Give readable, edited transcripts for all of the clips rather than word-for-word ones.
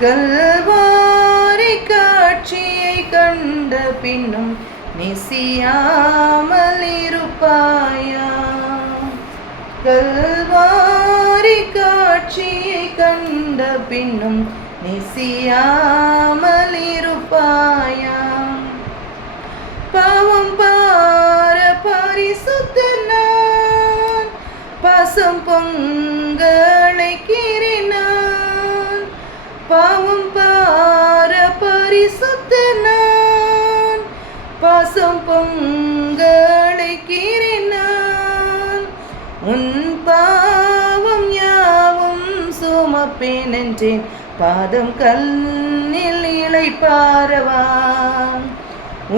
கல்வாரி காட்சியை கண்ட பின்னும் நேசியாமல் இருப்பாயா? கல்வாரி காட்சியை கண்ட பின்னும் நேசியாமல் இருப்பாயா? பாவம் பார பரிசுத்த நான் பாசம் பொங்க அழைக்கிறேன் நான். பாவம் பார பரிசுத்த நான் பாசம் பொங்க அழைக்கிறேன் நான். உன் பாவம் யாவும் சுமப்பேன் என்றேன் பாதம் கல்லில் இளைப்பாரவா?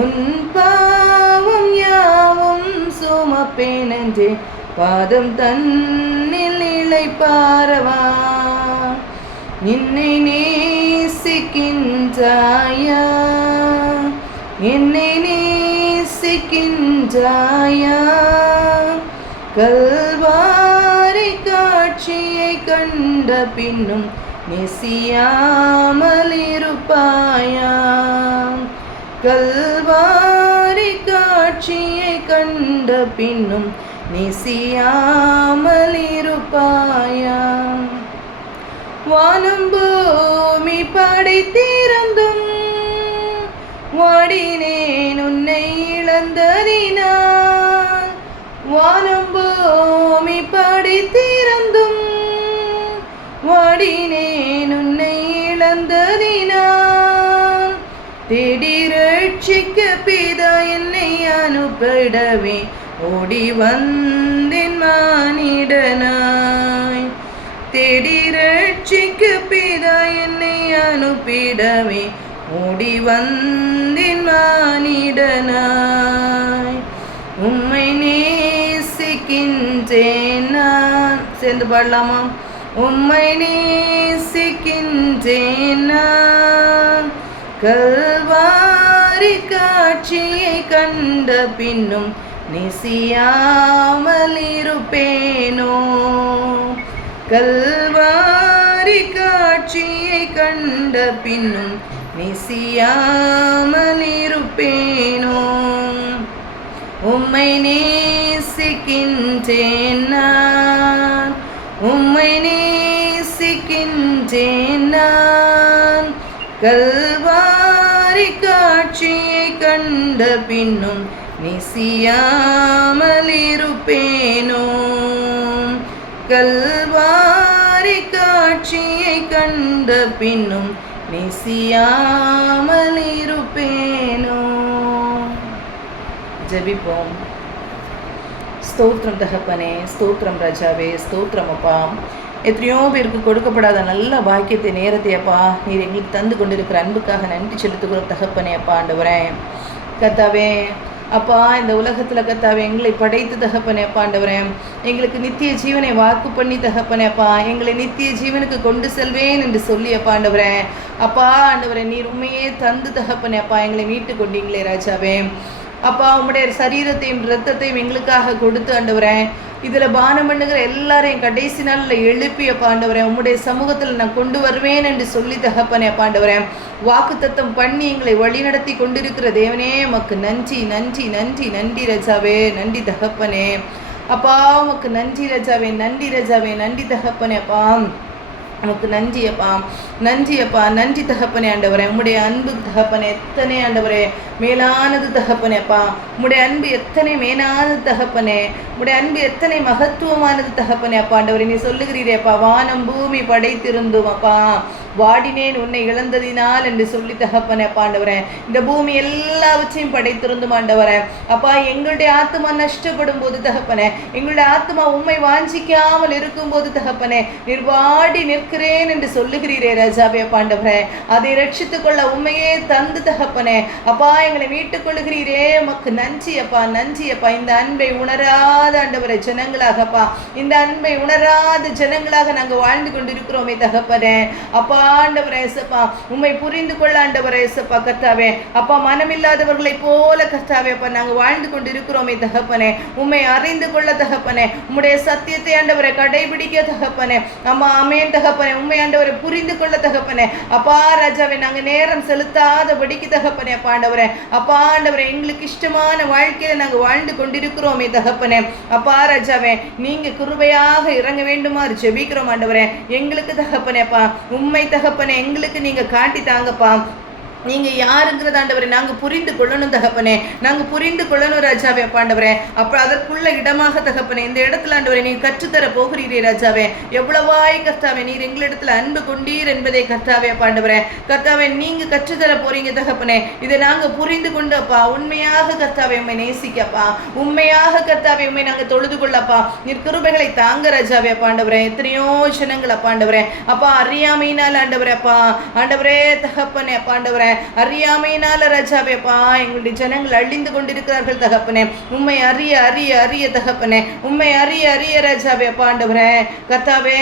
உன் பாவம் யாவும் சுமப்பேன் என்றேன் பாதம் தன்னில் இளைப்பாரவா? என்னை நேசிக்கின்றாயா? என்னை நேசிக்கின்றாயா? கல்வாரி காட்சியை கண்ட பின்னும் நேசியாமல் இருப்பாயா? கல்வாரி காட்சியை கண்ட பின்னும் நேசியாமல் இருப்பாயா? வானம் பூமி படைத்திருந்தும் வாடினேன் உன்னை இழந்ததினால். வானம் பூமி படைத்திருந்தும் வாடினேன் உன்னை இழந்ததினால். தேடி ரட்சிக்க பிதா என்னை அனுப்பிடவே ஓடி வந்தேன் மானிடனாய். தேடி ரட்சிக்க பிதா என்னை அனுப்பிடவே ஓடி வந்தேன் மானிடனாய். உம்மை நேசிக்கின்றேன் நான். சேர்ந்து பாடலாமா? உம்மை நேசிக்கின்றேன் நான். கல்வாரி காட்சியை கண்ட பின்னும் நேசியாமல் இருப்பேனோ? கல்வாரி காட்சியை கண்ட பின்னும் நேசியாமல் இருப்பேனோ? உம்மை நேசிக்கின்றேன் நான். உம்மை நேசிக்கின்றேன் நான். கல்வாரி காட்சியை கண்ட பின்னும் நேசியாமல் இருப்பேனோ? கல்வாரி காட்சியை கண்ட பின்னும் நேசியாமல் இருப்பேனோ? ஜெபிப்போம். ஸ்தோத்திரம் தகப்பனே, ஸ்தோத்திரம் ராஜாவே, ஸ்தோத்திரம் அப்பா. எத்தனையோ பேருக்கு கொடுக்கப்படாத நல்ல பாக்கியத்தை நேரத்தை அப்பா நீர் எங்களுக்கு தந்து கொண்டிருக்கிற அன்புக்காக நன்றி செலுத்துகிறோம் தகப்பனே அப்பா. ஆண்டவரே கர்த்தாவே அப்பா, இந்த உலகத்தில் கர்த்தாவே எங்களை படைத்து தகப்பனே அப்பா ஆண்டவரே, எங்களுக்கு நித்திய ஜீவனை வாக்கு பண்ணி தகப்பனே அப்பா எங்களை நித்திய ஜீவனுக்கு கொண்டு செல்வேன் என்று சொல்லி அப்பா ஆண்டவரே அப்பா ஆண்டவரே நீர் உண்மையே தந்து தகப்பனே அப்பா எங்களை மீட்டு கொண்டீங்களே ராஜாவே அப்பா. உம்முடைய சரீரத்தையும் இரத்தத்தையும் எங்களுக்காக கொடுத்து ஆண்டவரே இதில் பானம் பண்ணுகிற எல்லாரையும் கடைசி நாளில் எழுப்பி அப்பா ஆண்டவரே உம்முடைய சமூகத்தில் நான் கொண்டு வருவேன் என்று சொல்லி தகப்பனே அப்பா ஆண்டவரே வாக்குத்தத்தம் பண்ணி எங்களை வழிநடத்தி கொண்டிருக்கிற தேவனே உமக்கு நன்றி நன்றி நன்றி நன்றி ராஜாவே, நன்றி தகப்பனே அப்பா. உமக்கு நன்றி ராஜாவே, நன்றி ராஜாவே, நன்றி தகப்பனே அப்பா. உமக்கு நன்றி அப்பா, நன்றி அப்பா, நன்றி தகப்பனே ஆண்டவரே. உம்முடைய அன்பு தகப்பனே எத்தனை ஆண்டவரே மேலானது தகப்பனே அப்பா. உம்முடைய அன்பு எத்தனை மேலானது தகப்பனே. உம்முடைய அன்பு எத்தனை மகத்துவமானது தகப்பனே அப்பா ஆண்டவரே. நீ சொல்லுகிறீரே அப்பா, வானம் பூமி படைத்திருந்தும் அப்பா வாடினேன் உன்னை இழந்ததினால் என்று சொல்லி தகப்பனே அப்பா ஆண்டவரே. இந்த பூமி எல்லாவற்றையும் படைத்திருந்தும் ஆண்டவரே அப்பா எங்களுடைய ஆத்மா நஷ்டப்படும் போது தகப்பனே, எங்களுடைய ஆத்மா உம்மை வாஞ்சிக்காமல் இருக்கும்போது தகப்பனே நீர் வாடி நிற்கிறேன் என்று சொல்லுகிறீரே ராஜாவே அப்பா ஆண்டவரே. அதை ரட்சித்துக் கொள்ள உண்மையே தந்து தகப்பனே அப்பா எங்களை மீட்டுக் கொள்ளுகிறீரே. உமக்கு நன்றி அப்பா, நன்றி அப்பா. இந்த அன்பை உணராத ஆண்டவரே ஜனங்களாகப்பா, இந்த அன்பை உணராத ஜனங்களாக நாங்கள் வாழ்ந்து கொண்டிருக்கிறோமே தகப்பனே அப்பா. ஆண்டவரே இயேசுப்பா உம்மை புரிந்து கொள்ள ஆண்டவரே இயேசுப்பா கர்த்தாவே அப்பா மனமில்லாதவர்களை போல கர்த்தாவே அப்பா நாங்கள் வாழ்ந்து கொண்டு இருக்கிறோமே தகப்பனே உம்மை அறிந்து கொள்ள தகப்பனே உம்முடைய சத்தியத்தை ஆண்டவரை கடைபிடிக்க தகப்பனே அம்மா அமேன் தகப்பனே உண்மை ஆண்டவரை புரிந்து கொள்ள தகப்பனே அப்பா ராஜாவே நாங்கள் நேரம் செலுத்தாதபடிக்கு தகப்பனே அப்பா ஆண்டவரே அப்பா ஆண்டவரே எங்களுக்கு இஷ்டமான வாழ்க்கையில நாங்கள் வாழ்ந்து கொண்டிருக்கிறோமே தகப்பனே அப்பா ராஜாவே நீங்க கிருபையாக இறங்க வேண்டுமாறு ஜெபிக்கிறோம் ஆண்டவரே எங்களுக்கு தகப்பனே அப்பா உண்மை தகப்பனே எங்களுக்கு நீங்க காட்டி தாங்கப்பா நீங்கள் யாருங்கிறது ஆண்டவரே நாங்கள் புரிந்து கொள்ளணும் தகப்பனே நாங்கள் புரிந்து கொள்ளணும் ராஜாவே பாண்டவரே அப்போ அதற்குள்ள இடமாக தகப்பனே இந்த இடத்துல ஆண்டவரே நீங்கள் கற்றுத்தர போகிறீரே ராஜாவே எவ்வளவாய் கர்த்தாவே நீர் எங்களிடத்துல அன்பு கொண்டீர் என்பதை கர்த்தாவே பாண்டவரே கர்த்தாவே நீங்கள் கற்றுத்தர போறீங்க தகப்பனே இதை நாங்கள் புரிந்து கொண்டு அப்பா உண்மையாக கர்த்தாவே உண்மை நேசிக்கப்பா உண்மையாக கர்த்தாவே உண்மை நாங்கள் தொழுது கொள்ளப்பா நீர் கிருபைகளை தாங்க ராஜாவே பாண்டவரே எத்தனையோ ஜனங்கள் பாண்டவரே அப்பா அறியாமையினால் ஆண்டவரே அப்பா ஆண்டவரே தகப்பனே பாண்டவரே அறியாமையினால ராஜாவேப்பா எங்களுடைய ஜனங்கள் அழிந்து கொண்டிருக்கிறார்கள் தகப்பனே உண்மை அறிய அறிய அறிய தகப்பனே உண்மை அறிய அறிய ராஜாவேப்பா ஆண்டவரே கர்த்தாவே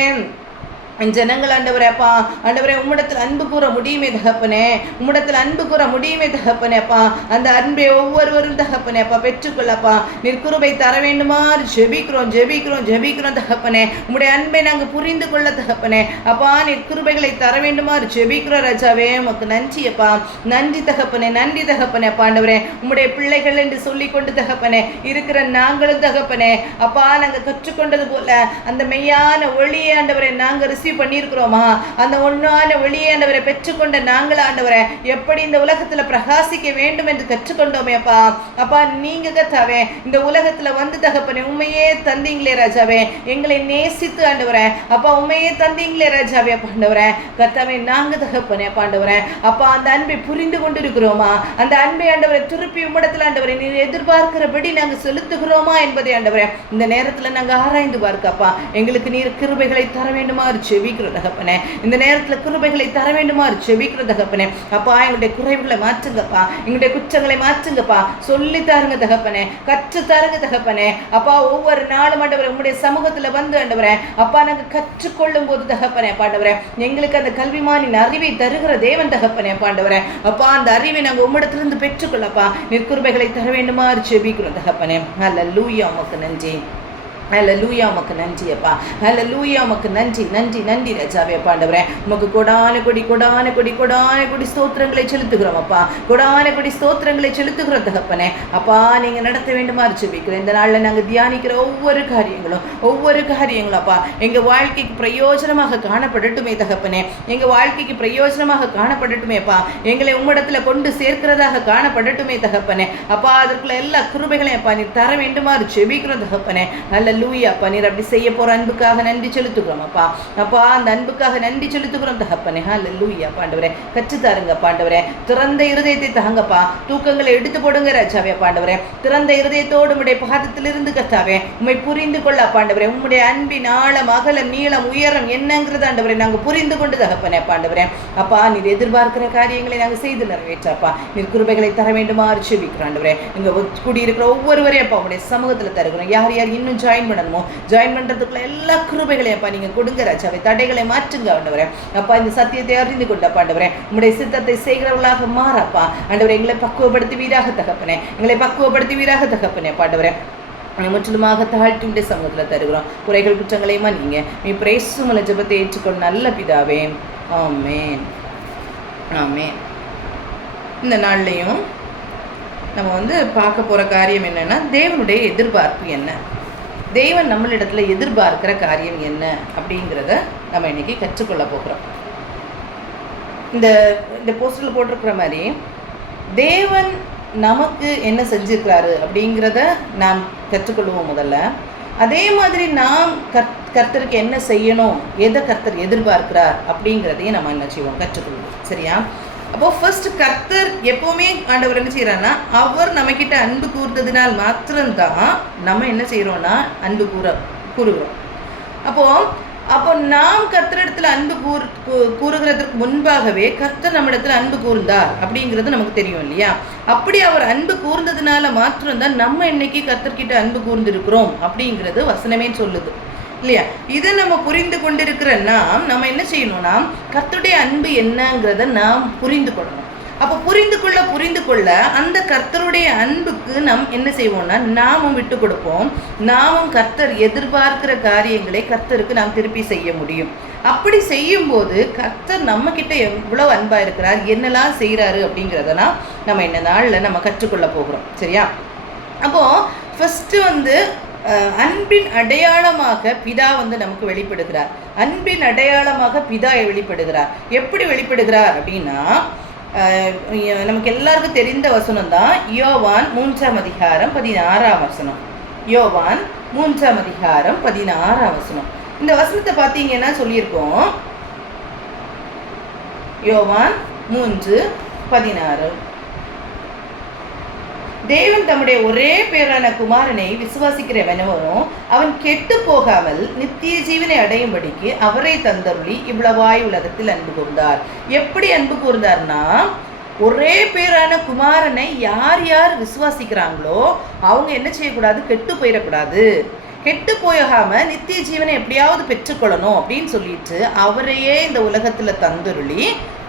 ஜனங்கள் ஆண்டவரே அப்பா ஆண்டவரே உம்மிடத்தில் அன்பு கூற முடியுமே தகப்பனே உம்மிடத்தில் அன்பு கூற முடியுமே தகப்பனே அப்பா அந்த அன்பை ஒவ்வொருவரும் தகப்பனே அப்பா பெற்றுக்கொள்ளப்பா நிற்குருபை தர வேண்டுமாறு ஜெபிக்கிறோம் ஜெபிக்கிறோம் ஜெபிக்கிறோம் தகப்பனே உம்முடைய அன்பை நாங்கள் புரிந்து கொள்ள தகப்பனே அப்பா நிற்குருபைகளை தர வேண்டுமாறு ஜெபிக்கிறோம் ராஜாவே உமக்கு நன்றி அப்பா நன்றி தகப்பனே நன்றி தகப்பனே அப்பா ஆண்டவரே உம்முடைய பிள்ளைகள் என்று சொல்லி கொண்டு தகப்பனே இருக்கிற நாங்களும் தகப்பனே அப்பா நாங்கள் கற்றுக்கொண்டது போல அந்த மெய்யான ஒளியை ஆண்டவரை நாங்கள் பண்ணியிருக்கிறோமா அந்த ஒன்னான வெளியே ஆண்டவரை பெற்றுக்கொண்ட நாங்கள் ஆண்டவரை எப்படி இந்த உலகத்துல பிரகாசிக்க வேண்டும் என்று கற்றுக்கொண்டோமே அப்பா அப்பா நீங்க கர்த்தாவே இந்த உலகத்துல வந்து தகப்பனே உண்மையே தந்தீங்களே ராஜாவே எங்களை நேசித்து ஆண்டவரே அப்பா உண்மையே தந்தீங்களே ராஜாவே ஆண்டவரே கர்த்தாவே நாங்க தகப்பனே ஆண்டவரே அப்பா அந்த அன்பை புரிந்து கொண்டிருக்கிறோமா அந்த அன்பை ஆண்டவரை திருப்பி உம்மிடத்தில் ஆண்டவரை நீர் எதிர்பார்க்கிறபடி நாங்க செலுத்துகிறோமா என்பதை ஆண்டவரே இந்த நேரத்துல நாங்க ஆராய்ந்து பார்க்கப்பா எங்களுக்கு நீர் கிருபைகளை தர வேண்டுமாறு செபிக்கிற தகப்பனே இந்த நேரத்தில் கிருபைகளை தர வேண்டுமாறு செபிக்கிற தகப்பனே அப்பா எங்களுடைய குறைவுகளை மாற்றுங்கப்பா எங்களுடைய குற்றங்களை மாற்றுங்கப்பா சொல்லி தாருங்க தகப்பனே கற்று தாருங்க தகப்பனே அப்பா ஒவ்வொரு நாளும் ஆண்டவரே உங்களுடைய சமூகத்துல வந்து ஆண்டவரே அப்பா நாங்கள் கற்றுக்கொள்ளும் போது தகப்பனே பாண்டவரே எங்களுக்கு அந்த கல்விமானின் அறிவை தருகிற தேவன் தகப்பனே பாண்டவரே அப்பா அந்த அறிவை நாங்கள் உம்மிடத்திலிருந்து பெற்றுக்கொள்ளப்பா நிற்குருபைகளை தர வேண்டுமாறு செபிக்கிறோம் தகப்பனே அல்லேலூயா உமக்கு நன்றி ஹல்லேலூயா உமக்கு நன்றி அப்பா ஹல்லேலூயா உமக்கு நன்றி நன்றி நன்றி ராஜாவே ஆண்டவரே உமக்கு கொடான கொடி ஸ்தோத்திரங்களை செலுத்துகிறோம் அப்பா கொடான கொடி ஸ்தோத்திரங்களை செலுத்துகிறோம் தகப்பனே அப்பா நீங்க நடத்த வேண்டுமாறு ஜெபிக்கிறோம் இந்த நாளில் நாங்கள் தியானிக்கிற ஒவ்வொரு காரியங்களும் அப்பா எங்க வாழ்க்கைக்கு பிரயோஜனமாக காணப்படட்டுமே தகப்பனே எங்க வாழ்க்கைக்கு பிரயோஜனமாக காணப்படட்டுமே அப்பா எங்களை உம்மிடத்துல கொண்டு சேர்க்கிறதாக காணப்படட்டுமே தகப்பனே அப்பா அதற்குள்ள எல்லா கிருபைகளையும் அப்பா நீ தர வேண்டுமாறு ஜெபிக்கிறோம் தகப்பனே அல்லேலூயா அப்பா நீர் அப்படி செய்ய போற அன்புக்காக நன்றி செலுத்துகிறோம் அப்பா அப்பா அந்த அன்புக்காக நன்றி செலுத்துகிறோம் தகப்பனே அல்லேலூயா ஆண்டவரே கற்றுத்தாருங்க ஆண்டவரே திறந்த இருதயத்தை தாங்கப்பா தூக்கங்களை எடுத்து போடுங்க ராஜாவே ஆண்டவரே திறந்த இருதயத்தோடு உம்முடைய பாதத்திலிருந்து கர்த்தாவே உம்மை புரிந்து கொள்ள ஆண்டவரே உம்முடைய அன்பின் ஆழம் அகலம் நீளம் உயரம் என்னங்கிறது ஆண்டவரே நாங்கள் புரிந்து கொண்டு தகப்பனே ஆண்டவரே அப்பா நீர் எதிர்பார்க்கிற காரியங்களை நாங்கள் செய்து நிறைவேற்றப்பா நீர் கிருபைகளை தர வேண்டுமாறு ஜெபிக்கிறோம் ஆண்டவரே இங்க கூடியிருக்கிற ஒவ்வொருவரையும் அப்பா உங்களுடைய சமூகத்தில் தருகிறோம் யார் யார் இன்னும் ஜாயின் பண்ணணுமோ ஜாயின் பண்றதுக்குள்ள எல்லா கிருபைகளையும் அப்பா நீங்க கொடுங்க ராஜாவே தடைகளை மாற்றுங்க ஆண்டவரே அப்பா இந்த சத்தியத்தை அறிந்து கொண்ட ஆண்டவரே உம்முடைய சித்தத்தை செய்கிறவர்களாக மாறப்பா ஆண்டவரே எங்களை பக்குவப்படுத்துவீராக தகப்பனே எங்களை பக்குவப்படுத்துவீராக தகப்பனே ஆண்டவரே முற்றிலுமாக தாழ்த்தி உடைய சமூகத்தில் தருகிறோம் குறைகள் குற்றங்களையுமா நீங்க நீ பிரேசுமல ஜெபத்தை ஏற்றுக்கொண்டு நல்ல பிதாவே ஆமென் ஆமென். இந்த நாள்லையும் நம்ம பார்க்க போற காரியம் என்னன்னா தேவனுடைய எதிர்பார்ப்பு என்ன, தேவன் நம்மளிடத்துல எதிர்பார்க்கிற காரியம் என்ன அப்படிங்கிறத நம்ம இன்னைக்கு கற்றுக்கொள்ள போகிறோம். இந்த போஸ்டர்ல போட்டிருக்கிற மாதிரி தேவன் நமக்கு என்ன செஞ்சிருக்கிறாரு அப்படிங்கிறத நாம் கற்றுக்கொள்வோம் முதல்ல. அதே மாதிரி நாம் கர்த்தருக்கு என்ன செய்யணும், எதை கர்த்தர் எதிர்பார்க்கிறார் அப்படிங்கிறதையும் நம்ம என்ன செய்வோம் கற்றுக்கொள்வோம். சரியா? அப்போ ஃபர்ஸ்ட் கர்த்தர் எப்பவுமே ஆண்டவர் என்ன செய்யறாருன்னா அவர் நம்ம கிட்ட அன்பு கூர்ந்ததினால் மாத்திரம்தான் நம்ம என்ன செய்யறோம்னா அன்பு கூறுகிறோம். அப்போ நாம் கர்த்தரிடத்துல அன்பு கூறுகிறதுக்கு முன்பாகவே கர்த்தர் நம்ம இடத்துல அன்பு கூர்ந்தார் அப்படிங்கிறது நமக்கு தெரியும் இல்லையா? அப்படி அவர் அன்பு கூர்ந்ததுனால மாத்திரம்தான் நம்ம இன்னைக்கு கர்த்தர்கிட்ட அன்பு கூர்ந்திருக்கிறோம் அப்படிங்கிறது வசனமே சொல்லுது. இல்லையா? இதை நம்ம புரிந்து கொண்டிருக்கிற நம்ம என்ன செய்யணும்னா கர்த்தருடைய அன்பு என்னங்கிறத நாம் புரிந்து கொள்ளணும். அப்போ புரிந்து கொள்ள அந்த கர்த்தருடைய அன்புக்கு நாம் என்ன செய்வோம்னா நாமும் விட்டு கொடுப்போம். நாமும் கர்த்தர் எதிர்பார்க்கிற காரியங்களை கர்த்தருக்கு நாம் திருப்பி செய்ய முடியும். அப்படி செய்யும்போது கர்த்தர் நம்ம கிட்ட எவ்வளவு அன்பா இருக்கிறார், என்னெல்லாம் செய்யறாரு அப்படிங்கிறதெல்லாம் நம்ம இந்த நாளில் நம்ம கற்றுக்கொள்ள போகிறோம். சரியா? அப்போ ஃபர்ஸ்ட் அன்பின் அடையாளமாக பிதா நமக்கு வெளிப்படுகிறார். அன்பின் அடையாளமாக பிதா வெளிப்படுகிறார். எப்படி வெளிப்படுகிறார் அப்படின்னா நமக்கு எல்லாருக்கும் தெரிந்த வசனம் தான் யோவான் 3ஆம் அதிகாரம் 16ஆம் வசனம். யோவான் 3ஆம் அதிகாரம் 16ஆம் வசனம். இந்த வசனத்தை பார்த்தீங்கன்னா சொல்லியிருக்கோம். யோவான் 3:16. தேவன் தம்முடைய ஒரே பேரான குமாரனை விசுவாசிக்கிறவனவனும் அவன் கெட்டு போகாமல் நித்திய ஜீவனை அடையும்படிக்கு அவரை தந்தருளி இவ்வளவாய் உலகத்தில் அன்பு கூர்ந்தார். எப்படி அன்பு கூர்ந்தார்னா, ஒரே பேரான குமாரனை யார் யார் விசுவாசிக்கிறாங்களோ அவங்க என்ன செய்யக்கூடாது, கெட்டு போயிடக்கூடாது. கெட்டு போகாம நித்திய ஜீவனை எப்படியாவது பெற்றுக்கொள்ளணும் அப்படின்னு சொல்லிட்டு அவரையே இந்த உலகத்துல தந்தருளி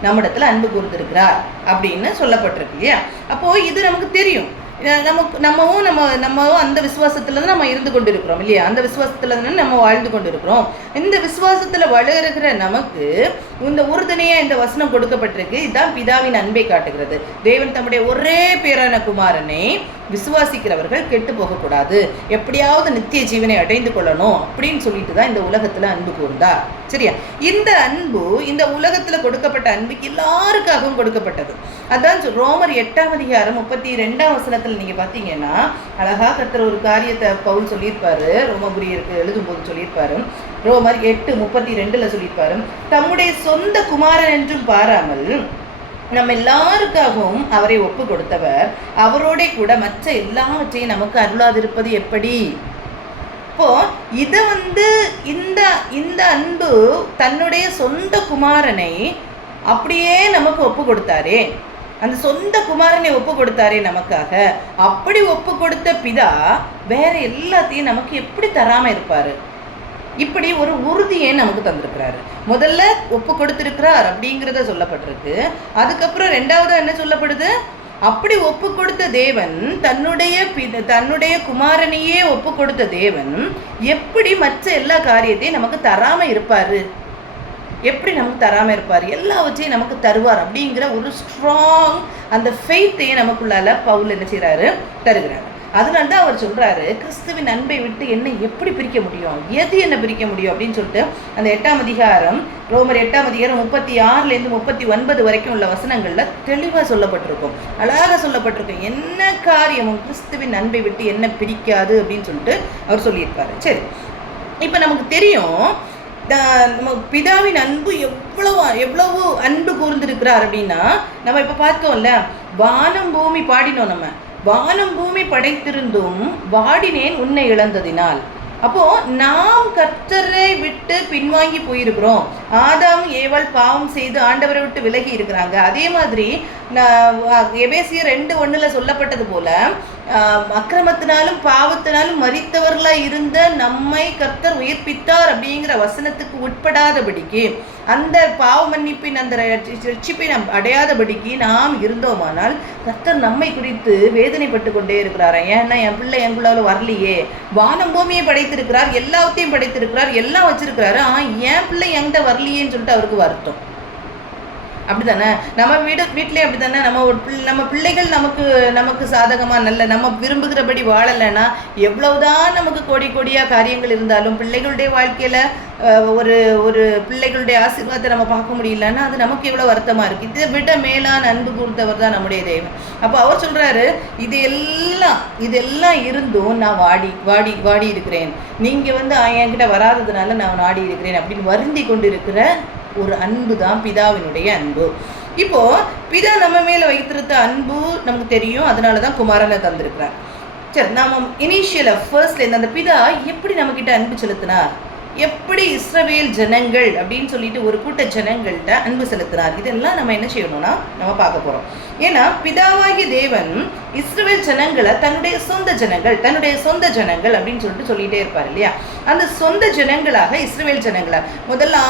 நம்மிடத்துல அன்பு கூர்ந்திருக்கிறார் அப்படின்னு சொல்லப்பட்டிருக்கு இல்லையா? அப்போ இது நமக்கு தெரியும். நம்மவும் அந்த விசுவாசத்துல தான் நம்ம இருந்து கொண்டு இருக்கிறோம் இல்லையா? அந்த விசுவாசத்துல தான் நம்ம வாழ்ந்து கொண்டு இருக்கிறோம். இந்த விசுவாசத்துல வளருகிற நமக்கு இந்த உறுதுணையா இந்த வசனம் கொடுக்கப்பட்டிருக்கு. இதுதான் பிதாவின் அன்பை காட்டுகிறது. தேவன் தம்முடைய ஒரே பேரான குமாரனை விசுவாசிக்கிறவர்கள் கெட்டு போகக்கூடாது, எப்படியாவது நித்திய ஜீவனை அடைந்து கொள்ளணும் அப்படின்னு சொல்லிட்டு தான் இந்த உலகத்துல அன்பு கூர்ந்தார். சரியா? இந்த அன்பு இந்த உலகத்துல கொடுக்கப்பட்ட அன்புக்கு எல்லாருக்காகவும் கொடுக்கப்பட்டது. அதான் ரோமர் 8ஆம் அதிகாரம் 32ஆம் வசனத்துல நீங்க பாத்தீங்கன்னா அழகா கர்த்தர் ஒரு காரியத்தை பவுல் சொல்லியிருப்பாரு. ரோமபுரியருக்கு எழுதும் போது சொல்லியிருப்பாரு. ரோமர் 8:32 சொல்லியிருப்பாரு, தம்முடைய சொந்த குமாரன் என்றும் பாராமல் நம்ம எல்லாருக்காகவும் அவரை ஒப்பு கொடுத்தவர் அவரோட கூட மற்ற எல்லாவற்றையும் நமக்கு அருளாதிருப்பது எப்படி? இப்போ இதை இந்த அன்பு தன்னுடைய சொந்த குமாரனை அப்படியே நமக்கு ஒப்பு கொடுத்தாரே, அந்த சொந்த குமாரனை ஒப்பு கொடுத்தாரே நமக்காக. அப்படி ஒப்பு கொடுத்த பிதா வேற எல்லாத்தையும் நமக்கு எப்படி தராம இருப்பாரு? இப்படி ஒரு உறுதியை நமக்கு தந்திருக்கிறாரு. முதல்ல ஒப்பு கொடுத்திருக்கிறார் அப்படிங்கிறத சொல்லப்பட்டிருக்கு. அதுக்கப்புறம் ரெண்டாவது என்ன சொல்லப்படுது? அப்படி ஒப்பு கொடுத்த தேவன் தன்னுடைய குமாரனையே ஒப்பு கொடுத்த தேவன் எப்படி மற்ற எல்லா காரியத்தையும் நமக்கு தராம இருப்பாரு? எப்படி நமக்கு தராம இருப்பார்? எல்லாவற்றையும் நமக்கு தருவார் அப்படிங்கிற ஒரு ஸ்ட்ராங் அந்த ஃபெய்த்தையே நமக்குள்ளால பவுல் என்ன செய்யறாரு, தருகிறார். அதனால தான் அவர் சொல்றாரு, கிறிஸ்துவின் அன்பை விட்டு என்ன எப்படி பிரிக்க முடியும், எது என்ன பிரிக்க முடியும் அப்படின்னு சொல்லிட்டு அந்த 8ஆம் அதிகாரம் ரோமர் 8ஆம் அதிகாரம் 36லேருந்து 39 வரைக்கும் உள்ள வசனங்கள்ல தெளிவா சொல்லப்பட்டிருக்கும், அழகாக சொல்லப்பட்டிருக்கும். என்ன காரியமும் கிறிஸ்துவின் அன்பை விட்டு என்ன பிரிக்காது அப்படின்னு சொல்லிட்டு அவர் சொல்லியிருப்பாரு. சரி, இப்ப நமக்கு தெரியும் பிதாவின் அன்பு எவ்வளவு அன்பு கூர்ந்திருக்கிறார் அப்படின்னா, நம்ம இப்ப பார்த்தோம்ல, வானம் பூமி பாடினோம். நம்ம வானம் பூமி படைத்திருந்தும் வாடினேன் உன்னை இழந்ததினால். அப்போ நாம் கர்த்தரை விட்டு பின்வாங்கி போயிருக்கிறோம். ஆதாம் ஏவாள் பாவம் செய்து ஆண்டவரை விட்டு விலகி இருக்கிறாங்க. அதே மாதிரி எபேசியர் 2:1 சொல்லப்பட்டது போல அக்கிரமத்தினாலும் பாவத்தினாலும் மரித்தவர்களா இருந்த நம்மை கர்த்தர் உயிர்ப்பித்தார் அப்படிங்கிற வசனத்துக்கு உட்படாதபடிக்கு, அந்த பாவ மன்னிப்பின் அந்த ரட்சிப்பை நாம் அடையாதபடிக்கு நாம் இருந்தோமானால் கர்த்தர் நம்மை குறித்து வேதனைப்பட்டு கொண்டே இருக்கிறார். ஏன்னா என் பிள்ளை எங்குள்ளால வரலையே, வானம் பூமியை படைத்திருக்கிறார், எல்லாத்தையும் படைத்திருக்கிறார், எல்லாம் வச்சிருக்கிறாரு, என் பிள்ளை என்கிட்ட வரலையேன்னு சொல்லிட்டு அவருக்கு வருத்தம். அப்படித்தானே? நம்ம வீட்டிலே அப்படித்தானே? நம்ம பிள்ளைகள் நமக்கு சாதகமா நல்ல நம்ம விரும்புகிறபடி வாழலைன்னா எவ்வளவுதான் நமக்கு கோடியா காரியங்கள் இருந்தாலும் பிள்ளைகளுடைய வாழ்க்கையில ஒரு பிள்ளைகளுடைய ஆசீர்வாதத்தை நம்ம பார்க்க முடியலன்னா அது நமக்கு எவ்வளவு வருத்தமா இருக்கு. இதை விட மேலான அன்பு கூர்ந்தவர் தான் நம்முடைய தெய்வம். அப்போ அவர் சொல்றாரு, இதெல்லாம் இருந்தும் நான் வாடி இருக்கிறேன், நீங்க என்கிட்ட வராததுனால நான் வாடி இருக்கிறேன் அப்படின்னு வருந்தி கொண்டு இருக்கிற ஒரு அன்பு தான் பிதாவினுடைய அன்பு. இப்போ பிதா நம்ம மேல வைத்திருந்த அன்பு நமக்கு தெரியும், அதனாலதான் குமாரனை தந்திருக்கிறார். சரி, நாம இனிஷியலா ஃபர்ஸ்ட்ல அந்த பிதா எப்படி நம்ம கிட்ட அன்பு செலுத்தினார், எப்படி இஸ்ரவேல் ஜனங்கள் அப்படின்னு சொல்லிட்டு ஒரு கூட்ட ஜனங்கள்கிட்ட அன்பு செலுத்தினார். இதெல்லாம் நம்ம என்ன செய்யணும்னா நம்ம பார்க்க போறோம். ஏன்னா பிதாவாகிய தேவன் இஸ்ரவேல் ஜனங்களை தன்னுடைய சொந்த ஜனங்கள் அப்படின்னு சொல்லிட்டே இருப்பார் இல்லையா. அந்த சொந்த ஜனங்களாக இஸ்ரவேல் ஜனங்களா முதல்ல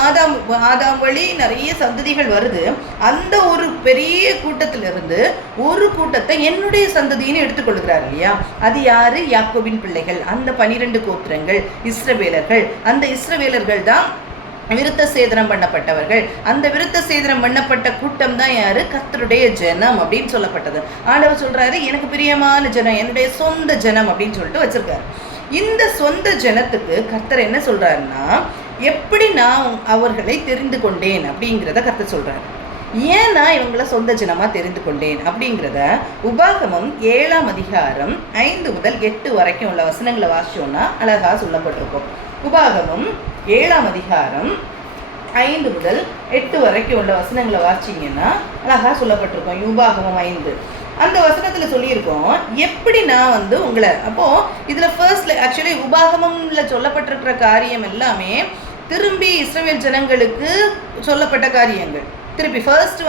ஆதாம் வழி நிறைய சந்ததிகள் வருது. அந்த ஒரு பெரிய கூட்டத்திலிருந்து ஒரு கூட்டத்தை என்னுடைய சந்ததின்னு எடுத்துக்கொள்கிறார் இல்லையா. அது யாரு? யாக்கோபின் பிள்ளைகள், அந்த 12 கோத்திரங்கள் இஸ்ரவேலர்கள். அந்த இஸ்ரவேலர்கள் தான் விருத்த சேதனம் பண்ணப்பட்டவர்கள். அந்த விருத்த சேதனம் பண்ணப்பட்ட கூட்டம் தான் யாரு? கர்த்தருடைய ஜனம் அப்படின்னு சொல்லப்பட்டது. ஆண்டவர் சொல்றாரு, எனக்கு பிரியமான ஜனம், என்னுடைய சொந்த ஜனம் அப்படின்னு சொல்லிட்டு வச்சிருக்காரு. இந்த சொந்த ஜனத்துக்கு கர்த்தர் என்ன சொல்றாருன்னா, எப்படி நான் அவர்களை தெரிந்து கொண்டேன் அப்படிங்கிறத கர்த்தர் சொல்றாரு. ஏன் நான் இவங்களை சொந்த ஜனமா தெரிந்து கொண்டேன் அப்படிங்கிறத உபாகமம் 7ஆம் அதிகாரம் 5 முதல் 8 வரைக்கும் உள்ள வசனங்களை வாசிச்சோம்னா அழகா சொல்லப்பட்டிருக்கும். உபாகமம் 7ஆம் அதிகாரம் 5 முதல் 8 வரைக்கும் உள்ள வசனங்களை வாசிச்சிங்கன்னா அழகா சொல்லப்பட்டிருக்கோம். உபாகமம் 5 அந்த வசனத்துல சொல்லியிருக்கோம், எப்படி நான் உங்களை. அப்போ இதுல ஃபர்ஸ்ட்ல ஆக்சுவலி உபாகமம்ல சொல்லப்பட்டிருக்கிற காரியம் எல்லாமே திரும்பி இஸ்ரவேல் ஜனங்களுக்கு சொல்லப்பட்ட காரியங்கள். திருப்பி ஃபர்ஸ்ட்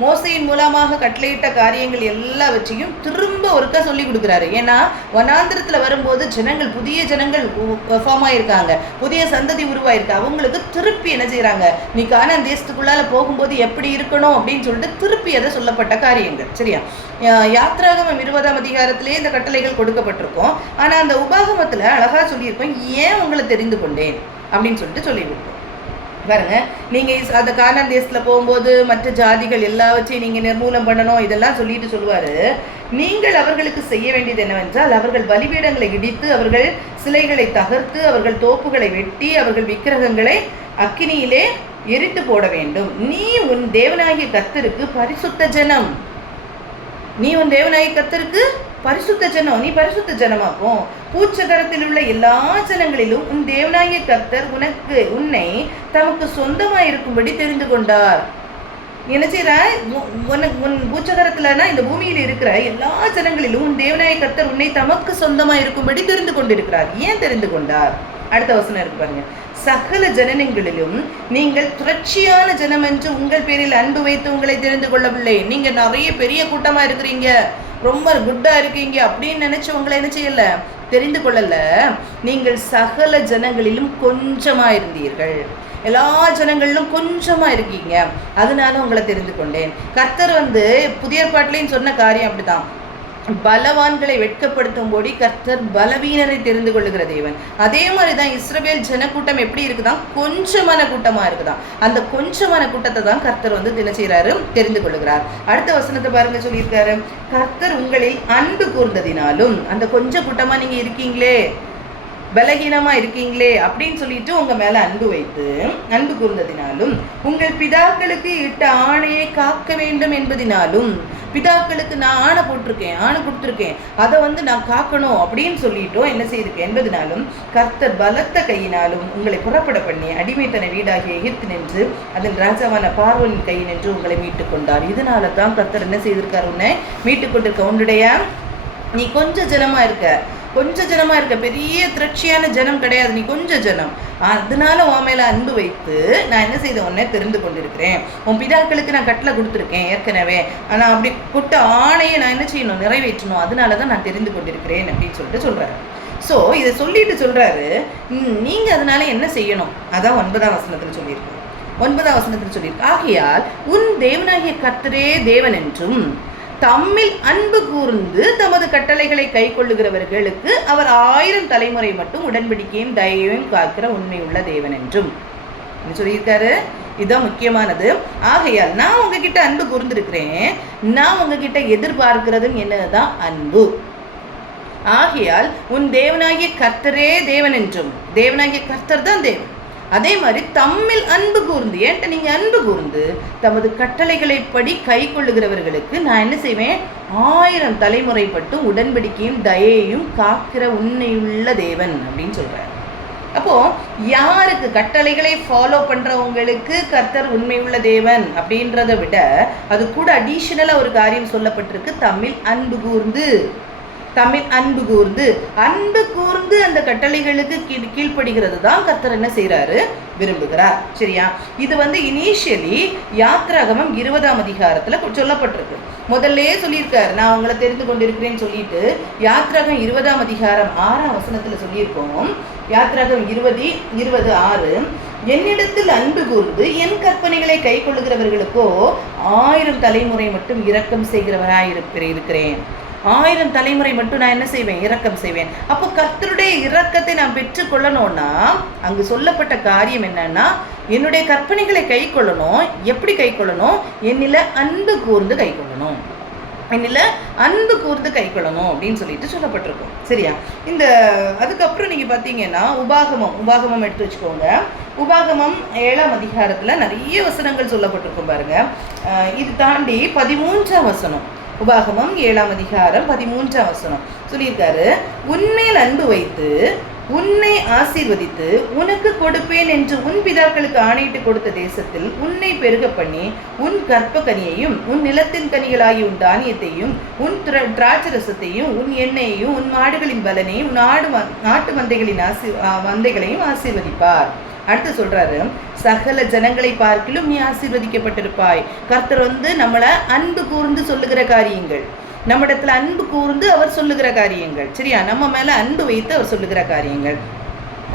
மோசையின் மூலமாக கட்டளையிட்ட காரியங்கள் எல்லாவற்றையும் திரும்ப ஒருக்கா சொல்லி கொடுக்குறாரு. ஏன்னா வனாந்திரத்தில் வரும்போது ஜனங்கள், புதிய ஜனங்கள் ஃபார்ம் ஆயிருக்காங்க, புதிய சந்ததி உருவாயிருக்கு. அவங்களுக்கு திருப்பி என்ன செய்யறாங்க, நீ கானான் தேசத்துக்குள்ளால போகும்போது எப்படி இருக்கணும் அப்படின்னு சொல்லிட்டு திருப்பி அதை சொல்லப்பட்ட காரியங்கள். சரியா? யாத்ராகமம் 20ஆம் அதிகாரத்திலே இந்த கட்டளைகள் கொடுக்கப்பட்டிருக்கும். ஆனா அந்த உபாகமத்துல அழகா சொல்லியிருக்கோம், ஏன் உங்களை தெரிந்து கொண்டேன் அப்படின்னு சொல்லிட்டு சொல்லியிருக்கோம். பாருங்க, நீங்க அந்த கானான் தேசத்துல போகும்போது மற்ற ஜாதிகள் எல்லாவற்றையும் நீங்க நிர்மூலம் பண்ணணும் இதெல்லாம் சொல்லிட்டு சொல்லுவாரு. நீங்கள் அவர்களுக்கு செய்ய வேண்டியது என்னவென்றால், அவர்கள் பலிபீடங்களை இடித்து, அவர்கள் சிலைகளை தகர்த்து, அவர்கள் தோப்புகளை வெட்டி, அவர்கள் விக்கிரகங்களை அக்கினியிலே எரித்து போட வேண்டும். நீ உன் தேவனாகிய கர்த்தருக்கு பரிசுத்த ஜனம். நீ உன் தேவனாகிய கர்த்தருக்கு பரிசுத்த ஜனம். நீ பரிசுத்த ஜனமாக்கும். பூச்சகரத்தில் உள்ள எல்லா ஜனங்களிலும் உன் தேவனாகிய கர்த்தர் உன்னை தமக்கு சொந்தமாக இருக்கும்படி தெரிந்து கொண்டார். என்ன செய்யற? உன் பூச்சகரத்துலனா இந்த பூமியில் இருக்கிற எல்லா ஜனங்களிலும் உன் தேவனாகிய கர்த்தர் உன்னை தமக்கு சொந்தமா இருக்கும்படி தெரிந்து கொண்டிருக்கிறார். ஏன் தெரிந்து கொண்டார்? அடுத்த வசனம் இருக்கு பாருங்க. சகல ஜனனங்களிலும் நீங்கள் துரட்சியான ஜனம் என்று உங்கள் பேரில் அன்பு வைத்து உங்களை தெரிந்து கொள்ளவில்லை. நீங்க நிறைய பெரிய கூட்டமா இருக்கிறீங்க, ரொம்ப குட்டா இருக்கீங்க அப்படின்னு நினைச்சு உங்களை என்ன செய்யல, தெரிந்து கொள்ளல. நீங்கள் சகல ஜனங்களிலும் கொஞ்சமா இருந்தீர்கள், எல்லா ஜனங்களிலும் கொஞ்சமா இருக்கீங்க, அதனால உங்களை தெரிந்து கொண்டேன். கர்த்தர் புதிய ஏற்பாட்டிலையும் சொன்ன காரியம் அப்படிதான். பலவான்களை வெட்கப்படுத்தும்போது கர்த்தர் பலவீனரை தெரிந்து கொள்ளுகிற தேவன். அதே மாதிரிதான் இஸ்ரவேல் ஜனக்கூட்டம் எப்படி இருக்குதான், கொஞ்சமான கூட்டமா இருக்குதான். அந்த கொஞ்சமான கூட்டத்தை தான் கர்த்தர் என்ன செய்யறாரு, தெரிந்து கொள்ளுகிறார். அடுத்த வசனத்தை பாருங்க, சொல்லியிருக்காரு, கர்த்தர் உங்களில் அன்பு கூர்ந்ததினாலும். அந்த கொஞ்ச கூட்டமா நீங்க இருக்கீங்களே, பலகீனமா இருக்கீங்களே அப்படின்னு சொல்லிட்டு உங்க மேல அன்பு வைத்து, அன்பு கூர்ந்ததினாலும், உங்கள் பிதாக்களுக்கு இட்ட ஆணையை காக்க வேண்டும் என்பதினாலும். பிதாக்களுக்கு நான் ஆணை போட்டிருக்கேன், ஆணை கொடுத்துருக்கேன், அதை நான் காக்கணும் அப்படின்னு சொல்லிட்டோம் என்ன செய்திருக்கேன் என்பதனாலும், கர்த்தர் பலத்த கையினாலும் உங்களை புறப்பட பண்ணி அடிமைத்தன வீடாகிய எகிப்து நின்று அதன் ராஜாவான பார்வோனின் கை நின்று உங்களை மீட்டுக் கொண்டார். இதனால தான் கர்த்தர் என்ன செய்திருக்கார், உன்னை மீட்டுக் கொண்டிருக்க. உன்னுடைய நீ கொஞ்சம் ஜனமா இருக்க, பெரிய திரட்சியான ஜனம் கிடையாது, நீ கொஞ்சம் ஜனம். அதனால உன் மேல அன்பு வைத்து நான் என்ன செய்த, உன்னை தெரிந்து கொண்டிருக்கிறேன். உன் பிதாக்களுக்கு நான் கட்டளை கொடுத்துருக்கேன் ஏற்கனவே, ஆனா அப்படி கொட்ட ஆணையை நான் என்ன செய்யணும், நிறைவேற்றணும். அதனாலதான் நான் தெரிந்து கொண்டிருக்கிறேன் அப்படின்னு சொல்லிட்டு சொல்றாரு. ஸோ இதை சொல்லிட்டு சொல்றாரு, நீங்க அதனால என்ன செய்யணும், அதான் 9ஆம் வசனத்துல சொல்லியிருக்கு. 9ஆம் வசனத்துல சொல்லியிருக்கு, ஆகையால் உன் தேவனாகிய கர்த்தரே தேவன் என்றும் தம்மில் அன்பு கூர்ந்து தமது கட்டளைகளை கை கொள்ளுகிறவர்களுக்கு அவர் 1000 தலைமுறை மட்டும் உடன்படிக்கையும் தயவையும் காக்கிற உண்மை உள்ள தேவன் என்றும் சொல்லியிருக்காரு. இதுதான் முக்கியமானது. ஆகையால் நான் உங்ககிட்ட அன்பு கூர்ந்திருக்கிறேன், நான் உங்ககிட்ட எதிர்பார்க்கிறதுன்னு என்னதுதான் அன்பு. ஆகையால் உன் தேவனாகிய கர்த்தரே தேவன் என்றும், தேவனாகிய கர்த்தர் தான் தேவன். அதே மாதிரி தம்மில் அன்பு கூர்ந்து, ஏன்ட்ட நீங்க அன்பு கூர்ந்து தமது கட்டளைகளை படி கை கொள்ளுகிறவர்களுக்கு நான் என்ன செய்வேன், 1000 தலைமுறை பட்டும் உடன்படிக்கையும் தயையும் காக்கிற உண்மையுள்ள தேவன் அப்படின்னு சொல்றாரு. அப்போ யாருக்கு கட்டளைகளை ஃபாலோ பண்றவங்களுக்கு கர்த்தர் உண்மையுள்ள தேவன் அப்படின்றத விட அது கூட அடிஷனலா ஒரு காரியம் சொல்லப்பட்டிருக்கு, தம்மில் அன்பு கூர்ந்து. தமிழ் அன்பு கூர்ந்து அந்த கட்டளைகளுக்கு கீழ்ப்படுகிறது தான் கர்த்தர் என்ன செய்யறாரு, விரும்புகிறார். சரியா? இது இனிஷியலி யாத்ராகமம் 20ஆம் அதிகாரத்துல சொல்லப்பட்டிருக்கு. முதல்ல சொல்லியிருக்காரு, நான் உங்களை தெரிந்து கொண்டிருக்கிறேன்னு சொல்லிட்டு யாத்ராகம் 20ஆம் அதிகாரம் 6ஆம் வசனத்துல சொல்லியிருக்கோம். யாத்ராகம் 20:6 என்னிடத்தில் அன்பு கூர்ந்து என் கற்பனைகளை கை கொள்ளுகிறவர்களுக்கோ 1000 தலைமுறை மட்டும் இரக்கம் செய்கிறவராயிருக்கிறேன். 1000 தலைமுறை மட்டும் நான் என்ன செய்வேன், இரக்கம் செய்வேன். அப்போ கர்த்தருடைய இரக்கத்தை நான் பெற்றுக்கொள்ளணும்னா அங்கு சொல்லப்பட்ட காரியம் என்னன்னா, என்னுடைய கற்பனைகளை கை கொள்ளணும். எப்படி கை கொள்ளணும்? என்னில அன்பு கூர்ந்து கை கொள்ளணும், என்னில் அன்பு கூர்ந்து கை கொள்ளணும் அப்படின்னு சொல்லிட்டு சொல்லப்பட்டிருக்கும். சரியா? இந்த அதுக்கப்புறம் நீங்கள் பார்த்தீங்கன்னா உபாகமம் எடுத்து வச்சுக்கோங்க. உபாகமம் 7ஆம் அதிகாரத்தில் நிறைய வசனங்கள் சொல்லப்பட்டிருக்கும் பாருங்க. இது தாண்டி 13ஆம் வசனம், உபாகமம் 7ஆம் அதிகாரம் 13ஆம் வசனம் சொல்லியிருக்காரு, உன்மேல் அன்பு வைத்து உன்னை ஆசீர்வதித்து உனக்கு கொடுப்பேன் என்று உன் பிதாக்களுக்கு ஆணையிட்டு கொடுத்த தேசத்தில் உன்னை பெருக பண்ணி உன் கற்ப கனியையும் உன் நிலத்தின் கனிகளாகி உன் தானியத்தையும் உன் திராட்சரசத்தையும் உன் எண்ணெயையும் உன் மாடுகளின் பலனையும் நாட்டு மந்தைகளையும் ஆசீர்வதிப்பார். அடுத்து சொல்றாரு, சகல ஜனங்களை பார்க்கிலும் நீ ஆசீர்வதிக்கப்பட்டிருப்பாய். கர்த்தர் நம்மளை அன்பு கூர்ந்து சொல்லுகிற காரியங்கள், நம்மிடத்துல அன்பு கூர்ந்து அவர் சொல்லுகிற காரியங்கள். சரியா? நம்ம மேல அன்பு வைத்து அவர் சொல்லுகிற காரியங்கள்.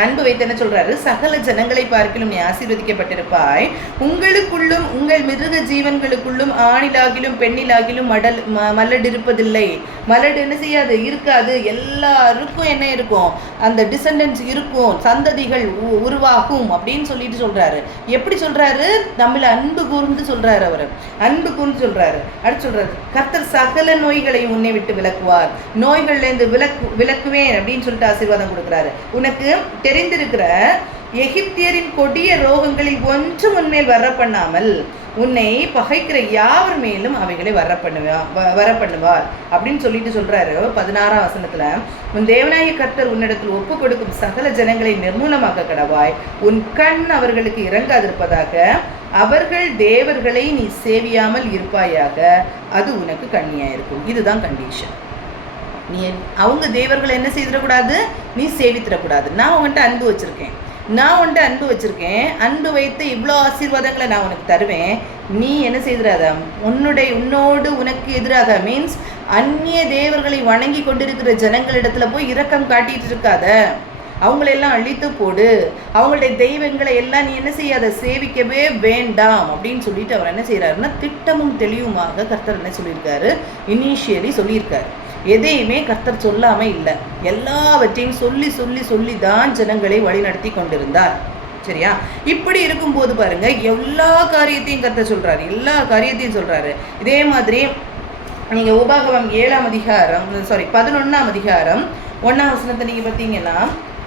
அன்பு வைத்து என்ன சொல்றாரு, சகல ஜனங்களை பார்க்கிலும் நீ ஆசீர்வதிக்கப்பட்டிருப்பாய். உங்களுக்குள்ளும் உங்கள் மிருக ஜீவன்களுக்குள்ளும் ஆணிலாகிலும் பெண்ணிலாகிலும் மலடு இருப்பதில்லை. மலடு என்ன செய்யாது, இருக்காது. எல்லாருக்கும் என்ன இருக்கும், அந்த டிசெண்டன்ஸ் இருக்கும், சந்ததிகள் உருவாகும் அப்படின்னு சொல்லிட்டு சொல்றாரு. எப்படி சொல்றாரு? நம்மள அன்பு கூர்ந்து சொல்றாரு. அவர் அன்பு கூர்ந்து சொல்றாரு. அடுத்து சொல்றாரு, கர்த்தர் சகல நோய்களையும் உன்னை விட்டு விலக்குவார். நோய்கள்ல இருந்து விலக்குவேன் அப்படின்னு சொல்லிட்டு ஆசீர்வாதம் கொடுக்குறாரு. உனக்கு தெரிந்திருக்கிற எகிப்தியரின் கொடிய ரோகங்களில் ஒன்றும் உன்மேல் வர பண்ணாமல் உன்னை பகைக்கிற யாவர் மேலும் அவைகளை வர பண்ணுவார் அப்படின்னு சொல்லிட்டு சொல்றாரு. 16ஆம் வசனத்துல, உன் தேவனாகிய கர்த்தர் உன்னிடத்தில் ஒப்பு கொடுக்கும் சகல ஜனங்களை நிர்மூலமாக்க கடவாய். உன் கண் அவர்களுக்கு இறங்காதிருப்பதாக. அவர்கள் தேவர்களை நீ சேவியாமல் இருப்பாயாக. அது உனக்கு கண்ணியாயிருக்கும். இதுதான் கண்டிஷன். நீ அவங்க தேவர்களை என்ன செய்திடக்கூடாது, நீ சேவித்திடக்கூடாது. நான் உன்கிட்ட அன்பு வச்சிருக்கேன். அன்பு வைத்து இவ்வளோ ஆசீர்வாதங்களை நான் உனக்கு தருவேன். நீ என்ன செய்திடாத, உன்னோடு உனக்கு எதிராக மீன்ஸ் அந்நிய தேவர்களை வணங்கி கொண்டிருக்கிற ஜனங்களிடத்துல போய் இரக்கம் காட்டிட்டு இருக்காத. அவங்களெல்லாம் அழித்து போடு. அவங்களுடைய தெய்வங்களை எல்லாம் நீ என்ன செய்யாத, சேவிக்கவே வேண்டாம் அப்படின்னு சொல்லிட்டு அவர் என்ன செய்யறாருன்னா, திட்டமும் தெளிவுமாக கர்த்தர் என்ன சொல்லியிருக்காரு, இனிஷியலி சொல்லியிருக்காரு. எதையுமே கர்த்தர் சொல்லாமல் இல்லை, எல்லாவற்றையும் சொல்லி சொல்லி சொல்லி தான் ஜனங்களை வழிநடத்தி கொண்டிருந்தார். சரியா? இப்படி இருக்கும்போது பாருங்க, எல்லா காரியத்தையும் கர்த்தர் சொல்றாரு, எல்லா காரியத்தையும் சொல்றாரு. இதே மாதிரி நீங்க உபாகமம் 7ஆம் அதிகாரம் 11ஆம் அதிகாரம் 1ஆம் வசனத்தை நீங்க பார்த்தீங்கன்னா,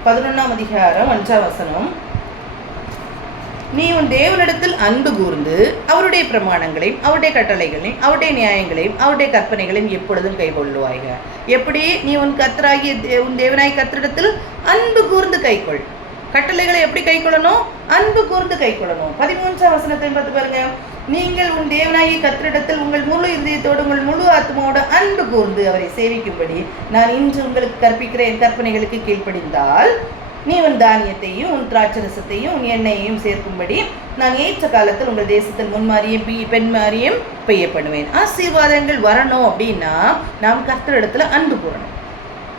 11ஆம் அதிகாரம் 1ஆம் வசனம், நீ உன் தேவனிடத்தில் அன்பு கூர்ந்து அவருடைய பிரமாணங்களையும் அவருடைய கட்டளைகளையும் அவருடைய நியாயங்களையும் அவருடைய கற்பனைகளையும் எப்பொழுதும் கைக்கொள்ளுவாய்க. எப்படி? நீ உன் தேவனாய் கர்த்தரிடத்தில் அன்பு கூர்ந்து கைக்கொள். கட்டளைகளை எப்படி கை கொள்ளணும்? அன்பு கூர்ந்து கை கொள்ளணும். 13ஆம் வசனத்தை பார்த்து பாருங்க, நீங்கள் உன் தேவனாகி கர்த்தரிடத்தில் உங்கள் முழு இதயத்தோடு உங்கள் முழு ஆத்மாவோடு அன்பு கூர்ந்து அவரை சேவிக்கும்படி நான் இன்று உங்களுக்கு கற்பிக்கிற என் கற்பனைகளுக்கு கீழ்ப்படிந்தால் நீ உன் தானியத்தையும் உன் திராட்சரசத்தையும் உன் எண்ணெயையும் சேர்க்கும்படி நான் ஏற்ற காலத்தில் உங்கள் தேசத்தில் முன்மாரியும் பெண்மாரியும் பெய்ய பண்ணுவேன். ஆசீர்வாதங்கள் வரணும் அப்படின்னா நாம் கர்த்தரிடத்துல அன்பு கூறணும்.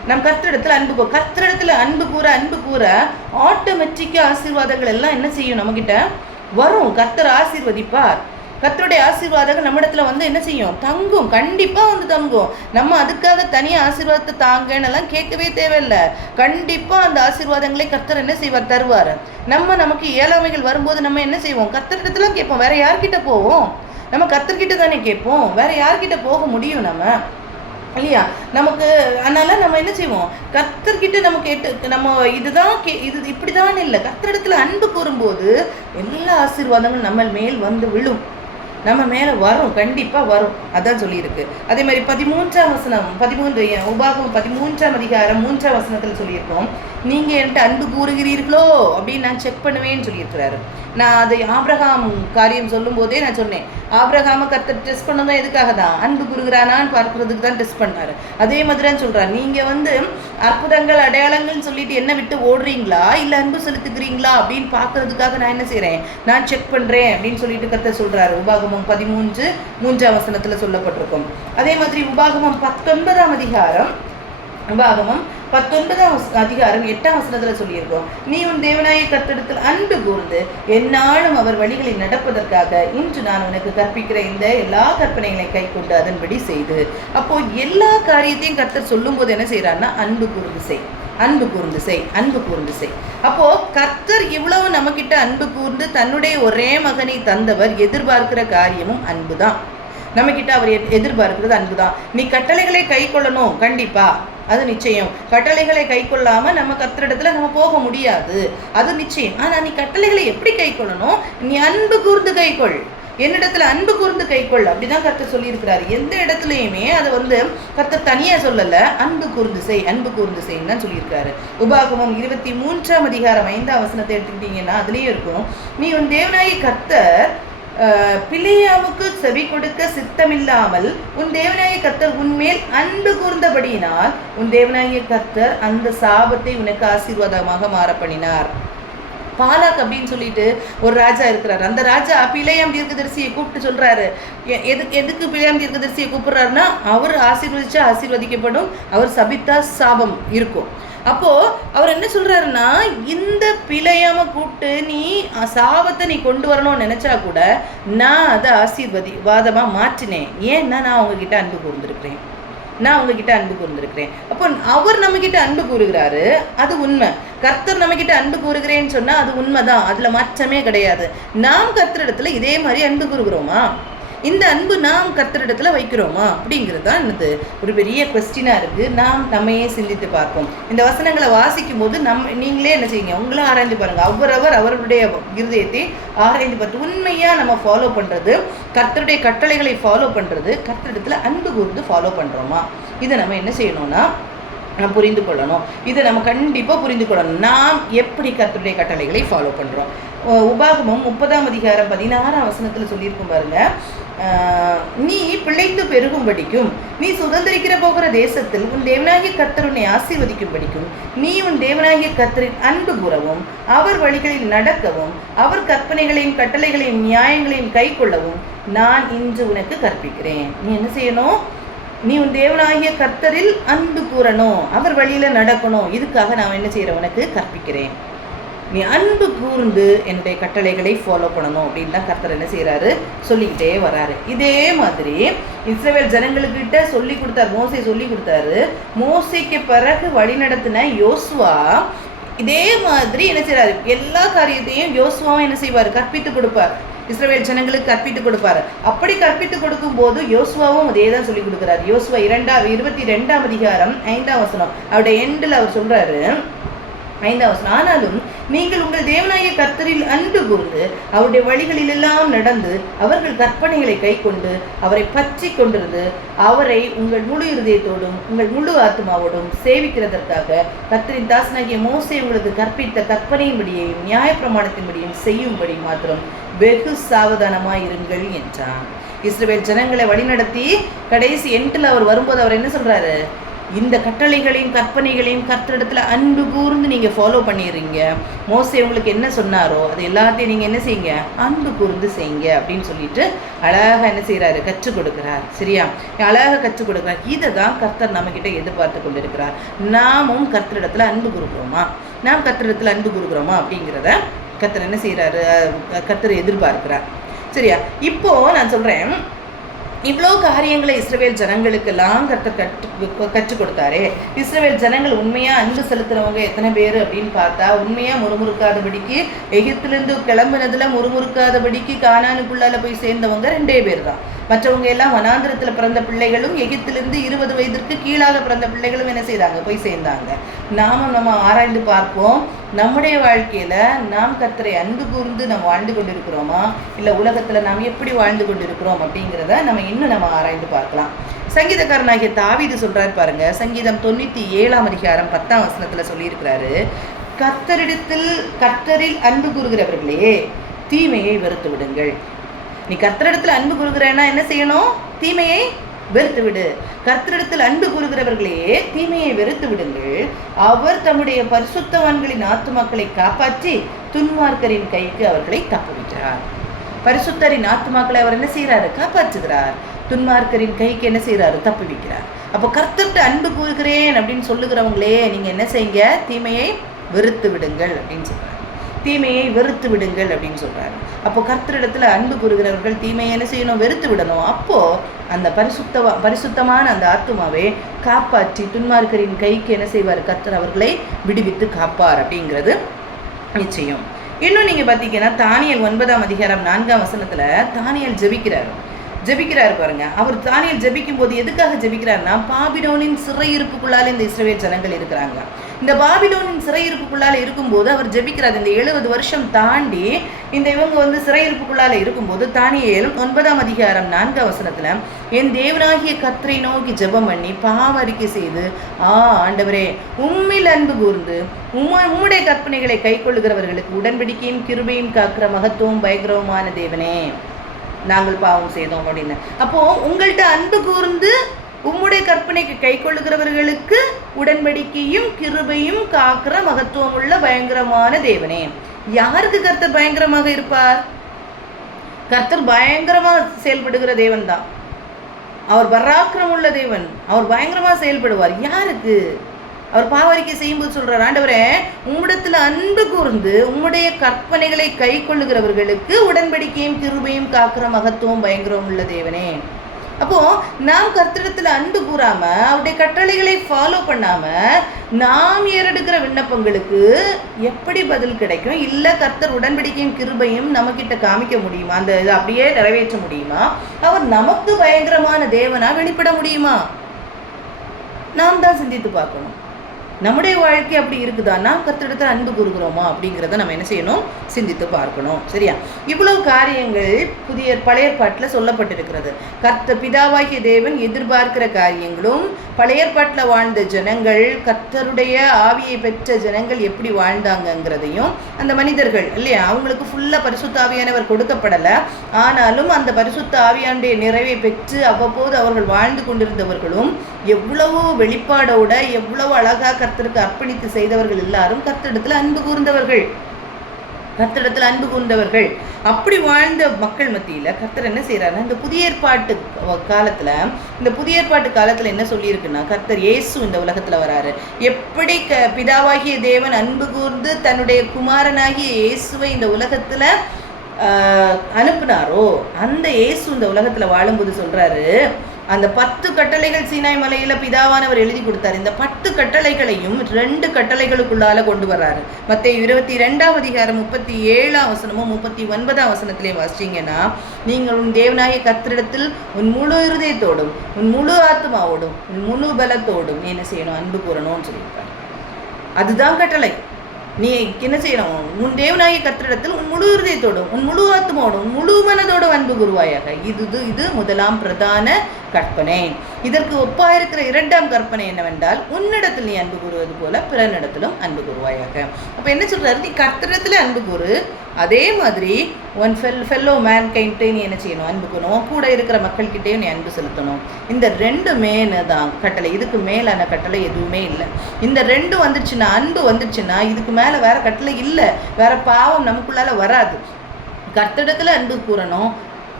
நம் கர்த்தரிடத்துல அன்பு கூற ஆட்டோமேட்டிக்கா ஆசீர்வாதங்கள் எல்லாம் என்ன செய்யும், நம்ம கிட்ட வரும். கர்த்தர் ஆசீர்வதிப்பார். கர்த்தருடைய ஆசீர்வாதங்கள் நம்மிடத்துல என்ன செய்யும், தங்கும். கண்டிப்பா தங்கும். நம்ம அதுக்காக தனியாக ஆசீர்வாதத்தை தாங்கன்னு கேட்கவே தேவையில்லை. கண்டிப்பா அந்த ஆசீர்வாதங்களை கர்த்தர் என்ன செய்வார், தருவார். நமக்கு இயலாமைகள் வரும்போது நம்ம என்ன செய்வோம், கர்த்தரிடத்துல கேட்போம். வேற யார்கிட்ட போவோம்? நம்ம கர்த்தர்கிட்ட தானே கேட்போம். வேற யார்கிட்ட போக முடியும் நம்ம, இல்லையா? நமக்கு அதனால நம்ம என்ன செய்வோம், கர்த்தர்கிட்ட நம்ம கேட்டு நம்ம இது இப்படிதான் இல்லை, கர்த்தரிடத்துல அன்பு கூறும்போது எல்லா ஆசீர்வாதங்களும் நம்ம மேல் விழும், நம்ம மேலே வரும், கண்டிப்பாக வரும். அதான் சொல்லியிருக்கு. அதே மாதிரி 13ஆம் வசனம் உபாகமம் 13ஆம் அதிகாரம் 3ஆம் வசனத்தில் சொல்லியிருக்கோம், நீங்கள் என்கிட்ட அன்பு கூறுகிறீர்களோ அப்படின்னு நான் செக் பண்ணுவேன்னு சொல்லியிருக்கிறாரு. நான் அது ஆபிரகாம் காரியம் சொல்லும் போதே நான் சொன்னேன், ஆபிரகாம கர்த்தர் டெஸ்ட் பண்ணதும் எதுக்காக தான்? அன்பு கூறுகிறானான்னு பார்க்கறதுக்கு தான் டெஸ்ட் பண்ணாரு. அதே மாதிரி தான் சொல்றாரு, நீங்க அற்புதங்கள் அடையாளங்கள்னு சொல்லிட்டு என்ன விட்டு ஓடுறீங்களா இல்லை அன்பு செலுத்துக்கிறீங்களா அப்படின்னு பார்க்கறதுக்காக நான் என்ன செய்கிறேன், நான் செக் பண்ணுறேன் அப்படின்னு சொல்லிட்டு கர்த்தர் சொல்றாரு. உபாகமம் 13:3 சொல்லப்பட்டிருக்கும். அதே மாதிரி உபாகமம் 19ஆம் அதிகாரம், உபாகமம் 19ஆம் அதிகாரம் 8 சொல்லியிருக்கோம், நீ உன் தேவனாய கர்த்தரிடத்தில் அன்பு கூர்ந்து எந்நாளும் அவர் வழிகளில் நடப்பதற்காக இன்று நான் உனக்கு கற்பிக்கிற இந்த எல்லா கற்பனைகளை கை கொண்டு அதன்படி செய்து. அப்போ எல்லா காரியத்தையும் கர்த்தர் சொல்லும் போது என்ன செய்யறாருன்னா, அன்பு கூர்ந்து செய், அன்பு கூர்ந்து செய், அன்பு கூர்ந்து செய். அப்போ கர்த்தர் இவ்வளவு நம்ம கிட்ட அன்பு கூர்ந்து தன்னுடைய ஒரே மகனை தந்தவர். எதிர்பார்க்கிற காரியமும் அன்பு தான். நம்ம கிட்ட அவர் எதிர்பார்க்கிறது அன்பு தான். நீ கட்டளைகளை கை கொள்ளணும், கண்டிப்பா அது நிச்சயம். கட்டளைகளை கை கொள்ளாம நம்ம கர்த்தரிடத்துல நம்ம போக முடியாது, அது நிச்சயம். ஆனா நீ கட்டளைகளை எப்படி கை கொள்ளணும்? நீ அன்பு கூர்ந்து கை கொள், என்னிடத்துல அன்பு கூர்ந்து கை கொள், அப்படிதான் கர்த்தர் சொல்லியிருக்கிறாரு. எந்த இடத்துலையுமே அதை கர்த்தர் தனியா சொல்லல, அன்பு கூர்ந்து செய், அன்பு கூர்ந்து செய்ன்னு தான் சொல்லியிருக்காரு. உபாகமம் 23ஆம் அதிகாரம் 5ஆம் வசனத்தை எடுத்துக்கிட்டீங்கன்னா அதுலயே இருக்கும், நீ உன் தேவனாயி கர்த்தர் பிலேயாமுக்கு செவி கொடுக்க சித்தமில்லாமல் உன் தேவனாகிய கர்த்தர் உன்மேல் அன்பு கூர்ந்தபடியினால் உன் தேவனாகிய கர்த்தர் அந்த சாபத்தை உனக்கு ஆசீர்வாதமாக மாற பண்ணினார். பாலாக் அப்படின்னு சொல்லிட்டு ஒரு ராஜா இருக்கிறாரு. அந்த ராஜா பிலேயாம் தீர்க்கதரிசியை கூப்பிட்டு சொல்றாரு. எதுக்கு பிலேயாம் தீர்க்கதரிசியை கூப்பிடுறாருன்னா, அவர் ஆசீர்வதிச்சா ஆசீர்வதிக்கப்படும், அவர் சபித்தா சாபம் இருக்கும். அப்போ அவர் என்ன சொல்றாருன்னா, இந்த பிழையாம கூப்பிட்டு நீ சாபத்தை நீ கொண்டு வரணும்னு நினைச்சா கூட நான் அதை ஆசீர்வாதமா மாற்றினேன். ஏன்னா நான் உங்ககிட்ட அன்பு கூர்ந்திருக்கிறேன், நான் உங்ககிட்ட அன்பு கூர்ந்திருக்கிறேன். அப்போ அவர் நம்ம கிட்ட அன்பு கூறுகிறாரு, அது உண்மை. கர்த்தர் நம்ம கிட்ட அன்பு கூறுகிறேன்னு சொன்னா அது உண்மைதான், அதுல மாற்றமே கிடையாது. நாம் கர்த்தரிடத்துல இதே மாதிரி அன்பு கூறுகிறோமா? இந்த அன்பு நாம் கர்த்தரிடத்துல வைக்கிறோமா அப்படிங்கிறது தான் என்னது ஒரு பெரிய கொஸ்டினா இருக்கு. நாம் நம்மையே சிந்தித்து பார்ப்போம். இந்த வசனங்களை வாசிக்கும் போது நீங்களே என்ன செய்யுங்க, உங்களும் ஆராய்ந்து பாருங்க. அவருடைய இருதயத்தை ஆராய்ந்து பார்த்து உண்மையா நம்ம ஃபாலோ பண்றது, கர்த்தருடைய கட்டளைகளை ஃபாலோ பண்றது, கர்த்தரிடத்துல அன்பு கூர்ந்து ஃபாலோ பண்றோமா? இதை நம்ம என்ன செய்யணும்னா நம்ம புரிந்து கொள்ளணும். இதை நம்ம கண்டிப்பாக புரிந்து கொள்ளணும். நாம் எப்படி கர்த்தருடைய கட்டளைகளை ஃபாலோ பண்ணுறோம். உபாகமம் 30ஆம் அதிகாரம் 16ஆம் வசனத்தில் சொல்லியிருக்கும் பாருங்க, நீ பிழைத்து பெருகும்படிக்கும் நீ சுதந்திரிக்கிற போகிற தேசத்தில் உன் தேவனாகிய கர்த்தர் உன்னை ஆசீர்வதிக்கும்படிக்கும் நீ உன் தேவனாகிய கர்த்தரின் அன்பு கூறவும் அவர் வழிகளில் நடக்கவும் அவர் கற்பனைகளையும் கட்டளைகளையும் நியாயங்களையும் கை கொள்ளவும் நான் இன்று உனக்கு கற்பிக்கிறேன். நீ என்ன செய்யணும்? நீ உன் தேவனாகிய கர்த்தரில் அன்பு கூறணும், அவர் வழியில நடக்கணும். இதுக்காக நான் என்ன செய்யறேன், உனக்கு கற்பிக்கிறேன். நீ அன்பு கூர்ந்து என்னுடைய கட்டளைகளை ஃபாலோ பண்ணணும் அப்படின்னு தான் கர்த்தர் என்ன செய்யறாரு, சொல்லிக்கிட்டே வராரு. இதே மாதிரி இஸ்ரவேல் ஜனங்களுக்கிட்ட சொல்லி கொடுத்தாரு, மோசே சொல்லி கொடுத்தாரு. மோசேக்கு பிறகு வழி நடத்தின யோசுவா இதே மாதிரி என்ன செய்யறாரு, எல்லா காரியத்தையும் யோசுவாவும் என்ன செய்வார், கற்பித்து கொடுப்பார். இஸ்ரவேல் ஜனங்களுக்கு கற்பித்து கொடுப்பாரு. அப்படி கற்பித்து கொடுக்கும் போது யோசுவாவும் அதே தான் சொல்லி கொடுக்குறாரு. யோசுவா 22ஆம் அதிகாரம் 5ஆம் வசனம் அவருடைய எண்டில் அவர் சொல்றாரு, 5ஆம் வசனம், ஆனாலும் நீங்கள் உங்கள் தேவனாகிய கர்த்தரில் அன்பு கூர்ந்து அவருடைய வழிகளில் எல்லாம் நடந்து அவர்கள் கற்பனைகளை கை கொண்டு அவரை பற்றி கொண்டிருந்து அவரை உங்கள் முழு இருதயத்தோடும் உங்கள் முழு ஆத்மாவோடும் சேவிக்கிறதற்காக கர்த்தரின் தாசனாகிய மோசே உங்களுக்கு கற்பித்த கற்பனையின்படியையும் நியாயப்பிரமாணத்தின்படியும் செய்யும்படி மாத்திரம் வெகு சாவதானமாய் இருங்கள் என்றான். இஸ்ரவேல் ஜனங்களை வழிநடத்தி கடைசி எண்டில் அவர் வரும்போது அவர் என்ன சொல்றாரு, இந்த கட்டளைகளையும் கற்பனைகளையும் கர்த்தரிடத்துல அன்பு கூர்ந்து நீங்கள் ஃபாலோ பண்ணிடுறீங்க. மோசே உங்களுக்கு என்ன சொன்னாரோ அது எல்லாத்தையும் நீங்கள் என்ன செய்யுங்க, அன்பு கூர்ந்து செய்யுங்க அப்படின்னு சொல்லிட்டு அழகாக என்ன செய்கிறாரு, கற்றுக் கொடுக்குறார். சரியா, அழகாக கற்றுக் கொடுக்குறார். இதை தான் கர்த்தர் நம்மக்கிட்ட எதிர்பார்த்து கொண்டிருக்கிறார். நாமும் கர்த்தரிடத்துல அன்பு கூறுகிறோமா, நாம் கர்த்தரிடத்துல அன்பு கூறுகிறோமா அப்படிங்கிறத கர்த்தர் என்ன செய்கிறாரு, கர்த்தர் எதிர்பார்க்கிறார். சரியா, இப்போ நான் சொல்கிறேன், இவ்வளோ காரியங்களை இஸ்ரவேல் ஜனங்களுக்கெல்லாம் கற்றுக் கொடுத்தாரே. இஸ்ரவேல் ஜனங்கள் உண்மையாக அன்பு செலுத்துறவங்க எத்தனை பேர் அப்படின்னு பார்த்தா, உண்மையாக முறுமுறுக்காதபடிக்கு எகிப்திலிருந்து கிளம்புனதில் முறுமுறுக்காதபடிக்கு கானானுக்குள்ளால போய் சேர்ந்தவங்க 2 பேர் தான். மற்றவங்க எல்லாம் வனாந்திரத்தில் பிறந்த பிள்ளைகளும் எகிப்திலிருந்து 20 வயதிற்கு கீழாக பிறந்த பிள்ளைகளும் என்ன செய்தாங்க, போய் சேர்ந்தாங்க. நம்ம ஆராய்ந்து பார்ப்போம், நம்முடைய வாழ்க்கையில நாம் கர்த்தரை அன்பு கூர்ந்து நம்ம வாழ்ந்து கொண்டிருக்கிறோமா, இல்லை உலகத்துல நாம் எப்படி வாழ்ந்து கொண்டிருக்கிறோம் அப்படிங்கிறத நம்ம ஆராய்ந்து பார்க்கலாம். சங்கீதக்காரனாகிய தாவீது சொல்றாரு பாருங்க, சங்கீதம் 97ஆம் அதிகாரம் 10ஆம் வசனத்துல சொல்லியிருக்கிறாரு, கர்த்தரில் அன்பு கூறுகிறவர்களே தீமையை வெறுத்து விடுங்கள். நீ கர்த்தரிடத்தில் அன்பு கூறுகிறேன்னா என்ன செய்யணும்? தீமையை வெறுத்து விடு. கர்த்தரிடத்தில் அன்பு கூறுகிறவர்களே தீமையை வெறுத்து விடுங்கள். அவர் தம்முடைய பரிசுத்தவான்களின் ஆத்துமாக்களை காப்பாற்றி துன்மார்க்கரின் கைக்கு அவர்களை தப்புவிக்கிறார். பரிசுத்தரின் ஆத்துமாக்களை அவர் என்ன செய்யறாரு? காப்பாற்றுகிறார். துன்மார்க்கரின் கைக்கு என்ன செய்யறாரு? தப்புவிக்கிறார். அப்போ கர்த்தர்கிட்ட அன்பு கூறுகிறேன் அப்படின்னு சொல்லுகிறவங்களே நீங்க என்ன செய்யுங்க? தீமையை வெறுத்து விடுங்கள் அப்படின்னு சொல்றாரு. தீமையை வெறுத்து விடுங்கள் அப்படின்னு சொல்றாரு. அப்போ கர்த்தரிடத்துல அன்பு கூறுகிறவர்கள் தீமையை என்ன செய்யணும்? வெறுத்து விடணும். அப்போ அந்த பரிசுத்தமான அந்த ஆத்துமாவை காப்பாற்றி துன்மார்க்கரின் கைக்கு என்ன செய்வார்? கர்த்தர் அவர்களை விடுவித்து காப்பார் அப்படிங்கிறது நிச்சயம். இன்னும் நீங்க பாத்தீங்கன்னா தானியேல் 9ஆம் அதிகாரம் 4ஆம் வசனத்துல தானியேல் ஜெபிக்கிறாரு பாருங்க. அவர் தானியேல் ஜெபிக்கும் போது எதுக்காக ஜெபிக்கிறாருன்னா, பாபிலோனின் சிறையிருப்புக்குள்ளால இந்த இஸ்ரவேல் ஜனங்கள் இருக்கிறாங்க. இந்த பாபிலோனின் சிறையிருப்புக்குள்ளால இருக்கும்போது அவர் ஜெபிக்கிறார். இந்த 70 வருஷம் தாண்டி இவங்க சிறையிருப்புக்குள்ளால இருக்கும்போது தானியேல் 9ஆம் அதிகாரம் 4ஆம் வசனத்துல என் தேவனாகிய கர்த்தரை நோக்கி ஜெபம் பண்ணி பாவ அறிக்கை செய்து, ஆண்டவரே உம்மில் அன்பு கூர்ந்து உம்முடைய கற்பனைகளை கை கொள்ளுகிறவர்களுக்கு உடன்படிக்கையும் கிருபையும் காக்கிற மகத்துவம் பயங்கரமான தேவனே, நாங்கள் பாவம் செய்தோம் அப்படின்னு. அப்போ உங்கள்கிட்ட அன்பு கூர்ந்து உம்முடைய கற்பனைக்கு கை கொள்ளுகிறவர்களுக்கு உடன்படிக்கையும் கிருபையும் காக்கிற மகத்துவம் உள்ள பயங்கரமான தேவனே. யாருக்கு கர்த்தர் பயங்கரமாக இருப்பார்? கர்த்தர் பயங்கரமா செயல்படுகிற தேவன் தான். அவர் பராக்கிரம் உள்ள தேவன். அவர் பயங்கரமா செயல்படுவார். யாருக்கு? அவர் பாவரிக்கை செய்யும்போது சொல்றார், ஆண்டவரே உம்மிடத்துல அன்பு கூர்ந்து உம்முடைய கற்பனைகளை கை கொள்ளுகிறவர்களுக்கு உடன்படிக்கையும் கிருபையும் காக்கிற மகத்துவம் பயங்கரம் உள்ள தேவனே. அப்போ நாம் கர்த்தரிடத்துல அன்பு கூறாம அவருடைய கட்டளைகளை ஃபாலோ பண்ணாம நாம் ஏறெடுக்கிற விண்ணப்பங்களுக்கு எப்படி பதில் கிடைக்கும்? இல்ல கர்த்தர் உடன்படிக்கையும் கிருபையும் நம்ம கிட்ட காமிக்க முடியுமா? அந்த இதை அப்படியே நிறைவேற்ற முடியுமா? அவர் நமக்கு பயங்கரமான தேவனா வெளிப்பட முடியுமா? நாம் தான் சிந்தித்து பார்க்கணும். நம்முடைய வாழ்க்கை அப்படி இருக்குதா? நாம் கர்த்தரிடத்தில் அன்பு கூறுகிறோமா அப்படிங்கிறத நம்ம என்ன செய்யணும்? சிந்தித்து பார்க்கணும். சரியா? இவ்வளவு காரியங்கள் பழைய ஏற்பாட்டில் சொல்லப்பட்டிருக்கிறது. பிதாவாகிய தேவன் எதிர்பார்க்கிற காரியங்களும் பழைய ஏற்பாட்டில் வாழ்ந்த ஜனங்கள், கர்த்தருடைய ஆவியை பெற்ற ஜனங்கள் எப்படி வாழ்ந்தாங்கங்கிறதையும், அந்த மனிதர்கள் இல்லையா, அவங்களுக்கு ஃபுல்லாக பரிசுத்த ஆவியானவர் கொடுக்கப்படலை, ஆனாலும் அந்த பரிசுத்த ஆவியானுடைய நிறைவை பெற்று அவ்வப்போது அவர்கள் வாழ்ந்து கொண்டிருந்தவர்களும் எவ்வளவோ வெளிப்பாடோட எவ்வளவு அழகாக கர்த்தருக்கு அர்ப்பணித்து செய்தவர்கள் எல்லாரும் கர்த்தரிடத்தில் அன்பு கூர்ந்தவர்கள். அப்படி வாழ்ந்த மக்கள் மத்தியில் கர்த்தர் என்ன செய்யறாருன்னா, இந்த புதிய ஏற்பாட்டு காலத்துல என்ன சொல்லியிருக்குன்னா, கர்த்தர் இயேசு இந்த உலகத்துல வராரு. எப்படி பிதாவாகிய தேவன் அன்பு கூர்ந்து தன்னுடைய குமாரனாகிய இயேசுவை இந்த உலகத்துல அனுப்புனாரோ, அந்த இயேசு இந்த உலகத்துல வாழும்போது சொல்றாரு, அந்த 10 கட்டளைகள் சீனாய் மலையில பிதாவானவர் எழுதி கொடுத்தார். இந்த 10 கட்டளைகளையும் 2 கட்டளைகளுக்குள்ளால கொண்டு வர்றாரு. மத்தேயு 22ஆம் அதிகாரம் 37ஆம் வசனமும் 39ஆம் வசனத்திலையும் வாசிச்சீங்கன்னா, நீங்கள் உன் தேவனாகிய கர்த்தரிடத்தில் உன் முழு இருதயத்தோடும் உன் முழு ஆத்மாவோடும் உன் முழு பலத்தோடும் என்ன செய்யணும்? அன்பு கூறணும்னு சொல்லியிருப்பாரு. அதுதான் கட்டளை. நீ என்ன செய்யணும்? உன் தேவனாகிய கர்த்தரிடத்தில் உன் முழு இருதயத்தோடும் உன் முழு ஆத்மாவோடும் உன் முழு மனதோடு அன்பு கூறுவாயாக. இது முதலாம் பிரதான கற்பனை. இதற்கு ஒப்பாயிருக்கிற 2ஆம் கற்பனை என்னவென்றால், உன்னிடத்தில் நீ அன்பு கூறுவது போல பிறனிடத்திலும் அன்பு கூறுவாயாக. அப்ப என்ன சொல்றாரு? நீ கர்த்தரிடத்துல அன்பு கூறு, அதே மாதிரி ஒன் ஃபெல்லோ மேன்கைண்ட்டை நீ என்ன செய்யணும்? அன்பு கூறணும். கூட இருக்கிற மக்கள்கிட்டையும் நீ அன்பு செலுத்தணும். இந்த 2மே தான் கட்டளை. இதுக்கு மேலான கட்டளை எதுவுமே இல்லை. இந்த 2 வந்துருச்சுன்னா, அன்பு வந்துருச்சுன்னா, இதுக்கு மேல வேற கட்டளை இல்லை. வேற பாவம் நமக்குள்ளால வராது. கர்த்தரிடத்துல அன்பு கூறணும்,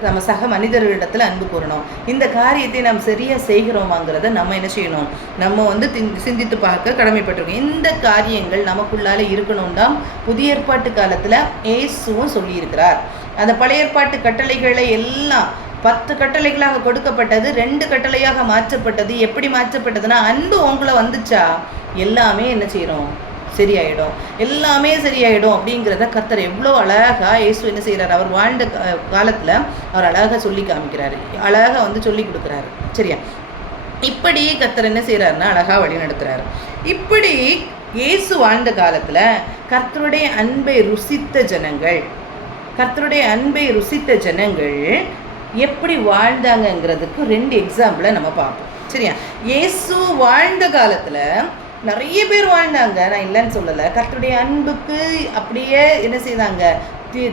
நம்ம சக மனிதர்களிடத்துல அன்பு கூறணும். இந்த காரியத்தை நாம் சரியா செய்கிறோமாங்கிறத நம்ம என்ன செய்யணும்? நம்ம சிந்தித்து பார்க்க கடமைப்பட்டிருக்கோம். இந்த காரியங்கள் நமக்குள்ளால இருக்கணும் தான் புதிய ஏற்பாட்டு காலத்துல இயேசுவும் சொல்லியிருக்கிறார். அந்த பழைய ஏற்பாட்டு கட்டளைகளை எல்லாம் 10 கட்டளைகளாக கொடுக்கப்பட்டது 2 கட்டளையாக மாற்றப்பட்டது. எப்படி மாற்றப்பட்டதுன்னா, அன்பு உங்களை வந்துச்சா எல்லாமே என்ன செய்யறோம்? சரியாயிடும். எல்லாமே சரியாயிடும் அப்படிங்கிறத கர்த்தர் எவ்வளோ அழகா இயேசு என்ன செய்கிறார்? அவர் வாழ்ந்த காலத்தில் அவர் அழகாக சொல்லி காமிக்கிறாரு, அழகாக சொல்லி கொடுக்குறாரு. சரியா? இப்படி கர்த்தர் என்ன செய்கிறாருன்னா அழகாக வழி நடத்துகிறாரு. இப்படி இயேசு வாழ்ந்த காலத்தில் கர்த்தருடைய அன்பை ருசித்த ஜனங்கள் எப்படி வாழ்ந்தாங்கங்கிறதுக்கு 2 எக்ஸாம்பிளை நம்ம பார்ப்போம். சரியா? இயேசு வாழ்ந்த காலத்தில் நிறைய பேர் வாழ்ந்தாங்க, நான் இல்லைன்னு சொல்லலை. கர்த்தருடைய அன்புக்கு அப்படியே என்ன செய்தாங்க?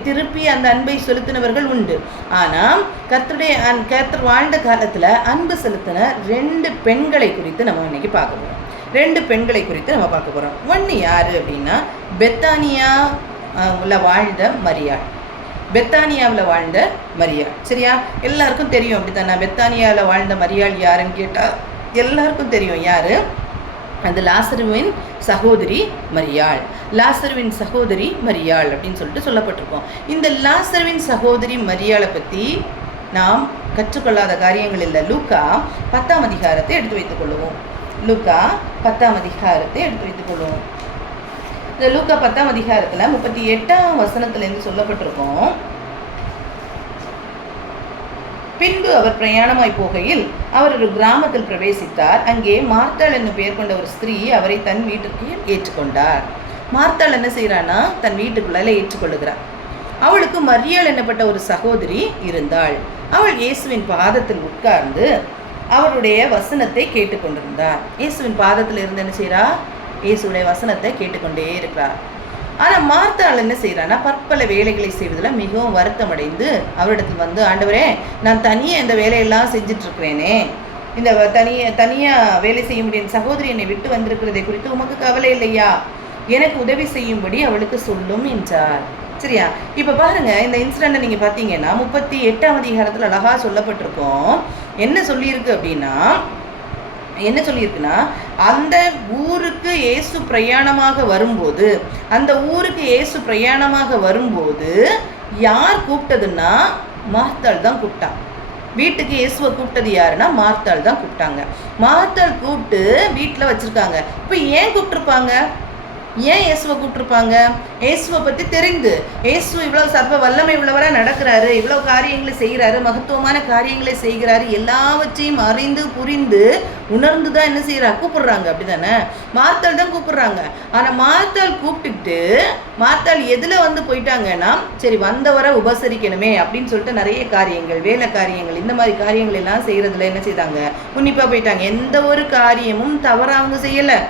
திருப்பி அந்த அன்பை செலுத்தினவர்கள் உண்டு. ஆனால் கர்த்தர் வாழ்ந்த காலத்தில் அன்பு செலுத்தின 2 பெண்களை குறித்து நம்ம இன்னைக்கு பார்க்க போகிறோம். 2 பெண்களை குறித்து நம்ம பார்க்க போகிறோம். ஒன்று யார் அப்படின்னா, பெத்தானியாவில் வாழ்ந்த மரியாள். பெத்தானியாவில் வாழ்ந்த மரியாள், சரியா? எல்லாருக்கும் தெரியும் அப்படித்தானே. பெத்தானியாவில் வாழ்ந்த மரியாள் யாருன்னு கேட்டால் எல்லாருக்கும் தெரியும். யார்? அந்த லாசருவின் சகோதரி மரியாள். லாசருவின் சகோதரி மரியாள் அப்படின்னு சொல்லிட்டு சொல்லப்பட்டிருக்கோம். இந்த லாசருவின் சகோதரி மரியாளை பற்றி நாம் கற்றுக்கொள்ளாத காரியங்கள் இல்லை. லூக்கா 10ஆம் அதிகாரத்தை எடுத்து வைத்துக் கொள்ளுவோம். லூக்கா 10ஆம் அதிகாரத்தை எடுத்து வைத்துக் கொள்ளுவோம். இந்த லூக்கா 10ஆம் அதிகாரத்தில் 38ஆம் வசனத்திலேருந்து சொல்லப்பட்டிருக்கோம். பின்பு அவர் பிரயாணமாய் போகையில் அவர் ஒரு கிராமத்தில் பிரவேசித்தார். அங்கே மார்த்தாள் என்னும் பெயர் கொண்ட ஒரு ஸ்திரீ அவரை தன் வீட்டிற்கு ஏற்றுக்கொண்டார். மார்த்தாள் என்ன செய்கிறான்னா, தன் வீட்டுக்குள்ளால ஏற்றுக்கொள்ளுகிறார். அவளுக்கு மரியாள் என்னப்பட்ட ஒரு சகோதரி இருந்தாள். அவள் இயேசுவின் பாதத்தில் உட்கார்ந்து அவருடைய வசனத்தை கேட்டுக்கொண்டிருந்தார். இயேசுவின் பாதத்தில் இருந்து என்ன செய்கிறா? இயேசுடைய வசனத்தை கேட்டுக்கொண்டே இருக்கிறார். ஆனால் மார்த்தாள் என்ன செய்கிறான்னா, பற்பல வேலைகளை செய்வதில் மிகவும் வருத்தம் அடைந்து அவரிடத்தில் வந்து, ஆண்டவரே, நான் தனியாக இந்த வேலையெல்லாம் செஞ்சிட்ருக்கிறேனே, இந்த தனியாக வேலை செய்ய முடியும், சகோதரி என்னை விட்டு வந்திருக்கிறதை குறித்து உமக்கு கவலை இல்லையா? எனக்கு உதவி செய்யும்படி அவளுக்கு சொல்லும் என்றார். சரியா? இப்போ பாருங்க, இந்த இன்சிடெண்ட்டை நீங்கள் பார்த்தீங்கன்னா 38ஆம் அதிகாரத்தில் அழகாக சொல்லப்பட்டிருக்கோம். என்ன சொல்லியிருக்கு அப்படின்னா, என்ன சொல்லியிருக்குன்னா, அந்த ஊருக்கு இயேசு பிரயாணமாக வரும்போது யார் கூப்பிட்டதுன்னா மார்த்தாள் தான் கூப்பிட்டா. வீட்டுக்கு இயேசுவை கூப்பிட்டது யாருன்னா மார்த்தாள் தான் கூப்பிட்டாங்க. மார்த்தாள் கூப்பிட்டு வீட்டில் வச்சுருக்காங்க. இப்போ ஏன் கூப்பிட்டுருப்பாங்க? ஏன் இயேசுவை கூப்பிட்டுருப்பாங்க? இயேசுவை பற்றி தெரிந்து, இயேசு இவ்வளோ சர்வ வல்லமை உள்ளவராக நடக்கிறாரு, இவ்வளோ காரியங்களை செய்கிறாரு, மகத்துவமான காரியங்களை செய்கிறாரு, எல்லாவற்றையும் அறிந்து புரிந்து உணர்ந்து தான் என்ன செய்கிறா? கூப்பிடுறாங்க. அப்படி தானே? மார்த்தாள் தான் கூப்பிடுறாங்க. ஆனால் மார்த்தாள் கூப்பிட்டுட்டு மார்த்தாள் எதில் வந்து போயிட்டாங்கன்னா, சரி வந்தவரை உபசரிக்கணுமே அப்படின்னு சொல்லிட்டு நிறைய காரியங்கள், வேலை காரியங்கள், இந்த மாதிரி காரியங்கள் எல்லாம் செய்கிறதுல என்ன செய்தாங்க? உன்னிப்பாக போயிட்டாங்க. எந்த ஒரு காரியமும் தவறாக அவங்க செய்யலை.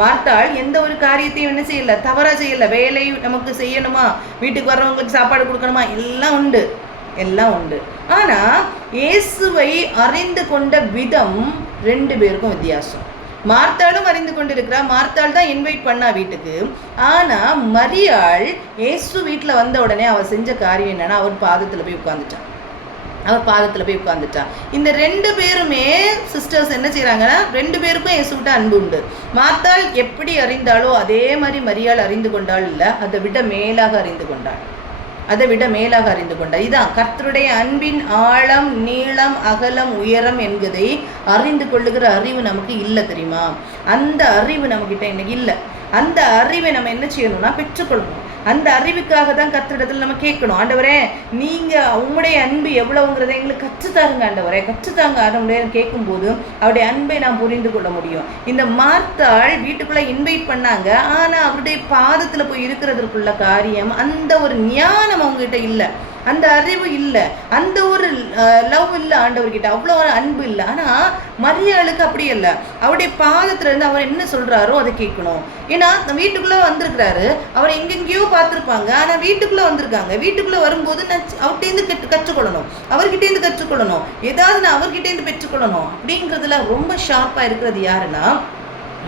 மார்த்தாள் எந்த ஒரு காரியத்தையும் என்ன செய்யலை? தவறாக செய்யலை. வேலை நமக்கு செய்யணுமா, வீட்டுக்கு வர்றவங்களுக்கு சாப்பாடு கொடுக்கணுமா, எல்லாம் உண்டு. ஆனால் இயேசுவை அறிந்து கொண்ட விதம் 2 பேருக்கும் வித்தியாசம். மார்த்தாளும் அறிந்து கொண்டிருக்கிறா. மார்த்தாள் தான் இன்வைட் பண்ணா வீட்டுக்கு. ஆனால் மரியாள் இயேசு வீட்டில் வந்த உடனே அவள் செஞ்ச காரியம் என்னன்னா, அவர் பாதத்தில் போய் உட்காந்துட்டான். இந்த 2 பேருமே சிஸ்டர்ஸ் என்ன செய்கிறாங்கன்னா, 2 பேருக்கும் இயேசுவிட்ட அன்பு உண்டு. மார்த்தாள் எப்படி அறிந்தாலோ அதே மாதிரி மரியாள் அறிந்து கொண்டாள். இல்லை, அதை விட மேலாக அறிந்து கொண்டாள். இதான் கர்த்தருடைய அன்பின் ஆழம், நீளம், அகலம், உயரம் என்பதை அறிந்து கொள்ளுகிற அறிவு நமக்கு இல்லை, தெரியுமா? அந்த அறிவு நம்மக்கிட்ட இன்னைக்கு இல்லை. அந்த அறிவை நம்ம என்ன செய்யணும்னா பெற்றுக்கொள்ளணும். அந்த அறிவுக்காக தான் கர்த்தரிடத்தில் நம்ம கேட்கணும். ஆண்டவரே, நீங்கள் உங்களுடைய அன்பு எவ்வளவுங்கிறத எங்களுக்கு கற்றுத்தாருங்க ஆண்டவரே, கற்றுத்தாங்க. ஆண்டவரே கேட்கும்போது அவருடைய அன்பை நாம் புரிந்து கொள்ள முடியும். இந்த மார்த்தாள் வீட்டுக்குள்ளே இன்வைட் பண்ணாங்க. ஆனால் அவருடைய பாதத்தில் போய் இருக்கிறதுக்குள்ள காரியம், அந்த ஒரு ஞானம் அவங்ககிட்ட இல்லை, அந்த அறிவு இல்லை, அந்த ஒரு லவ் இல்லை ஆண்டவர்கிட்ட, அவ்வளோ ஒரு அன்பு இல்லை. ஆனால் மரியாளுக்கு அப்படி இல்லை. அவருடைய பாதத்துல இருந்து அவர் என்ன சொல்கிறாரோ அதை கேட்கணும். ஏன்னா வீட்டுக்குள்ளே வந்திருக்கிறாரு, அவர் எங்கெங்கேயோ பார்த்துருப்பாங்க. ஆனால் வீட்டுக்குள்ளே வந்திருக்காங்க. வீட்டுக்குள்ளே வரும்போது அவர்கிட்டேருந்து கற்றுக்கொள்ளணும். ஏதாவது நான் அவர்கிட்டேருந்து பெற்றுக்கொள்ளணும் அப்படிங்கிறதுல ரொம்ப ஷார்ப்பாக இருக்கிறது யாருன்னா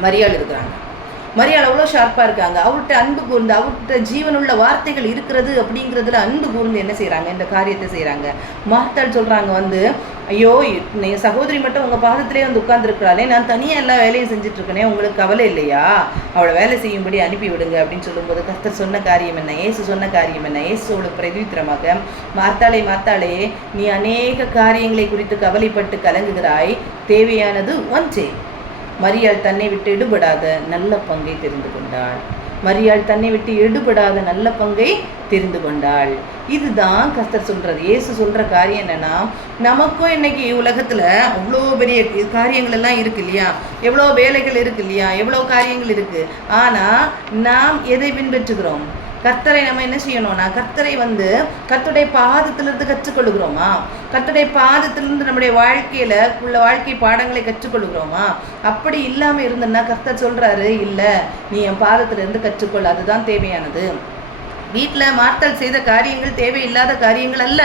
மரியாள் இருக்கிறாங்க. மரியாள் அவ்வளோ ஷார்ப்பாக இருக்காங்க. அவர்கிட்ட அன்பு கூர்ந்து, அவர்கிட்ட ஜீவனுள்ள வார்த்தைகள் இருக்கிறது அப்படிங்கிறதுல அன்பு கூர்ந்து என்ன செய்கிறாங்க? இந்த காரியத்தை செய்கிறாங்க. மார்த்தாள் சொல்கிறாங்க வந்து, ஐயோ, என் சகோதரி மட்டும் உங்கள் பாதத்திலே வந்து உட்கார்ந்துருக்கிறாளே, நான் தனியாக எல்லா வேலையும் செஞ்சுட்ருக்கேனே, உங்களுக்கு கவலை இல்லையா? அவளை வேலை செய்யும்படி அனுப்பி விடுங்க அப்படின்னு சொல்லும்போது கர்த்தர் சொன்ன காரியம் என்ன? இயேசு சொன்ன காரியம் என்ன? இயேசு அவளுக்கு பிரதித்திரமாக, மார்த்தாளே, நீ அநேக காரியங்களை குறித்து கவலைப்பட்டு கலங்குகிறாய், தேவையானது ஒன்றே. மரியாள் தன்னை விட்டு எடுபடாத நல்ல பங்கை தெரிந்து கொண்டாள். இதுதான் கர்த்தர் சொல்கிறது. இயேசு சொல்கிற காரியம் என்னென்னா, நமக்கும் இன்னைக்கு உலகத்தில் அவ்வளோ பெரிய காரியங்கள் எல்லாம் இருக்குது இல்லையா? எவ்வளோ வேலைகள் இருக்குது இல்லையா? எவ்வளோ காரியங்கள் இருக்குது. ஆனால் நாம் எதை பின்பற்றுகிறோம்? கர்த்தரை நம்ம என்ன செய்யணும்னா, கர்த்தரை வந்து கர்த்தருடைய பாதத்திலிருந்து கற்றுக்கொள்ளுகிறோமா? கர்த்தருடைய பாதத்திலிருந்து நம்முடைய வாழ்க்கையில் உள்ள வாழ்க்கை பாடங்களை கற்றுக்கொள்ளுகிறோமா? அப்படி இல்லாமல் இருந்தோன்னா கர்த்தர் சொல்கிறாரு, இல்லை, நீ என் பாதத்திலிருந்து கற்றுக்கொள், அதுதான் தேவையானது. வீட்டில் மார்த்தாள் செய்த காரியங்கள் தேவையில்லாத காரியங்கள் அல்ல,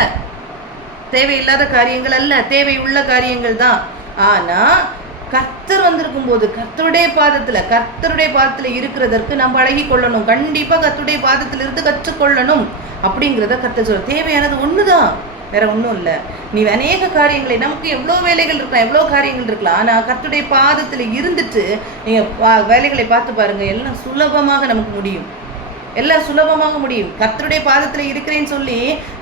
தேவையில்லாத காரியங்கள் அல்ல, தேவை உள்ள காரியங்கள் தான். ஆனால் கர்த்தர் வந்திருக்கும் போது கர்த்தருடைய பாதத்தில் இருக்கிறதற்கு நம்ம பழகி கொள்ளணும். கண்டிப்பாக கர்த்தருடைய பாதத்தில் இருந்து கற்றுக்கொள்ளணும் அப்படிங்கிறத கர்த்தர் சொல்ல. தேவையானது ஒன்று தான், வேற ஒன்றும் இல்லை. நீ அநேக காரியங்களை, நமக்கு எவ்வளோ வேலைகள் இருக்கலாம், எவ்வளோ காரியங்கள் இருக்கலாம். ஆனால் கர்த்தருடைய பாதத்தில் இருந்துட்டு நீங்கள் வேலைகளை பார்த்து பாருங்கள், எல்லாம் சுலபமாக நமக்கு முடியும், எல்லாம் சுலபமாக முடியும். கர்த்தருடைய பாதத்தில் இருக்கிறேன்னு சொல்லி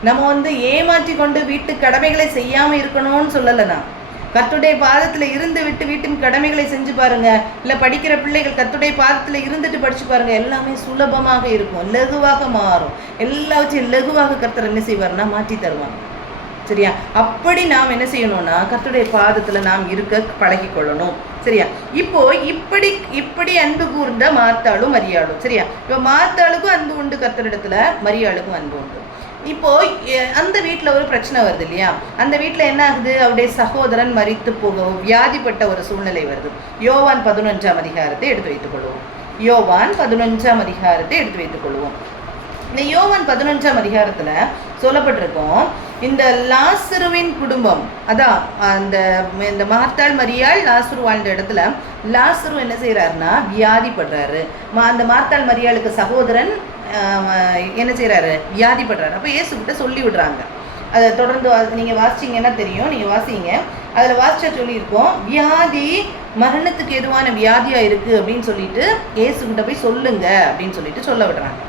நம்ம ஏமாற்றி கொண்டு வீட்டு கடமைகளை செய்யாமல் இருக்கணும்னு சொல்லலை. நான் கர்த்தருடைய பாதத்தில் இருந்து விட்டு வீட்டின் கடமைகளை செஞ்சு பாருங்க. இல்லை படிக்கிற பிள்ளைகள் கர்த்தருடைய பாதத்தில் இருந்துட்டு படிச்சு பாருங்க, எல்லாமே சுலபமாக இருக்கும், லகுவாக மாறும். எல்லாவற்றையும் லகுவாக கர்த்தர் என்ன செய்வார்னா மாற்றி தருவாங்க. சரியா? அப்படி நாம் என்ன செய்யணும்னா கர்த்தருடைய பாதத்தில் நாம் இருக்க பழகி கொள்ளணும். சரியா? இப்போ இப்படி அன்பு கூர்ந்த மார்த்தாளும் மரியாளும். சரியா? இப்போ மார்த்தாளுக்கும் அன்பு உண்டு கர்த்தரிடத்துல, மரியாளுக்கும் அன்பு உண்டு. இப்போ அந்த வீட்டில் ஒரு பிரச்சனை வருது இல்லையா? அந்த வீட்டில் என்ன ஆகுது? அவருடைய சகோதரன் மரித்து போகவும் வியாதிப்பட்ட ஒரு சூழ்நிலை வருது. யோவான் 11ஆம் அதிகாரத்தை எடுத்து வைத்துக் கொள்வோம். யோவான் 11ஆம் அதிகாரத்தை எடுத்து வைத்துக் கொள்வோம். இந்த யோவான் 11ஆம் அதிகாரத்தில் சொல்லப்பட்டிருக்கோம், இந்த லாசருவின் குடும்பம், அதான் இந்த மார்த்தாள் மரியாள் லாசரு வாழ்ந்த இடத்துல லாசரு என்ன செய்யறாருன்னா வியாதிப்படுறாரு. அந்த மார்த்தாள் மரியாளுக்கு சகோதரன் என்ன செய்யறாரு? வியாதிப்படுறாரு. அப்போ இயேசுகிட்ட சொல்லி விடுறாங்க. அதை தொடர்ந்து நீங்கள் வாசிச்சிங்கன்னா தெரியும், நீங்கள் வாசிங்க. அதில் வாசிச்சா சொல்லியிருக்கோம், வியாதி மரணத்துக்கு எதுவான வியாதியாக இருக்குது அப்படின்னு சொல்லிட்டு இயேசுகிட்ட போய் சொல்லுங்க அப்படின்னு சொல்லிட்டு சொல்ல விடுறாங்க.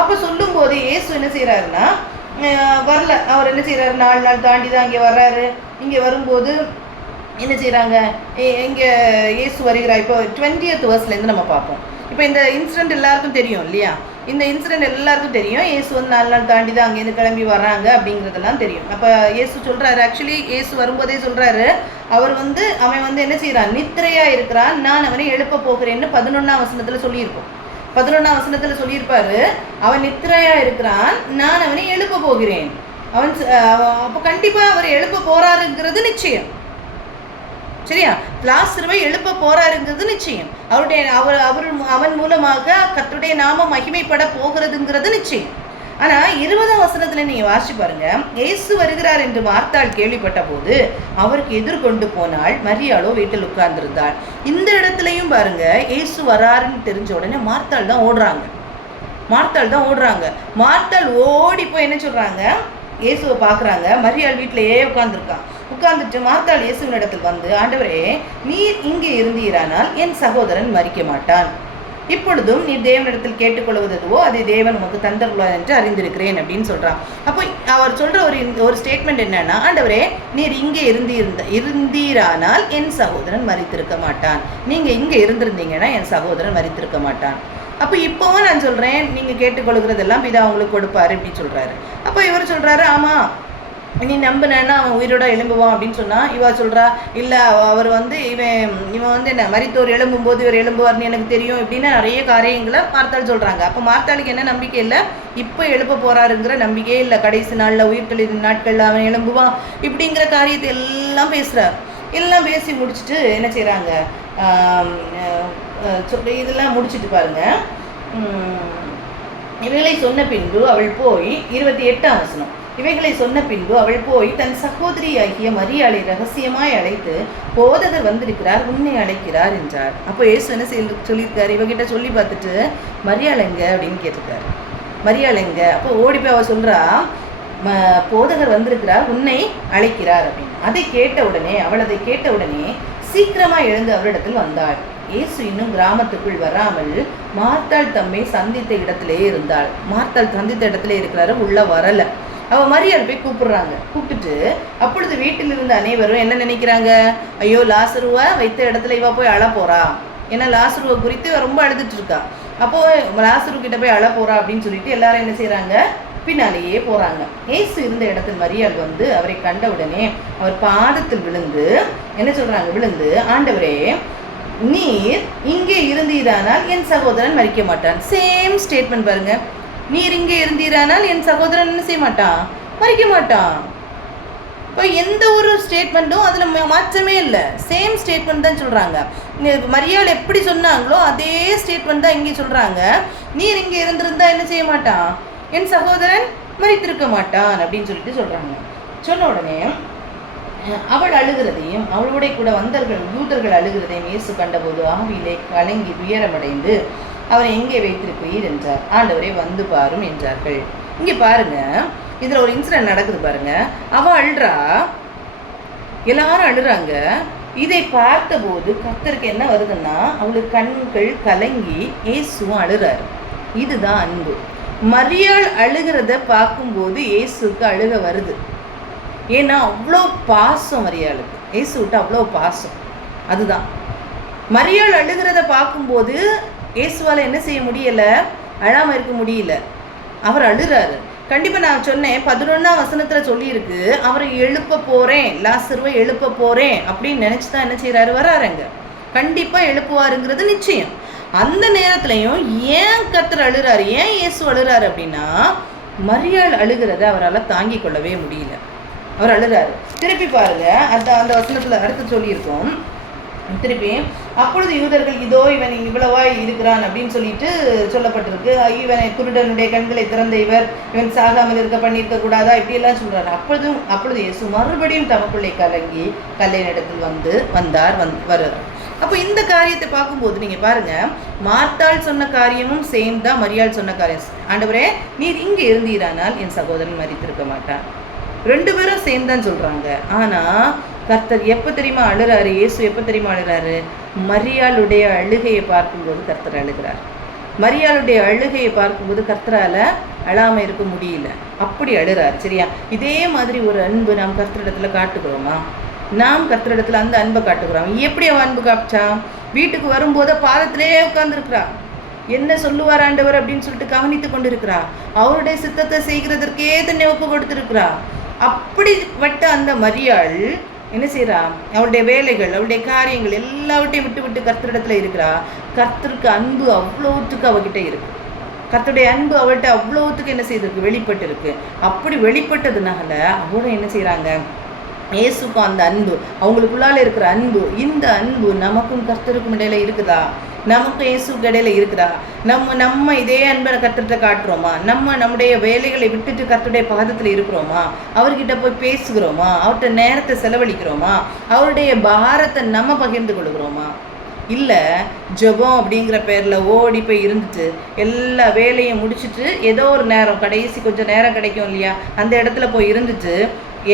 அப்போ சொல்லும்போது இயேசு என்ன செய்கிறாருன்னா வரல. அவர் என்ன செய்கிறாரு? 4 நாள் தாண்டி தான் இங்கே வர்றாரு. இங்கே வரும்போது என்ன செய்கிறாங்க? இங்கே இயேசு வருகிறார். இப்போ 20th verseலேருந்து நம்ம பார்ப்போம். இப்போ இந்த இன்சிடெண்ட் எல்லாருக்கும் தெரியும் இல்லையா? இந்த இன்சிடெண்ட் எல்லாருக்கும் தெரியும். இயேசு 4 நாள் தாண்டி தான் அங்கேருந்து கிளம்பி வர்றாங்க அப்படிங்கிறதெல்லாம் தெரியும். அப்போ இயேசு சொல்கிறாரு, ஆக்சுவலி இயேசு வரும்போதே சொல்கிறாரு, அவன் என்ன செய்கிறான்? நித்திரையாக இருக்கிறான், நான் அவனை எழுப்ப போகிறேன்னு 11ஆம் வசனத்தில் சொல்லியிருக்கோம். 11ஆம் வசனத்தில் சொல்லியிருப்பாரு, அவன் நித்திரையாக இருக்கிறான், நான் அவனை எழுப்ப போகிறேன். அப்போ கண்டிப்பாக அவர் எழுப்ப போகிறாருங்கிறது நிச்சயம். சரியா? லாசருவை எழுப்ப போறாருங்கிறது நிச்சயம். அவன் மூலமாக கர்த்தருடைய நாமம் மகிமைப்பட போகிறதுங்கிறது நிச்சயம். ஆனா 20ஆம் வசனத்துல நீங்க வாசிச்சு பாருங்க, இயேசு வருகிறார் என்று மார்த்தாள் கேள்விப்பட்ட போது அவருக்கு எதிர்கொண்டு போனாள், மரியாளோ வீட்டில் உட்கார்ந்திருந்தாள். இந்த இடத்துலையும் பாருங்க, இயேசு வராருன்னு தெரிஞ்ச உடனே மார்த்தாள் தான் ஓடுறாங்க. மார்த்தாள் ஓடி போய் என்ன சொல்றாங்க? இயேசுவை பார்க்குறாங்க. மரியாள் வீட்டிலேயே உட்கார்ந்துட்டு மார்த்தாள் இயேசுவின் இடத்தில் வந்து, ஆண்டவரே, நீர் இங்கே இருந்தீரானால் என் சகோதரன் மரிக்க மாட்டான். இப்பொழுதும் நீர் தேவனிடத்தில் கேட்டுக்கொள்வதுவோ அதை தேவன் உமக்கு தந்தருள்ளார் என்று அறிந்திருக்கிறேன் அப்படின்னு சொல்கிறான். அப்போ அவர் சொல்கிற ஒரு ஸ்டேட்மெண்ட் என்னன்னா, ஆண்டவரே, நீர் இங்கே இருந்தீரானால் என் சகோதரன் மரித்திருக்க மாட்டான். நீங்கள் இங்கே இருந்திருந்தீங்கன்னா என் சகோதரன் மரித்திருக்க மாட்டான். அப்போ இப்போவும் நான் சொல்கிறேன், நீங்கள் கேட்டுக்கொள்கிறதெல்லாம் பிதா அவங்களுக்கு கொடுப்பாரு அப்படின்னு சொல்கிறாரு. அப்போ இவர் சொல்கிறாரு, ஆமாம், நீ நம்பினேன்னா அவன் உயிரோட எழும்புவான் அப்படின்னு சொன்னால், இவா சொல்கிறா, இல்லை, அவர் இவன் என்ன மரித்தோர் எழும்பும்போது இவர் எழும்புவார்னு எனக்கு தெரியும் இப்படின்னு நிறைய காரியங்களை மார்த்தாள் சொல்கிறாங்க. அப்போ மார்த்தாளுக்கு என்ன நம்பிக்கை இல்லை? இப்போ எழுப்ப போகிறாருங்கிற நம்பிக்கையே இல்லை. கடைசி நாளில் உயிர்த்தெழுந்த நாட்களில் அவன் எழும்புவான் இப்படிங்கிற காரியத்தை எல்லாம் பேசுகிறார். எல்லாம் பேசி முடிச்சுட்டு என்ன செய்கிறாங்க? இதெல்லாம் முடிச்சுட்டு பாருங்க, இவைகளை சொன்ன பின்பு அவள் போய் 28ஆம் வசனம், இவைகளை சொன்ன பின்பு அவள் போய் தன் சகோதரியாகிய மரியாளை ரகசியமாய் அழைத்து, போதகர் வந்திருக்கிறார், உன்னை அழைக்கிறார் என்றார். அப்போ இயேசு என்ன சொல்லியிருக்காரு? இவகிட்ட சொல்லி பார்த்துட்டு, மரியாள் எங்க அப்படின்னு கேட்டிருக்காரு. மரியாள் எங்க? அப்போ ஓடி போய் அவ சொல்றா, போதகர் வந்திருக்கிறார், உன்னை அழைக்கிறார் அப்படின்னு. அதை கேட்ட உடனே சீக்கிரமா எழுந்து அவரிடத்தில் வந்தாள். இயேசு இன்னும் கிராமத்துக்குள் வராமல் மார்த்தாள் தம்மை சந்தித்த இடத்திலே இருந்தாள். மார்த்தாள் சந்தித்த இடத்துல இருக்கிறாரு, உள்ள வரல. அவள் மரியாள் போய் கூப்பிட்டுட்டு, அப்பொழுது வீட்டில் இருந்த அனைவரும் என்ன நினைக்கிறாங்க? ஐயோ, லாசருவை வைத்த இடத்துல இவ போய் அழ போறா. ஏன்னா லாசருவை குறித்து ரொம்ப அழுதுட்டு இருக்கா. அப்போ லாசரு கிட்ட போய் அழ போறா அப்படின்னு சொல்லிட்டு எல்லாரும் என்ன செய்யறாங்க? பின்னாலேயே போறாங்க. இயேசு இருந்த இடத்தில் மரியாள் வந்து அவரை கண்டவுடனே அவர் பாதத்தில் விழுந்து என்ன சொல்றாங்க? ஆண்டவரே, நீர் இங்கே இருந்தீரானால் என் சகோதரன் மரிக்க மாட்டான். சேம் ஸ்டேட்மெண்ட் பாருங்க. நீர் இங்கே இருந்தீரானால் என் சகோதரன் என்ன செய்ய மாட்டான்? மரிக்க மாட்டான். இப்போ எந்த ஒரு ஸ்டேட்மெண்ட்டும் அதில் மாற்றமே இல்லை. சேம் ஸ்டேட்மெண்ட் தான் சொல்கிறாங்க. மரியாள் எப்படி சொன்னாங்களோ அதே ஸ்டேட்மெண்ட் தான் இங்கே சொல்கிறாங்க. நீர் இங்கே இருந்திருந்தா என்ன செய்ய மாட்டான்? என் சகோதரன் மரித்திருக்க மாட்டான் அப்படின்னு சொல்லிட்டு சொல்றாங்க. சொன்ன உடனே அவள் அழுகிறதையும் அவளுடைய கூட வந்தவர்கள் யூதர்கள் அழுகிறதையும் இயேசு கண்டபோது ஆவியிலே கலங்கி துயரமடைந்து அவரை எங்கே வைத்திருக்கிறீர் என்றார். ஆண்டவரே வந்து பாரும் என்றார்கள். இங்க பாருங்க, இதுல ஒரு இன்சிடென்ட் நடக்குது பாருங்க. அவ அழுறா, எல்லாரும் அழுறாங்க. இதை பார்த்தபோது கர்த்தருக்கு என்ன வருதுன்னா, அவளுக்கு கண்கள் கலங்கி இயேசுவும் அழுறாரு. இதுதான் அன்பு. மரியாள் அழுகிறத பார்க்கும்போது இயேசுக்கு அழுக வருது. ஏன்னா அவ்வளோ பாசம் மரியாளுக்கு, இயேசு விட்டு அவ்வளோ பாசம். அதுதான் மரியாள் அழுகிறத பார்க்கும்போது இயேசுவால் என்ன செய்ய முடியல, அழாமல் இருக்க முடியல. அவர் அழுறாரு. கண்டிப்பாக நான் சொன்னேன் 11ஆம் வசனத்தில் சொல்லியிருக்கு, அவரை எழுப்ப போகிறேன், லாசருவை எழுப்ப போகிறேன் அப்படின்னு நினச்சி தான் என்ன செய்கிறாரு, வராருங்க. கண்டிப்பாக எழுப்புவாருங்கிறது நிச்சயம். அந்த நேரத்துலையும் ஏன் கர்த்தர் அழுறாரு, ஏன் இயேசு அழுறாரு அப்படின்னா, மரியாள் அழுகிறத அவரால் தாங்கி கொள்ளவே முடியல, அவர் அழுறாரு. திருப்பி பாருங்க, அந்த வசனத்தில் அடுத்து சொல்லியிருக்கோம். திருப்பி அப்பொழுது யூதர்கள் இதோ இவன் இவ்வளவா இருக்கிறான் அப்படின்னு சொல்லிட்டு சொல்லப்பட்டிருக்கு. இவனை குருடனுடைய கண்களை திறந்த இவன் சாகாமல் இருக்க பண்ணியிருக்க கூடாதா, இப்படியெல்லாம் சொல்றாரு. அப்பொழுது இயேசு மறுபடியும் தமக்குள்ளே கலங்கி கல்லையினிடத்தில் வருகிறார். அப்போ இந்த காரியத்தை பார்க்கும்போது நீங்க பாருங்க, மார்த்தாள் சொன்ன காரியமும் சேம் தான் மரியாள் சொன்ன காரியம். ஆண்டவரே நீர் இங்கே இருந்தீரானால் என் சகோதரன் மரித்திருக்க மாட்டான். 2 பேரும் சேம் தான் சொல்றாங்க. ஆனா கர்த்தர் எப்போ தெரியுமா அழுறாரு, இயேசு எப்போ தெரியுமா அழுறாரு, மரியாளுடைய அழுகையை பார்க்கும்போது கர்த்தர் அழுகிறார். மரியாளுடைய அழுகையை பார்க்கும்போது கர்த்தரால் அழாமல் இருக்க முடியல, அப்படி அழுறாரு. சரியா? இதே மாதிரி ஒரு அன்பு நாம் கர்த்தரிடத்துல காட்டுகிறோமா? நாம் கர்த்தரிடத்துல அந்த அன்பை காட்டுகிறோம். எப்படி அவன் அன்பு காப்பிச்சா, வீட்டுக்கு வரும்போது பாதத்திலே உட்கார்ந்துருக்கிறா, என்ன சொல்லுவார் ஆண்டவர் அப்படின்னு சொல்லிட்டு கவனித்து கொண்டு இருக்கிறா, அவருடைய சித்தத்தை செய்கிறதற்கே தன்னை ஒப்பு கொடுத்துருக்கிறா. அப்படிப்பட்ட அந்த மரியாள் என்ன செய்கிறா, அவளுடைய வேலைகள் அவளுடைய காரியங்கள் எல்லாவற்றையும் விட்டு விட்டு கர்த்தரிடத்துல இருக்கிறா. கர்த்தருக்கு அன்பு அவ்வளோத்துக்கு அவகிட்ட இருக்கு. கர்த்தருடைய அன்பு அவள்கிட்ட அவ்வளோத்துக்கு என்ன செய்திருக்கு, வெளிப்பட்டு இருக்கு. அப்படி வெளிப்பட்டதுனால அவளும் என்ன செய்கிறாங்க, இயேசுக்கும் அந்த அன்பு, அவங்களுக்குள்ளால இருக்கிற அன்பு, இந்த அன்பு நமக்கும் கர்த்தருக்கும் இடையில இருக்குதா, நமக்கும் இயேசுக்கு இடையில இருக்குதா? நம்ம இதே அன்பை கர்த்தர்கிட்ட காட்டுறோமா? நம்முடைய வேலைகளை விட்டுட்டு கர்த்தருடைய பாதத்தில் இருக்கிறோமா? அவர்கிட்ட போய் பேசுகிறோமா? அவர்கிட்ட நேரத்தை செலவழிக்கிறோமா? அவருடைய பாரத்தை நம்ம பகிர்ந்து கொள்கிறோமா? இல்லை ஜெபம் அப்படிங்கிற பேரில் ஓடி போய் இருந்துட்டு எல்லா வேலையும் முடிச்சுட்டு ஏதோ ஒரு நேரம் கடைசி கொஞ்சம் நேரம் கிடைக்கும் இல்லையா, அந்த இடத்துல போய் இருந்துட்டு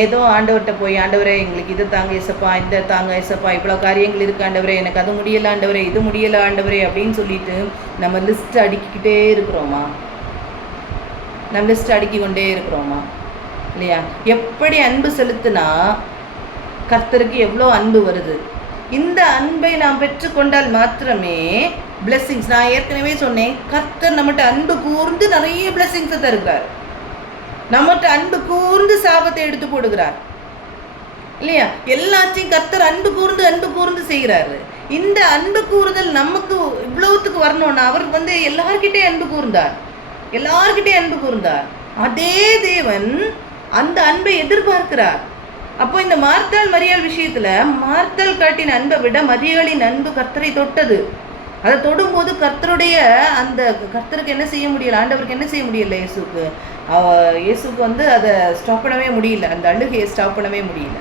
ஏதோ ஆண்டவர்கிட்ட போய், ஆண்டவரே எங்களுக்கு இது தாங்க ஏசப்பா, இந்த தாங்க ஏசப்பா, இவ்வளோ காரியங்கள் இருக்குது ஆண்டவரே, எனக்கு அது முடியலை ஆண்டவரே, இது முடியலை ஆண்டவரே அப்படின்னு சொல்லிட்டு நம்ம லிஸ்ட் அடுக்கிக்கிட்டே இருக்கிறோமா? நம்ம லிஸ்ட் அடுக்கி கொண்டே இருக்கிறோமா இல்லையா? எப்படி அன்பு செலுத்தினா கர்த்தருக்கு எவ்வளோ அன்பு வருது. இந்த அன்பை நாம் பெற்றுக்கொண்டால் மாத்திரமே பிளெஸ்ஸிங்ஸ். நான் ஏற்கனவே சொன்னேன், கர்த்தர் நம்மகிட்ட அன்பு கூர்ந்து நிறைய பிளெஸ்ஸிங்ஸை தருகிறார். நம்மகிட்ட அன்பு கூர்ந்து சாபத்தை எடுத்து போடுகிறார் இல்லையா? எல்லாத்தையும் கர்த்தர் அன்பு கூர்ந்து செய்கிறாரு. இந்த அன்பு கூறுதல் நமக்கு இவ்வளவுத்துக்கு வரணும்னா அவர் எல்லார்கிட்டே அன்பு கூர்ந்தார். அதே தேவன் அந்த அன்பை எதிர்பார்க்கிறார். அப்போ இந்த மார்த்தாள் மரியாள் விஷயத்துல மார்த்தாள் காட்டின அன்பை விட மரியாளின் அன்பு கர்த்தரை தொட்டது. அதை தொடும்போது கர்த்தருக்கு என்ன செய்ய முடியல, ஆண்டவருக்கு என்ன செய்ய முடியல, இயேசுக்கு அதை ஸ்டாப் பண்ணவே முடியல, அந்த அழுகையை ஸ்டாப் பண்ணவே முடியல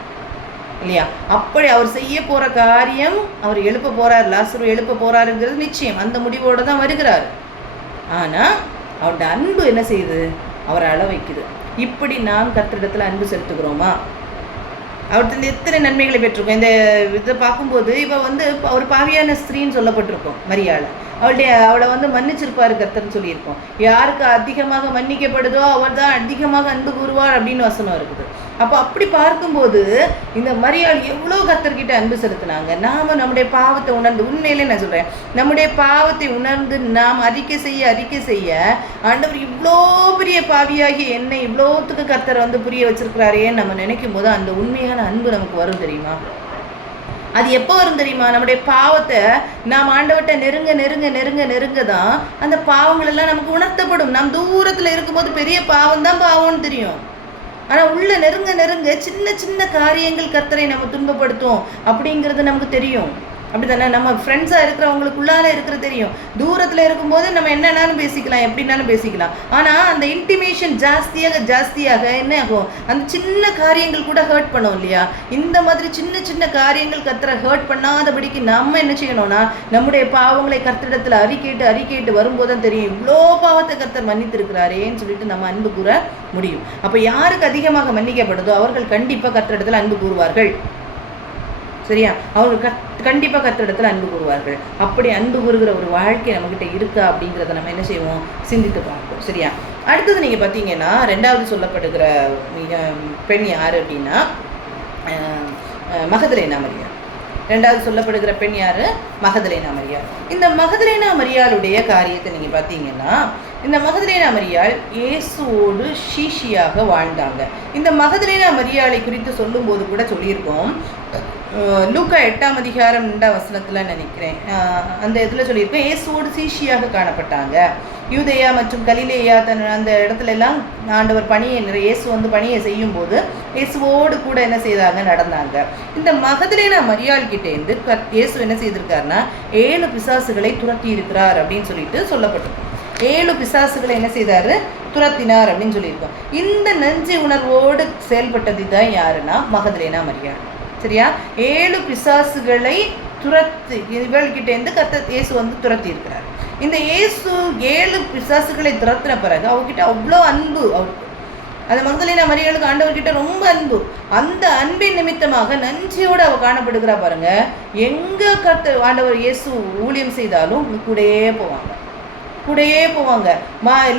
இல்லையா? அப்படி அவர் செய்ய போகிற காரியம், அவர் எழுப்ப போகிறார், லாசரு எழுப்ப போகிறாருங்கிறது நிச்சயம். அந்த முடிவோடு தான் வருகிறார். ஆனால் அவருடைய அன்பு என்ன செய்யுது, அவரை அள வைக்குது. இப்படி நாம் கர்த்தரிடத்தில் அன்பு செலுத்துகிறோமா? அவர்கிட்ட எத்தனை நன்மைகளை பெற்றிருக்கோம். இந்த இதை பார்க்கும்போது ஒரு பாவியான ஸ்திரீன்னு சொல்லப்பட்டிருக்கோம் மரியாள். அவளை மன்னிச்சிருப்பாரு கர்த்தர்னு சொல்லியிருக்கோம். யாருக்கு அதிகமாக மன்னிக்கப்படுதோ அவர் தான் அதிகமாக அன்பு கூறுவார் அப்படின்னு வசனம் இருக்குது. அப்போ அப்படி பார்க்கும்போது இந்த மரியாள் எவ்வளோ கர்த்தர்கிட்ட அன்பு செலுத்தினாங்க. நாம் நம்முடைய பாவத்தை உணர்ந்து, உண்மையிலே நான் சொல்கிறேன், நம்முடைய பாவத்தை உணர்ந்து நாம் அறிக்கை செய்ய ஆண்டவர் இவ்வளோ பெரிய பாவியாகி என்னை இவ்வளோத்துக்கு கர்த்தர் புரிய வச்சிருக்கிறாரேன்னு நம்ம நினைக்கும் போது அந்த உண்மையான அன்பு நமக்கு வரும் தெரியுமா? அது எப்போ வரும் தெரியுமா? நம்முடைய பாவத்தை நாம் ஆண்டவர்கிட்ட நெருங்க தான் அந்த பாவங்கள் எல்லாம் நமக்கு உணர்த்தப்படும். நாம் தூரத்தில் இருக்கும்போது பெரிய பாவம் தான் பாவம்னு தெரியும். ஆனால் உள்ள நெருங்க சின்ன சின்ன காரியங்கள் கர்த்தரை நம்ம துன்பப்படுத்தும் அப்படிங்கிறது நமக்கு தெரியும். அப்படி தானே? நம்ம ஃப்ரெண்ட்ஸாக இருக்கிறவங்களுக்குள்ளார இருக்கிற தெரியும். தூரத்தில் இருக்கும்போது நம்ம என்னன்னாலும் பேசிக்கலாம், எப்படின்னாலும் பேசிக்கலாம். ஆனால் அந்த இன்டிமேஷன் ஜாஸ்தியாக என்ன ஆகும், அந்த சின்ன காரியங்கள் கூட ஹர்ட் பண்ணோம் இல்லையா? இந்த மாதிரி சின்ன சின்ன காரியங்கள் கர்த்தரை ஹர்ட் பண்ணாதபடிக்கு நம்ம என்ன செய்யணும்னா, நம்முடைய பாவங்களை கர்த்தரிடத்தில் அறிக்கையிட்டு வரும்போது தான் தெரியும், இவ்வளோ பாவத்தை கர்த்தர் மன்னித்திருக்கிறாரேன்னு சொல்லிட்டு நம்ம அன்பு கூற முடியும். அப்போ யாருக்கு அதிகமாக மன்னிக்கப்படுதோ அவர்கள் கண்டிப்பாக கர்த்தரிடத்தில் அன்பு கூறுவார்கள். சரியா? அவர்கள் கண்டிப்பாக கர்த்தரிடத்தில் அன்பு கூறுவார்கள். அப்படி அன்பு கூறுகிற ஒரு வாழ்க்கை நம்மகிட்ட இருக்கா அப்படிங்கிறத நம்ம என்ன செய்வோம், சிந்தித்து பார்ப்போம். சரியா? அடுத்தது நீங்கள் பார்த்தீங்கன்னா, ரெண்டாவது சொல்லப்படுகிற பெண் யார் அப்படின்னா மகதலேனா மரியாள். ரெண்டாவது சொல்லப்படுகிற பெண் யார்? மகதலேனா மரியாள். இந்த மகதலேனா மரியாளுடைய காரியத்தை நீங்கள் பார்த்தீங்கன்னா, இந்த மகதலேனா மரியாள் இயேசுவோடு சீஷியாக வாழ்ந்தாங்க. இந்த மகதலேனா மரியாளை குறித்து சொல்லும்போது கூட சொல்லியிருக்கோம், லூக்கா 8ஆம் அதிகாரம் 2ஆம் வசனத்தில் நினைக்கிறேன், அந்த இதில் சொல்லியிருக்கோம், இயேசுவோடு சீஷியாக காணப்பட்டாங்க. யூதேயா மற்றும் கலிலேயா அந்த இடத்துல எல்லாம் ஆண்டவர் இயேசு வந்து பணியை செய்யும்போது இயேசுவோடு கூட என்ன செய்தாங்க, நடந்தாங்க. இந்த மகதலேனா மரியாள் கிட்டேருந்து இயேசு என்ன செய்திருக்காருன்னா 7 பிசாசுகளை துரத்தி இருக்கிறார் அப்படின்னு சொல்லிட்டு சொல்லப்பட்டிருக்கும். 7 பிசாசுகளை என்ன செய்தாரு, துரத்தினார் அப்படின்னு சொல்லியிருக்கோம். இந்த நன்றி உணர்வோடு செயல்பட்டது தான் யாருன்னா மகதலேனா மரியாள். சரியா? 7 பிசாசுகளை இவள்கிட்டேருந்து இயேசு வந்து துரத்தி இருக்கிறார். இந்த இயேசு 7 பிசாசுகளை துரத்தின பிறகு அவர்கிட்ட அவ்வளோ அன்பு, அவருக்கு அந்த மகதலேனா மரியாளுக்கு ஆண்டவர்கிட்ட ரொம்ப அன்பு. அந்த அன்பின் நிமித்தமாக நன்றியோடு அவள் காணப்படுகிறா பாருங்க. எங்க ஆண்டவர் இயேசு ஊழியம் செய்தாலும் கூடயே போவாங்க.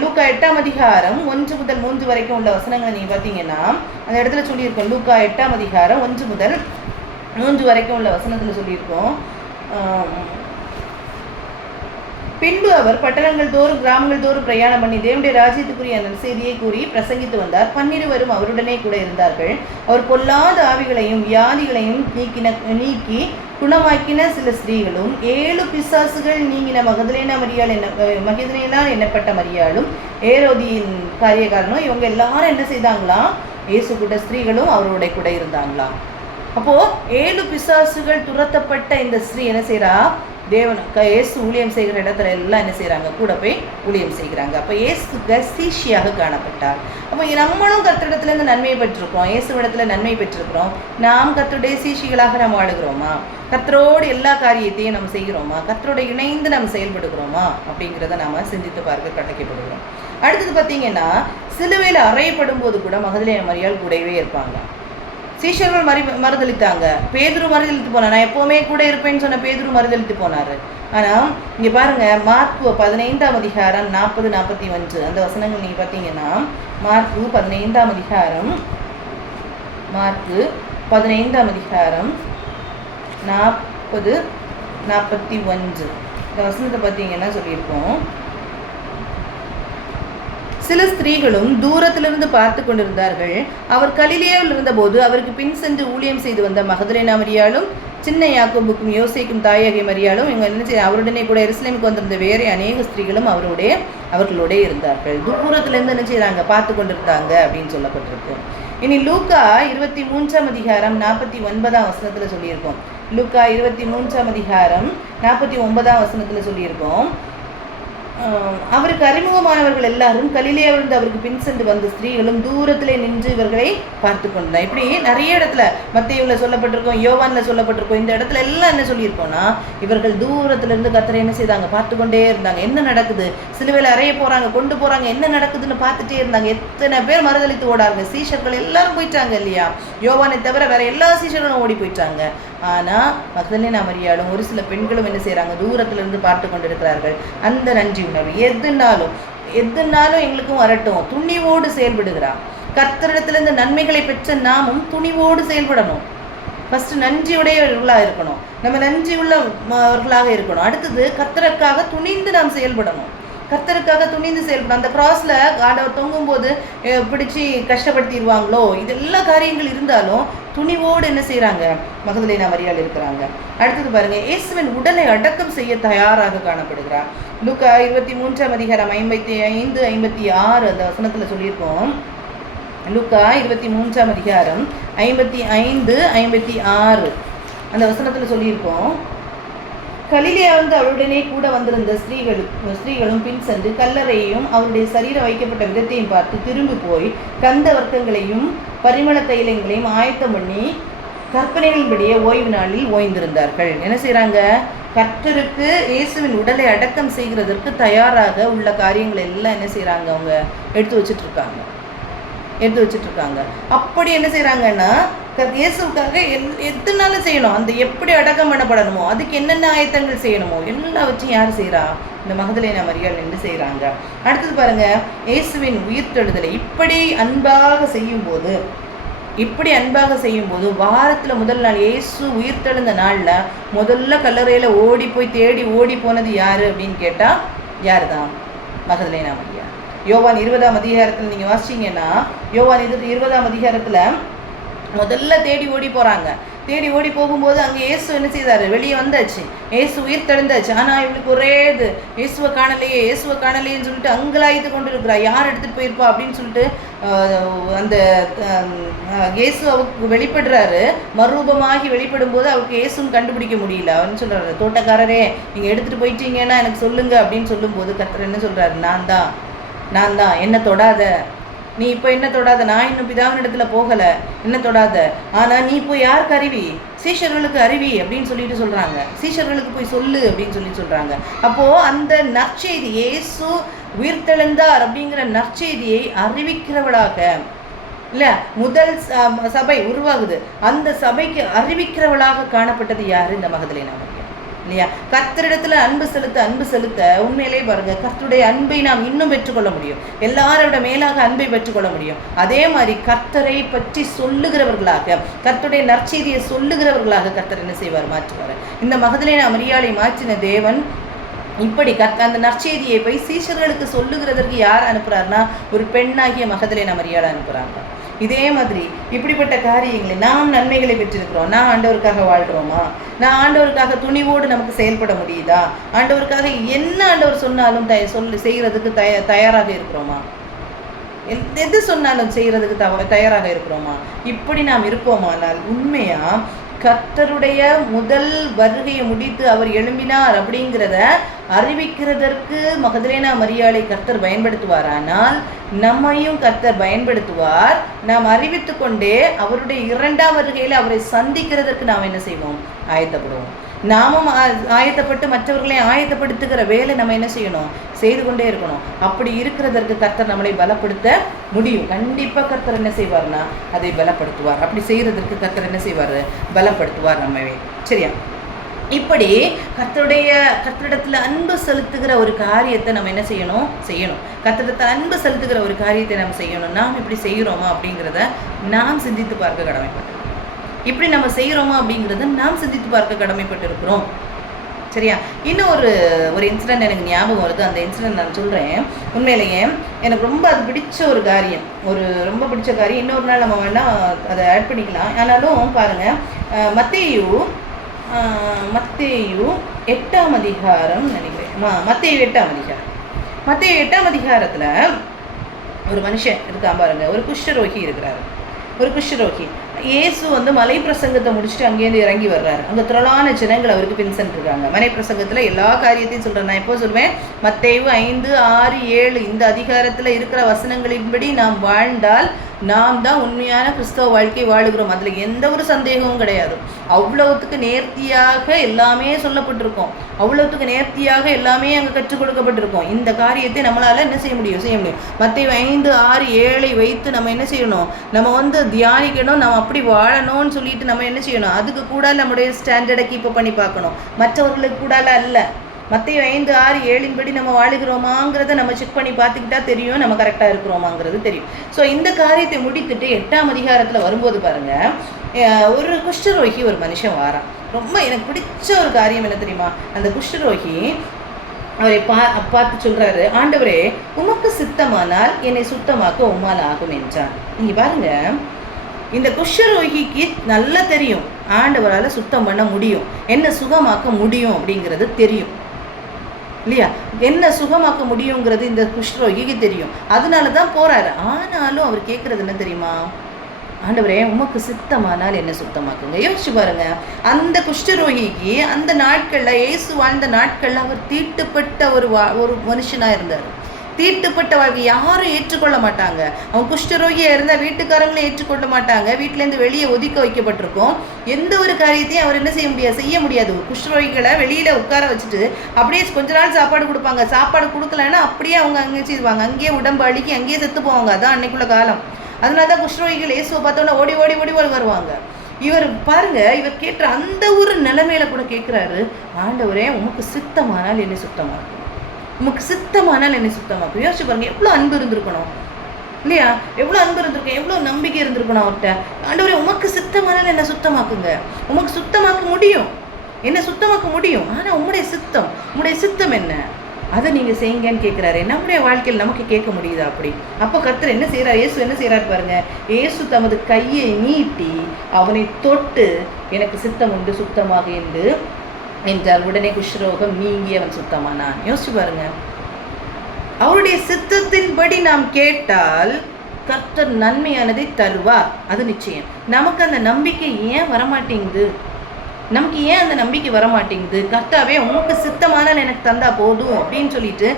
லூக்கா 8ஆம் அதிகாரம் 1 முதல் 3 வரைக்கும் உள்ள வசனங்களை நீங்கள் பார்த்தீங்கன்னா அந்த இடத்துல சொல்லியிருக்கோம். லூக்கா 8ஆம் அதிகாரம் 1 முதல் 3 வரைக்கும் உள்ள வசனத்தில் சொல்லியிருக்கோம். பின்பு அவர் பட்டணங்கள் தோறும் கிராமங்கள் தோறும் பிரயாணம் பண்ணி தேவனுடைய ராஜ்யத்துக்குரிய அந்த செய்தியை கூறி பிரசங்கித்து வந்தார். 12 அவருடனே கூட இருந்தார்கள். அவர் பொல்லாத ஆவிகளையும் வியாதிகளையும் நீக்கி குணமாக்கின சில ஸ்திரீகளும் 7 பிசாசுகள் நீங்கின மகதலேனா என்னப்பட்ட மரியாளும் ஏரோதியின் காரியக்காரனும் இவங்க எல்லாரும் என்ன செய்தாங்களாம், இயேசு கூட ஸ்திரீகளும் அவருடைய கூட இருந்தாங்களாம். அப்போ 7 பிசாசுகள் துரத்தப்பட்ட இந்த ஸ்திரீ என்ன செய்யறா, இயேசு ஊழியம் செய்கிற இடத்துல எல்லாம் என்ன செய்கிறாங்க, கூட போய் ஊழியம் செய்கிறாங்க. அப்போ இயேசு சீஷியாக காணப்பட்டார். அப்போ நம்மளும் கர்த்தரிடத்துலேருந்து நன்மையை பெற்றிருக்கிறோம், இயேசுவிடத்தில் நன்மை பெற்றிருக்கிறோம். நாம் கர்த்தருடைய சீஷிகளாக நம்ம வாழுகிறோமா, கர்த்தரோடு எல்லா காரியத்தையும் நம்ம செய்கிறோமா, கர்த்தரோடு இணைந்து நம்ம செயல்படுகிறோமா அப்படிங்கிறத நாம் சிந்தித்து பார்க்க கட்டளைப்படுகிறோம். அடுத்தது பார்த்தீங்கன்னா, சிலுவையில் அறையப்படும் போது கூட மகதலேனா மரியாள் கூடவே இருப்பாங்க. சீஷர்கள் மறுதளித்தாங்க, பேதுரு மறுதளித்து போனார். நான் எப்போவுமே கூட இருப்பேன்னு சொன்ன பேதுரு மறுதளித்து போனார். ஆனால் இங்கே பாருங்கள், மார்க்கு 15ஆம் அதிகாரம் 40-41 அந்த வசனங்கள் நீங்கள் பார்த்தீங்கன்னா, மார்க்கு 15ஆம் அதிகாரம் 40-41 இந்த வசனத்தை பார்த்தீங்கன்னா சொல்லியிருக்கோம், சில ஸ்திரீகளும் தூரத்திலிருந்து பார்த்து கொண்டிருந்தார்கள். அவர் கலிலேயாவில் இருந்தபோது அவருக்கு பின் சென்று ஊழியம் செய்து வந்த மகதலேனா மரியாளும் சின்ன யாக்கோபுக்கும் யோசேக்கும் தாயாகிய மரியாளும் இவங்க என்ன செய்ய அவருடனே கூட எருசலேமுக்கு வந்திருந்த வேறு அநேக ஸ்திரீகளும் அவர்களோட இருந்தார்கள். தூரத்திலிருந்து என்ன செய்யறாங்க, பார்த்து கொண்டிருந்தாங்க அப்படின்னு சொல்லப்பட்டிருக்கு. இனி லூக்கா 23ஆம் அதிகாரம் 49ஆம் வசனத்துல சொல்லியிருக்கோம். லூக்கா 23ஆம் அதிகாரம் 49ஆம் வசனத்துல சொல்லியிருக்கோம், அவருக்கு அறிமுகமானவர்கள் எல்லாரும் கலிலேயாவிலிருந்து அவருக்கு பின் சென்று வந்த ஸ்திரீகளும் தூரத்திலே நின்று இவர்களை பார்த்து கொண்டார். இப்படி நிறைய இடத்துல மத்தேயுல சொல்லப்பட்டிருக்கோம், யோவான்ல சொல்லப்பட்டிருக்கோம். இந்த இடத்துல எல்லாம் என்ன சொல்லியிருக்கோம்னா, இவர்கள் தூரத்திலிருந்து கர்த்தரை என்ன செய்தாங்க, பார்த்து கொண்டே இருந்தாங்க. என்ன நடக்குது, சிலுவையில் அறைய போறாங்க, கொண்டு போறாங்க, என்ன நடக்குதுன்னு பார்த்துட்டே இருந்தாங்க. எத்தனை பேர் மறுதளித்து ஓடாங்க, சீஷர்கள் எல்லாரும் போயிட்டாங்க இல்லையா, யோவானை தவிர வேற எல்லா சீஷர்களும் ஓடி போயிட்டாங்க. ஆனால் மகதலேனா மரியாளும் ஒரு சில பெண்களும் என்ன செய்கிறாங்க, தூரத்திலிருந்து பார்த்து கொண்டிருக்கிறார்கள். அந்த நன்றி உணர்வு எதுனாலும் எங்களுக்கும் வரட்டும், துணிவோடு செயல்படுகிறார். கர்த்தரிடத்திலிருந்து நன்மைகளை பெற்ற நாமும் துணிவோடு செயல்படணும். ஃபஸ்ட்டு நன்றியுடையவர்களாக இருக்கணும், நம்ம நன்றி உள்ளவர்களாக இருக்கணும். அடுத்தது கர்த்தருக்காக துணிந்து நாம் செயல்படணும், கர்த்தருக்காக துணிந்து செயல்படும். அந்த கிராஸில் ஆண்டவர் தொங்கும் போது பிடிச்சி கஷ்டப்படுத்திடுவாங்களோ, இதெல்லாம் காரியங்கள் இருந்தாலும் துணிவோடு என்ன செய்கிறாங்க, மகதலேனா மரியாள் இருக்கிறாங்க. அடுத்தது பாருங்க, இயேசுவின் உடலை அடக்கம் செய்ய தயாராக காணப்படுகிறார். லூக்கா 23ஆம் அதிகாரம் 55-56 அந்த வசனத்தில் சொல்லியிருக்கோம். லூக்கா 23ஆம் அதிகாரம் 55-56 அந்த வசனத்தில் சொல்லியிருக்கோம். கலிலே அவருடனே கூட வந்திருந்த ஸ்திரீகளும் பின் சென்று கல்லறையையும் அவருடைய சரீரம் வைக்கப்பட்ட விதத்தையும் பார்த்து திரும்பி போய் கந்த வர்க்கங்களையும் பரிமள தைலங்களையும் ஆயத்தம் பண்ணி கற்பனைகளின்படியே ஓய்வு நாளில் ஓய்ந்திருந்தார்கள். என்ன செய்கிறாங்க? கர்த்தருக்கு இயேசுவின் உடலை அடக்கம் செய்கிறதற்கு தயாராக உள்ள காரியங்கள் எல்லாம் என்ன செய்கிறாங்க? அவங்க எடுத்து வச்சுட்டு இருக்காங்க. அப்படி என்ன செய்கிறாங்கன்னா, இயேசுக்காக எத்தனாலும் செய்யணும், அந்த எப்படி அடக்கம் பண்ணப்படணுமோ அதுக்கு என்னென்ன ஆயத்தங்கள் செய்யணுமோ எல்லாவற்றையும் யார் செய்கிறா? இந்த மகதலேனா மரியாள் என்று செய்கிறாங்க. அடுத்தது பாருங்க, இயேசுவின் உயிர்த்தெழுதலை இப்படி அன்பாக செய்யும்போது வாரத்தில் முதல் நாள் இயேசு உயிர்த்தெழுந்த நாளில் முதல்ல கல்லறையில் தேடி போனது யார் அப்படின்னு கேட்டால் யார் தான்? மகதலேனா மரியாள். யோவான் 20ஆம் அதிகாரத்தில் நீங்கள் வாசிச்சிங்கன்னா, யோவான் 20ஆம் அதிகாரத்தில் முதல்ல தேடி ஓடி போகும்போது அங்கே இயேசு என்ன செய்தார்? வெளியே வந்தாச்சு, இயேசு உயிர் தெழுந்தாச்சு. ஆனால் இவளுக்கு ஒரே இது, இயேசுவை காணலையேன்னு சொல்லிட்டு அங்கலாய்த்து கொண்டு இருக்கிறா. யார் எடுத்துகிட்டு போயிருப்பா அப்படின்னு சொல்லிட்டு அந்த இயேசு அவருக்கு வெளிப்படுறாரு. மறுரூபமாகி வெளிப்படும் போது அவருக்கு இயேசுன்னு கண்டுபிடிக்க முடியல. அவன்னு சொல்கிறாரு, தோட்டக்காரரே நீங்கள் எடுத்துகிட்டு போயிட்டீங்கன்னா எனக்கு சொல்லுங்க அப்படின்னு சொல்லும்போது கர்த்தர் என்ன சொல்கிறாரு? நான் தான், என்ன தொடாத, நீ இப்போ என்ன தொடாத, நான் இன்னும் பிதாவின் இடத்துல போகலை, என்ன தொடாத, ஆனால் நீ போய் யாருக்கு அறிவி? சீஷர்களுக்கு அறிவி அப்படின்னு சொல்லிட்டு சொல்கிறாங்க. சீஷர்களுக்கு போய் சொல்லு அப்படின்னு சொல்கிறாங்க. அப்போது அந்த நற்செய்தி, இயேசு உயிர்த்தெழுந்தார் அப்படிங்கிற நற்செய்தியை அறிவிக்கிறவளாக இல்லை, முதல் சபை உருவாகுது, அந்த சபைக்கு அறிவிக்கிறவளாக காணப்பட்டது யார்? இந்த மகதலேனா மரியாள் இல்லையா? கர்த்தரிடத்துல அன்பு செலுத்த உண்மையிலே பாருங்க, கர்த்தருடைய அன்பை நாம் இன்னும் பெற்றுக்கொள்ள முடியும். எல்லாரோட மேலாக அன்பை பெற்றுக்கொள்ள முடியும். அதே மாதிரி கர்த்தரை பற்றி சொல்லுகிறவர்களாக, கர்த்தருடைய நற்செய்தியை சொல்லுகிறவர்களாக கர்த்தர் என்ன செய்வார்? மாற்றுவார். இந்த மகதலேனா மரியாளை மாற்றின தேவன் இப்படி அந்த நற்செய்தியை போய் சீஷர்களுக்கு சொல்லுகிறதற்கு யார் அனுப்புறாருன்னா, ஒரு பெண்ணாகிய மகதலேனா மரியாளை அனுப்புறாங்க. இதே மாதிரி இப்படிப்பட்ட காரியங்களை நாம் நன்மைகளை பெற்றிருக்கிறோம். நான் ஆண்டவருக்காக வாழ்கிறோமா? நான் ஆண்டவருக்காக துணிவோடு நமக்கு செயல்பட முடியுதா? ஆண்டவருக்காக என்ன ஆண்டவர் சொன்னாலும் செய்கிறதுக்கு தயாராக இருக்கிறோமா? எது சொன்னாலும் செய்கிறதுக்கு தயாராக இருக்கிறோமா? இப்படி நாம் இருப்போமானால் உண்மையா கர்த்தருடைய முதல் வருகையை முடித்து அவர் எழும்பினார் அப்படிங்கிறத அறிவிக்கிறதற்கு மகதலேனா மரியாளை கர்த்தர் பயன்படுத்துவாரானால் நம்மையும் கர்த்தர் பயன்படுத்துவார். நாம் அறிவித்து கொண்டே அவருடைய 2ஆம் வருகையில் அவரை சந்திக்கிறதற்கு நாம் என்ன செய்வோம்? ஆயத்தப்படுவோம். நாமும் ஆயத்தப்பட்டு மற்றவர்களை ஆயத்தப்படுத்துகிற வேலை நம்ம என்ன செய்யணும்? செய்து கொண்டே இருக்கணும். அப்படி இருக்கிறதற்கு கர்த்தர் நம்மளை பலப்படுத்த முடியும். கண்டிப்பாக கர்த்தர் என்ன செய்வார்னா அதை பலப்படுத்துவார். அப்படி செய்கிறதற்கு கர்த்தர் என்ன செய்வார்? பலப்படுத்துவார் நம்மவே. சரியா? இப்படி கர்த்தரிடத்தில் அன்பு செலுத்துகிற ஒரு காரியத்தை நம்ம என்ன செய்யணும்? கர்த்தரிடத்தில் அன்பு செலுத்துகிற ஒரு காரியத்தை நம்ம செய்யணும். நாம் இப்படி செய்கிறோமா அப்படிங்கிறத நாம் சிந்தித்து பார்க்க கடமைப்பட்டிருக்கிறோம். இப்படி நம்ம செய்கிறோமா அப்படிங்கிறத நாம் சிந்தித்து பார்க்க கடமைப்பட்டிருக்கிறோம். சரியா? இன்னும் ஒரு இன்சிடென்ட் எனக்கு ஞாபகம் வருது. அந்த இன்சிடென்ட் நான் சொல்கிறேன். உண்மையிலேயே எனக்கு ரொம்ப அது பிடிச்ச ஒரு காரியம், ரொம்ப பிடிச்ச காரியம். இன்னொரு நாள் நம்ம வேணால் அதை ஆட் பண்ணிக்கலாம். ஆனாலும் பாருங்கள், மத்தேயு 8ஆம் அதிகாரம் நினைக்கிறேன். மத்தேயு 8ஆம் அதிகாரத்தில் ஒரு மனுஷன் இருக்கான் பாருங்க. ஒரு குஷ்டரோகி இருக்கிறாரு. இயேசு மலை பிரசங்கத்தை முடிச்சுட்டு அங்கேருந்து இறங்கி வர்றாரு. அங்கே திரளான ஜனங்கள் அவருக்கு பின் சென்றிருக்காங்க. மலை பிரசங்கத்தில் எல்லா காரியத்தையும் சொல்கிறேன். நான் எப்போ சொல்வேன்? மத்தேயு 5, 6, 7 இந்த அதிகாரத்தில் இருக்கிற வசனங்களின்படி நாம் வாழ்ந்தால் நாம் தான் உண்மையான கிறிஸ்தவ வாழ்க்கை வாழுகிறோம். அதில் எந்த ஒரு சந்தேகமும் கிடையாது. அவ்வளவுத்துக்கு நேர்த்தியாக எல்லாமே சொல்லப்பட்டிருக்கோம். அவ்வளவுத்துக்கு நேர்த்தியாக எல்லாமே அங்கே கற்றுக் கொடுக்கப்பட்டிருக்கோம். இந்த காரியத்தை நம்மளால் என்ன செய்ய முடியும்? மத்தேயு 5, 6, 7 வைத்து நம்ம என்ன செய்யணும்? நம்ம தியானிக்கணும். நம்ம அப்படி வாழணும்னு சொல்லிட்டு நம்ம என்ன செய்யணும்? அதுக்கு கூட நம்முடைய ஸ்டாண்டர்டை கீப் பண்ணி பார்க்கணும். மற்றவர்களுக்கு கூட அல்ல. மத்தேயு 5, 6, 7 படி நம்ம வாழுகிறோமாங்கிறத நம்ம செக் பண்ணி பார்த்துக்கிட்டா தெரியும் நம்ம கரெக்டாக இருக்கிறோமாங்கிறது தெரியும். ஸோ இந்த காரியத்தை முடித்துட்டு 8ஆம் அதிகாரத்தில் வரும்போது பாருங்கள், ஒரு குஷ்டரோகி ஒரு மனுஷன் வாரான். ரொம்ப எனக்கு பிடிச்ச ஒரு காரியம் என்ன தெரியுமா? அந்த குஷ்டரோகி அவரை பார்த்து சொல்கிறாரு, ஆண்டவரே உமக்கு சித்தமானால் என்னை சுத்தமாக்க உம்மால் ஆகும் என்றான். நீங்கள் பாருங்கள், இந்த குஷ்டரோகிக்கு நல்லா தெரியும் ஆண்டவரால் சுத்தம் பண்ண முடியும், என்ன சுகமாக்க முடியும் அப்படிங்கிறது தெரியும் இல்லையா? என்ன சுகமாக்க முடியுங்கிறது இந்த குஷ்டரோகிக்கு தெரியும். அதனால தான் போகிறாரு. ஆனாலும் அவர் கேட்குறது என்ன தெரியுமா? ஆண்டவரே உமக்கு சித்தமானால் என்ன சுத்தமாக்குங்க. யோசிச்சு பாருங்க, அந்த குஷ்டரோகிக்கு அந்த நாட்களில், இயேசு வாழ்ந்த நாட்களில் அவர் தீட்டுப்பட்ட ஒரு மனுஷனாக இருந்தார். தீட்டுப்பட்ட வாழ்க்கை யாரும் ஏற்றுக்கொள்ள மாட்டாங்க. அவன் குஷ்டரோகியாக இருந்தால் வீட்டுக்காரங்களும் ஏற்றுக்கொள்ள மாட்டாங்க. வீட்டிலேருந்து வெளியே ஒதுக்க வைக்கப்பட்டிருக்கும். எந்த ஒரு காரியத்தையும் அவர் என்ன செய்ய முடியாது. குஷ்டரோகிகளை வெளியில் உட்கார வச்சுட்டு அப்படியே கொஞ்ச நாள் சாப்பாடு கொடுப்பாங்க. சாப்பாடு கொடுக்கலன்னா அப்படியே அவங்க அங்கே செய்வாங்க, அங்கேயே உடம்பு அழுக்கி அங்கேயே செத்து போவாங்க. அதான் அன்னைக்குள்ள காலம். அதனால தான் குஷ்டரோகிகள் இயேசுவை பார்த்தோன்னா ஓடி ஓடி ஓடி ஓடி வருவாங்க. இவர் பாருங்க, இவர் கேட்குற அந்த ஒரு நிலைமையில கூட கேட்குறாரு, ஆண்டவரே உமக்கு சித்தமானால் என்னை சுத்தமாக்கும், உமக்கு சித்தமானால் என்னை சுத்தமாக்கும். யோசிச்சு பாருங்க, எவ்வளோ அன்பு இருந்திருக்கணும் இல்லையா? எவ்வளோ அன்பு இருந்திருக்கும், எவ்வளோ நம்பிக்கை இருந்திருக்கணும் அவர்கிட்ட. ஆண்டவரே உமக்கு சித்தமானால் என்னை சுத்தமாக்குங்க, உமக்கு சுத்தமாக்க முடியும், என்னை சுத்தமாக்க முடியும். ஆனால் உங்களுடைய சித்தம் என்ன, அதை நீங்கள் செய்யுங்கன்னு கேட்குறாரு. நம்முடைய வாழ்க்கையில் நமக்கு கேட்க முடியுதா அப்படி? அப்போ கர்த்தர் என்ன செய்கிறார், இயேசு என்ன செய்கிறார் பாருங்க. இயேசு தமது கையை நீட்டி அவனை தொட்டு எனக்கு சித்தம் உண்டு சுத்தமாக என்று என்றால் உடனே குஷ்டரோகம் நீங்கி அவன் சுத்தமானான். யோசிச்சு பாருங்க, அவருடைய சித்தத்தின்படி நாம் கேட்டால் கர்த்தர் நன்மையானதை தருவார், அது நிச்சயம். நமக்கு அந்த நம்பிக்கை ஏன் வரமாட்டேங்குது? நமக்கு ஏன் அந்த நம்பிக்கை வரமாட்டேங்குது? கர்த்தாவே உனக்கு சித்தமான எனக்கு தந்தா போதும் அப்படின்னு சொல்லிட்டு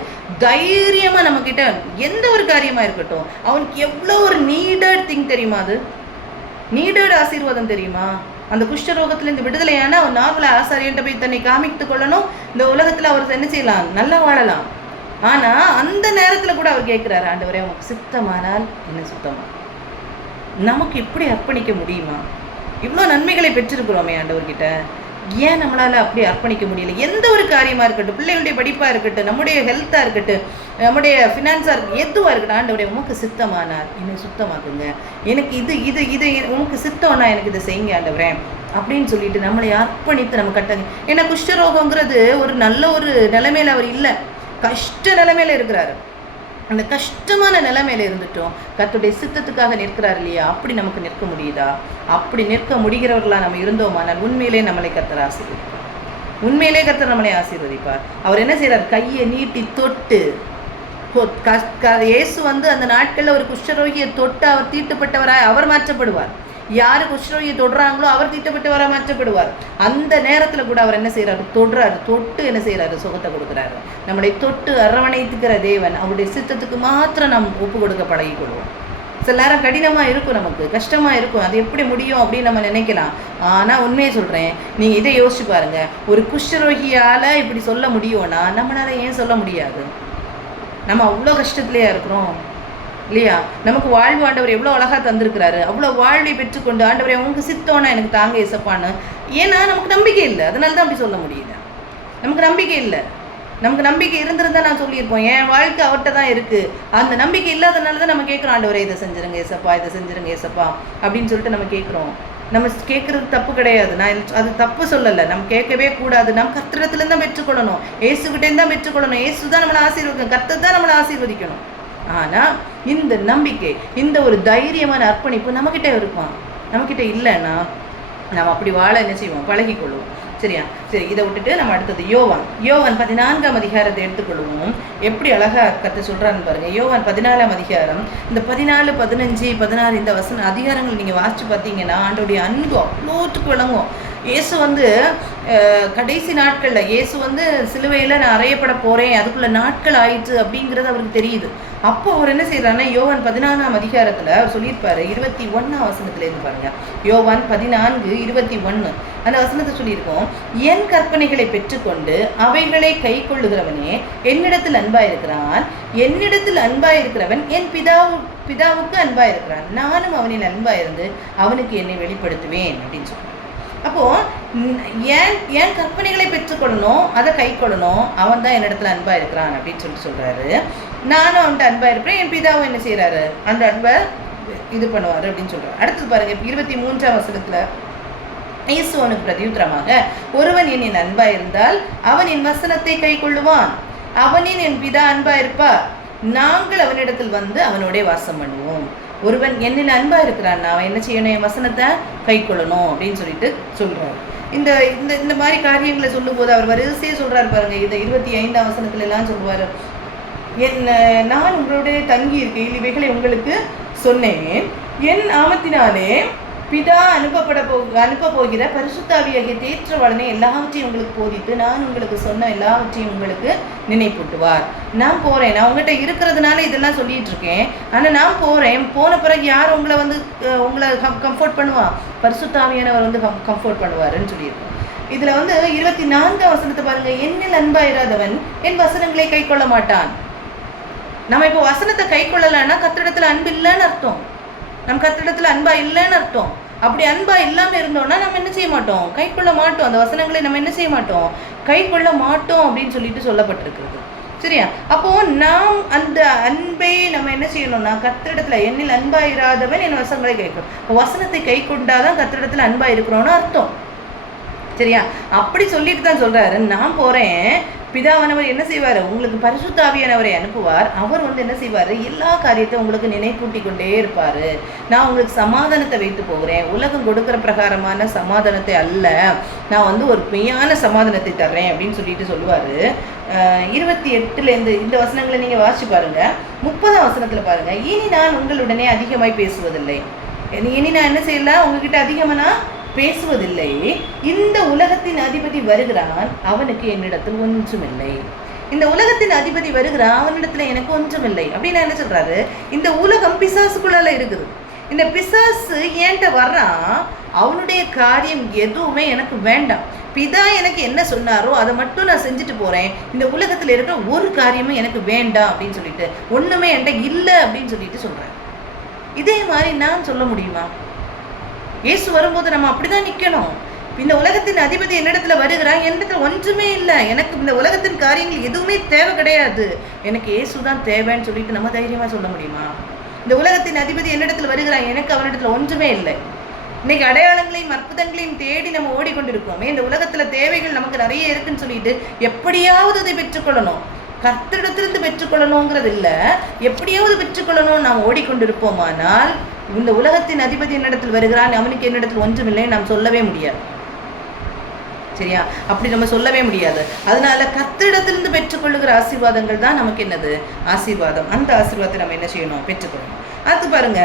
தைரியமாக நம்மக்கிட்ட எந்த ஒரு காரியமாக இருக்கட்டும், அவனுக்கு எவ்வளோ ஒரு நீடட் திங் தெரியுமா? அது நீடட் ஆசீர்வாதம் தெரியுமா? அந்த குஷ்டரோகத்திலேருந்து விடுதலையான அவன் நார்மலாக ஆசாரியன்ட்ட போய் தன்னை காமித்து கொள்ளணும். இந்த உலகத்தில் அவர் என்ன செய்யலாம், நல்லா வாழலாம். ஆனால் அந்த நேரத்தில் கூட அவர் கேட்குறாரு, ஆண்டவரே உனக்கு சித்தமானால் என்ன சுத்தமா. நமக்கு இப்படி அர்ப்பணிக்க முடியுமா? இவ்வளோ நன்மைகளை பெற்றிருக்கிறோமே ஆண்டவர்கிட்ட, ஏன் நம்மளால் அப்படி அர்ப்பணிக்க முடியல? எந்த ஒரு காரியமாக இருக்கட்டும், பிள்ளைகளுடைய படிப்பாக இருக்கட்டும், நம்முடைய ஹெல்த்தாக இருக்கட்டும், நம்முடைய ஃபினான்ஸாக இருக்கட்டும், எதுவாக இருக்கட்டும், ஆண்டவரே உமக்கு சித்தமானால் என்னை சுத்தமாக்குங்க, எனக்கு இது உமக்கு சித்தம்னா எனக்கு இதை செய்யுங்க ஆண்டவரே அப்படின்னு சொல்லிட்டு நம்மளை அர்ப்பணித்து நம்ம கட்டங்க. ஏன்னா குஷ்டரோகங்கிறது ஒரு நல்ல ஒரு நிலைமையில் அவர் இல்லை, கஷ்ட நிலைமையில் இருக்கிறாரு. அந்த கஷ்டமான நிலைமையில இருந்துட்டோம், கர்த்தருடைய சித்தத்துக்காக நிற்கிறார் இல்லையா? அப்படி நமக்கு நிற்க முடியுதா? அப்படி நிற்க முடிகிறவர்களாக நம்ம இருந்தோமானால் உண்மையிலே நம்மளை கர்த்தர் ஆசீர்வதிப்பார். உண்மையிலே கர்த்தர் நம்மளை ஆசீர்வதிப்பார். அவர் என்ன செய்கிறார், கையை நீட்டி தொட்டு, இயேசு அந்த நாட்களில் ஒரு குஷ்டரோகியை தொட்டு அவர் தீட்டுப்பட்டவராய் அவர் மாற்றப்படுவார். யாரு குஷ்டரோகியை தொடுறாங்களோ அவர் தீட்டுப்பட்டவராக மாற்றப்படுவார். அந்த நேரத்தில் கூட அவர் என்ன செய்கிறாரு, தொட்டு என்ன செய்கிறாரு, சுகத்தை கொடுக்குறாரு. நம்மளை தொட்டு அரவணைத்துக்கிற தேவன். அவருடைய சித்தத்துக்கு மாத்திரம் நாம் ஒப்பு கொடுக்க பழகிக்கொள்வோம். சில நேரம் கடினமாக இருக்கும், நமக்கு கஷ்டமாக இருக்கும், அது எப்படி முடியும் அப்படின்னு நம்ம நினைக்கலாம். ஆனால் உண்மையை சொல்கிறேன், நீங்கள் இதை யோசிச்சு பாருங்கள், ஒரு குஷ்டரோகியால் இப்படி சொல்ல முடியும்னா நம்மளால் ஏன் சொல்ல முடியாது? நம்ம அவ்வளோ கஷ்டத்துலையா இருக்கிறோம் இல்லையா? நமக்கு வாழ்வு ஆண்டவர் எவ்வளோ அழகாக தந்திருக்கிறாரு. அவ்வளோ வாழ்வை பெற்றுக்கொண்டு ஆண்டவரே உங்களுக்கு சித்தம்னா எனக்கு தாங்க ஏசப்பான்னு. ஏன்னா நமக்கு நம்பிக்கை இல்லை, அதனால தான் அப்படி சொல்ல முடியுது. நமக்கு நம்பிக்கை இல்லை. நமக்கு நம்பிக்கை இருந்திருந்தா நான் சொல்லியிருப்போம், என் வாழ்க்கை அவர்கிட்ட தான் இருக்குது. அந்த நம்பிக்கை இல்லாதனால தான் நம்ம கேட்குறோம், ஆண்டவரே இதை செஞ்சுருங்க ஏசப்பா, இதை செஞ்சுருங்க ஏசப்பா அப்படின்னு சொல்லிட்டு நம்ம கேட்குறோம். நம்ம கேட்குறது தப்பு கிடையாது, நான் அது தப்பு சொல்லலை, நம்ம கேட்கவே கூடாது. நம்ம கர்த்தரிடத்துலேருந்து தான் பெற்றுக்கொள்ளணும், ஏசுகிட்டேருந்து தான் பெற்றுக்கொள்ளணும். ஏசு தான் நம்மளை ஆசீர்வதிக்கணும், கர்த்தர் தான் நம்மளை ஆசீர்வதிக்கணும். ஆனால் இந்த நம்பிக்கை, இந்த ஒரு தைரியமான அர்ப்பணிப்பு நம்மக்கிட்ட இருப்பான். நம்மக்கிட்ட இல்லைன்னா நம்ம அப்படி வாழ என்ன செய்வோம், பழகிக்கொள்வோம். சரியா? சரி, இதை விட்டுட்டு நம்ம அடுத்தது யோவான் 14ஆம் அதிகாரத்தை எடுத்துக்கொள்வோம். எப்படி அழகாக கர்த்தர் சொல்கிறான்னு பாருங்கள். யோவான் 14ஆம் அதிகாரம், இந்த 14, 15, 16 இந்த அதிகாரங்கள் நீங்கள் வாசித்து பார்த்தீங்கன்னா ஆண்டோடைய அன்பு அவ்வளோத்துக்கு விளங்கும். இயேசு கடைசி நாட்களில் இயேசு சிலுவையில் நான் அறையப்பட போகிறேன், அதுக்குள்ள நாட்கள் ஆயிடுச்சு அப்படிங்கிறது அவருக்கு தெரியுது. அப்போ அவர் என்ன செய்கிறாருன்னா, யோவான் 14ஆம் அதிகாரத்தில் அவர் சொல்லியிருப்பார், 21ஆம் வசனத்துலேருந்து பாருங்கள். யோவான் 14:21 அந்த வசனத்தை சொல்லியிருக்கோம், என் கற்பனைகளை பெற்றுக்கொண்டு அவைகளை கை கொள்ளுகிறவனே என்னிடத்தில் அன்பாயிருக்கிறான், என்னிடத்தில் அன்பாயிருக்கிறவன் என் பிதாவுக்கு அன்பாயிருக்கிறான், நானும் அவனின் அன்பாயிருந்து அவனுக்கு என்னை வெளிப்படுத்துவேன் அப்படின்னு சொல்லுவேன். அப்போது ஏன் கற்பனைகளை பெற்றுக்கொள்ளணும், அதை கை கொள்ளணும், அவன் தான் என்னிடத்துல அன்பாக இருக்கிறான் அப்படின்னு சொல்கிறாரு. நானும் அவன்கிட்ட அன்பாக இருப்பேன், என் பிதாவும் என்ன செய்கிறாரு, அந்த அன்பை இது பண்ணுவார் அப்படின்னு சொல்கிறார். அடுத்தது பாருங்கள், 23ஆம் வசனத்தில் இயேசு அவனுக்கு பிரதியுத்தரமாக, ஒருவன் என்னின் அன்பாக இருந்தால் அவன் என் வசனத்தை கை கொள்ளுவான், அவனின் என் பிதா அன்பாக இருப்பார், நாங்கள் அவனிடத்தில் அவனோட வாசம் பண்ணுவோம். ஒருவன் என்னில் அன்பாக இருக்கிறான், அவன் என்ன செய்யணும், என் வசனத்தை கை கொள்ளணும் அப்படின்னு சொல்லிட்டு சொல்கிறார். இந்த இந்த இந்த மாதிரி காரியங்களை சொல்லும்போது அவர் வரிசையே சொல்கிறார் பாருங்கள். இதை 25ஆம் வசனத்துல எல்லாம் சொல்லுவார், நான் உங்களுடைய தங்கி இருக்கையில் இவைகளை உங்களுக்கு சொன்னேன், என் நாமத்தினாலே பிதா அனுப்ப போகிற பரிசுத்தாவியாகிய தேற்றவாளனை எல்லாவற்றையும் உங்களுக்கு போதித்து நான் உங்களுக்கு சொன்ன எல்லாவற்றையும் உங்களுக்கு நினைப்பூட்டுவார். நான் போறேன், நான் உங்ககிட்ட இருக்கிறதுனால இதெல்லாம் சொல்லிட்டு இருக்கேன். ஆனா நான் போறேன், போன பிறகு யார் உங்களை கம்ஃபோர்ட் பண்ணுவா? பரிசுத்தாவியானவர் கம்ஃபோர்ட் பண்ணுவாருன்னு சொல்லியிருக்கோம். இதுல 24ஆம் வசனத்தை பாருங்க. என்னில் அன்பாயிராதவன் என் வசனங்களை கை கொள்ள மாட்டான். நம்ம இப்போ வசனத்தை கை கொள்ளலைன்னா கத்திடத்துல அன்பு இல்லைன்னு அர்த்தம். நம்ம கத்திடத்துல அன்பா இல்லைன்னு அர்த்தம். அப்படி அன்பா இல்லாம இருந்தோம்னா நம்ம என்ன செய்ய மாட்டோம்? கை கொள்ள மாட்டோம். அந்த வசனங்களை நம்ம என்ன செய்ய மாட்டோம்? கை கொள்ள மாட்டோம் அப்படின்னு சொல்லிட்டு சொல்லப்பட்டிருக்கிறது. சரியா? அப்போ நாம் அந்த அன்பை நம்ம என்ன செய்யணும்னா கத்திடத்துல என்னில் அன்பா இராதவன் என் வசனங்களை கேட்கணும். வசனத்தை கை கொண்டாதான் கத்திடத்துல அன்பா இருக்கிறோம்னு அர்த்தம். சரியா? அப்படி சொல்லிட்டு தான் சொல்றாரு, நான் போறேன், பிதாவானவர் என்ன செய்வார்? உங்களுக்கு பரிசுத்த ஆவியானவரை அனுப்புவார். அவர் என்ன செய்வார்? எல்லா காரியத்தையும் உங்களுக்கு நினைப்பூட்டி கொண்டே இருப்பார். நான் உங்களுக்கு சமாதானத்தை வைத்து போகிறேன். உலகம் கொடுக்குற பிரகாரமான சமாதானத்தை அல்ல, நான் ஒரு மெய்யான சமாதானத்தை தர்றேன் அப்படின்னு சொல்லிட்டு சொல்லுவார். 28 இந்த வசனங்களை நீங்கள் வாசிச்சு பாருங்க. 30ஆம் வசனத்தில் பாருங்க. இனி நான் உங்களுடனே அதிகமாய் பேசுவதில்லை. இனி நான் என்ன செய்யல? உங்ககிட்ட அதிகமாக பேசுவதில்லை. இந்த உலகத்தின் அதிபதி வருகிறான், அவனுக்கு என்னிடத்தில் ஒன்றுமில்லை. இந்த உலகத்தின் அதிபதி வருகிறான், அவனிடத்துல எனக்கு ஒன்றுமில்லை அப்படின்னு என்ன சொல்றாரு? இந்த உலகம் பிசாசுக்குள்ளால இருக்குது. இந்த பிசாசு ஏன்ட்ட வர்றான், அவனுடைய காரியம் எதுவுமே எனக்கு வேண்டாம். பிதா எனக்கு என்ன சொன்னாரோ அதை மட்டும் நான் செஞ்சுட்டு போறேன். இந்த உலகத்துல இருக்கிற ஒரு காரியமும் எனக்கு வேண்டாம் அப்படின்னு சொல்லிட்டு, ஒண்ணுமே என்கிட்ட இல்லை அப்படின்னு சொல்லிட்டு சொல்றேன். இதே மாதிரி நான் சொல்ல முடியுமா? இயேசு வரும்போது நம்ம அப்படிதான் நிற்கணும். இந்த உலகத்தின் அதிபதி என்னிடத்துல வருகிறான், என்னிடத்துல ஒன்றுமே இல்லை, எனக்கு இந்த உலகத்தின் காரியங்கள் எதுவுமே தேவை கிடையாது, எனக்கு இயேசு தான் தேவைன்னு சொல்லிட்டு நம்ம தைரியமாக சொல்ல முடியுமா? இந்த உலகத்தின் அதிபதி என்னிடத்துல வருகிறான், எனக்கு அவனிடத்துல ஒன்றுமே இல்லை. இன்னைக்கு அடையாளங்களையும் அற்புதங்களையும் தேடி நம்ம ஓடிக்கொண்டிருக்கோமே. இந்த உலகத்துல தேவைகள் நமக்கு நிறைய இருக்குன்னு சொல்லிட்டு எப்படியாவது அதை பெற்றுக்கொள்ளணும், கர்த்தரிடத்திலிருந்து பெற்றுக்கொள்ளணுங்கிறது இல்லை, எப்படியாவது பெற்றுக்கொள்ளணும் நாம் ஓடிக்கொண்டிருப்போமானால் இந்த உலகத்தின் அதிபதி என்னிடத்தில் வருகிறான், அவனுக்கு என்னிடத்தில் ஒன்றுமில்லை நாம் சொல்லவே முடியாது. சரியா? அப்படி நம்ம சொல்லவே முடியாது. அதனால கர்த்தரிடத்திலிருந்து பெற்றுக்கொள்ளுகிற ஆசீர்வாதங்கள் தான் நமக்கு என்னது? ஆசீர்வாதம். அந்த ஆசீர்வாதத்தை நம்ம என்ன செய்யணும்? பெற்றுக்கொள்ளணும். அது பாருங்க,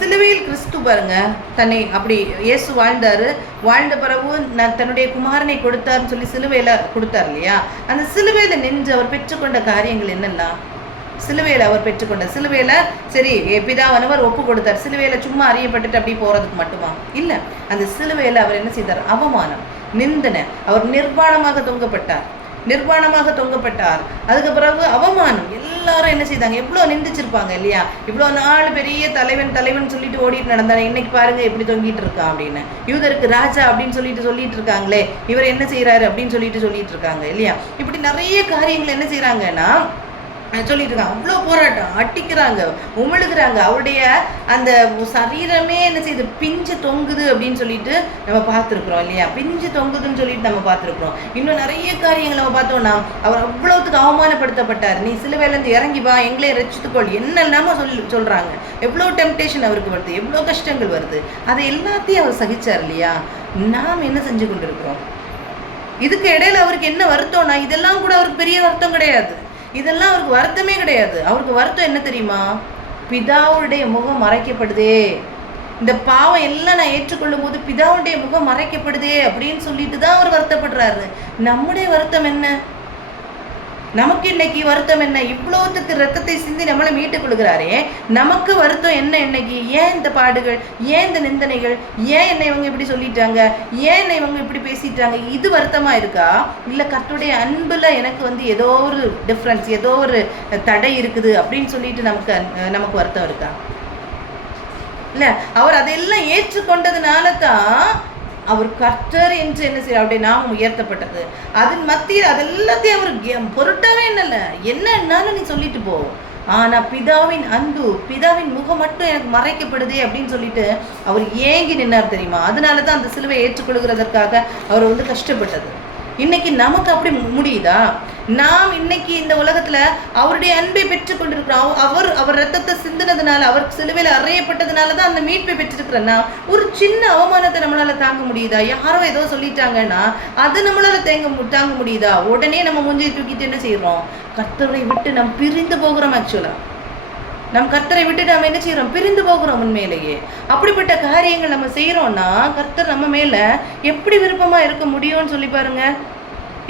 சிலுவையில் கிறிஸ்து பாருங்க தன்னை அப்படி இயேசு வாழ்ந்த பிறகு தன்னுடைய குமாரனை கொடுத்தாருன்னு சொல்லி சிலுவையில கொடுத்தார் இல்லையா? அந்த சிலுவையில நின்று அவர் பெற்றுக்கொண்ட காரியங்கள் என்னெல்லாம்? சிலுவையில் அவர் பெற்றுக்கொண்ட சரி பிதாவானவர் ஒப்பு கொடுத்தார். சிலுவையில சும்மா அறியப்பட்டுட்டு அப்படி போறதுக்கு மட்டுமா? இல்லை. அந்த சிலுவையில அவர் என்ன செய்தார்? அவமானம், நிந்தனை. அவர் நிர்வாணமாக தொங்கப்பட்டார். அதுக்கு பிறகு அவமானம். எல்லாரும் என்ன செய்தாங்க? எவ்வளோ நிந்திச்சிருப்பாங்க இல்லையா? இவ்வளோ நாள் பெரிய தலைவன் சொல்லிட்டு ஓடிட்டு நடந்தாரு. இன்னைக்கு பாருங்க எப்படி தொங்கிட்டு இருக்கான் அப்படின்னு. யூதருக்கு ராஜா அப்படின்னு சொல்லிட்டு இருக்காங்களே, இவர் என்ன செய்யறாரு அப்படின்னு சொல்லிட்டு இருக்காங்க இல்லையா? இப்படி நிறைய காரியங்கள் என்ன செய்யறாங்கன்னா சொல்லிட்டு இருக்காங்க. அவ்வளோ போராட்டம், அட்டிக்கிறாங்க, உமிழுகிறாங்க. அவருடைய அந்த சரீரமே என்ன செய்யுது? பிஞ்சு தொங்குது அப்படின்னு சொல்லிட்டு நம்ம பார்த்துருக்குறோம் இல்லையா? பிஞ்சு தொங்குதுன்னு சொல்லிட்டு நம்ம பார்த்துருக்குறோம். இன்னும் நிறைய காரியங்கள் நம்ம பார்த்தோம்னா அவர் அவ்வளவுக்கு அவமானப்படுத்தப்பட்டார். நீ சிலுவையிலேருந்து இறங்கி வா, எங்களே ரட்சித்துக்கொள், என்னெல்லாமோ சொல்றாங்க. எவ்வளோ டெம்டேஷன் அவருக்கு வருது, எவ்வளோ கஷ்டங்கள் வருது. அதை எல்லாத்தையும் அவர் சகிச்சார் இல்லையா? நாம் என்ன செஞ்சு கொண்டு இருக்கிறோம்? இதுக்கு இடையில அவருக்கு என்ன வருத்தம்னா, இதெல்லாம் கூட அவருக்கு பெரிய வருத்தம் கிடையாது. இதெல்லாம் அவருக்கு வருத்தமே கிடையாது. அவருக்கு வருத்தம் என்ன தெரியுமா? பிதாவுடைய முகம் மறைக்கப்படுதே, இந்த பாவம் எல்லாம் நான் ஏற்றுக்கொள்ளும் போது பிதாவுடைய முகம் மறைக்கப்படுதே அப்படின்னு சொல்லிட்டு தான் அவர் வருத்தப்படுறாரு. நம்முடைய வருத்தம் என்ன? நமக்கு இன்னைக்கு வருத்தம் என்ன? இவ்வளோத்துக்கு ரத்தத்தை சிந்தி நம்மளை மீட்டுக் கொள்கிறாரே, நமக்கு வருத்தம் என்ன இன்னைக்கு? ஏன் இந்த பாடுகள், ஏன் இந்த நிந்தனைகள், ஏன் என்னை இவங்க இப்படி சொல்லிட்டாங்க, ஏன் என்னை இவங்க இப்படி பேசிட்டாங்க? இது வருத்தமா இருக்கா? இல்லை கர்த்தருடைய அன்புல எனக்கு ஏதோ ஒரு டிஃப்ரென்ஸ், ஏதோ ஒரு தடை இருக்குது அப்படின்னு சொல்லிட்டு நமக்கு வருத்தம் இருக்கா? இல்லை, அவர் அதெல்லாம் ஏற்றுக்கொண்டதுனால தான் அவர் கர்த்தர் என்று என்ன செய்ய அவருடைய நாமம் உயர்த்தப்பட்டது. அதன் மத்தியில் அதெல்லாத்தையும் அவர் பொருட்டாவே என்னன்னாலும் நீ சொல்லிட்டு போ, ஆனா பிதாவின் அன்பு, பிதாவின் முகம் மட்டும் எனக்கு மறைக்கப்படுதே அப்படின்னு சொல்லிட்டு அவர் ஏங்கி நின்னார் தெரியுமா? அதனாலதான் அந்த சிலுவை ஏற்றுக்கொள்கிறதற்காக அவர் கஷ்டப்பட்டது. இன்னைக்கு நமக்கு அப்படி முடியுதா? நாம் இன்னைக்கு இந்த உலகத்துல அவருடைய அன்பை பெற்று கொண்டிருக்கிறோம். அவர் ரத்தத்தை சிந்தினதுனால, அவர் சிலுவையில் அறையப்பட்டதுனாலதான் அந்த மீட்பை பெற்றிருக்கிறோன்னா, ஒரு சின்ன அவமானத்தை நம்மளால தாங்க முடியுதா? யாரோ ஏதோ சொல்லிட்டாங்கன்னா அது நம்மளால தாங்க முடியுதா? உடனே நம்ம மூஞ்சியை தூக்கிட்டு என்ன செய்யறோம்? கர்த்தரை விட்டு நம்ம பிரிந்து போகிறோம். ஆக்சுவலா நம் கர்த்தரை விட்டு நம்ம என்ன செய்யறோம்? பிரிந்து போகிறோம் உண்மையிலேயே. அப்படிப்பட்ட காரியங்கள் நம்ம செய்யறோம்னா கர்த்தர் நம்ம மேல எப்படி விருப்பமா இருக்க முடியும்னு சொல்லி பாருங்க.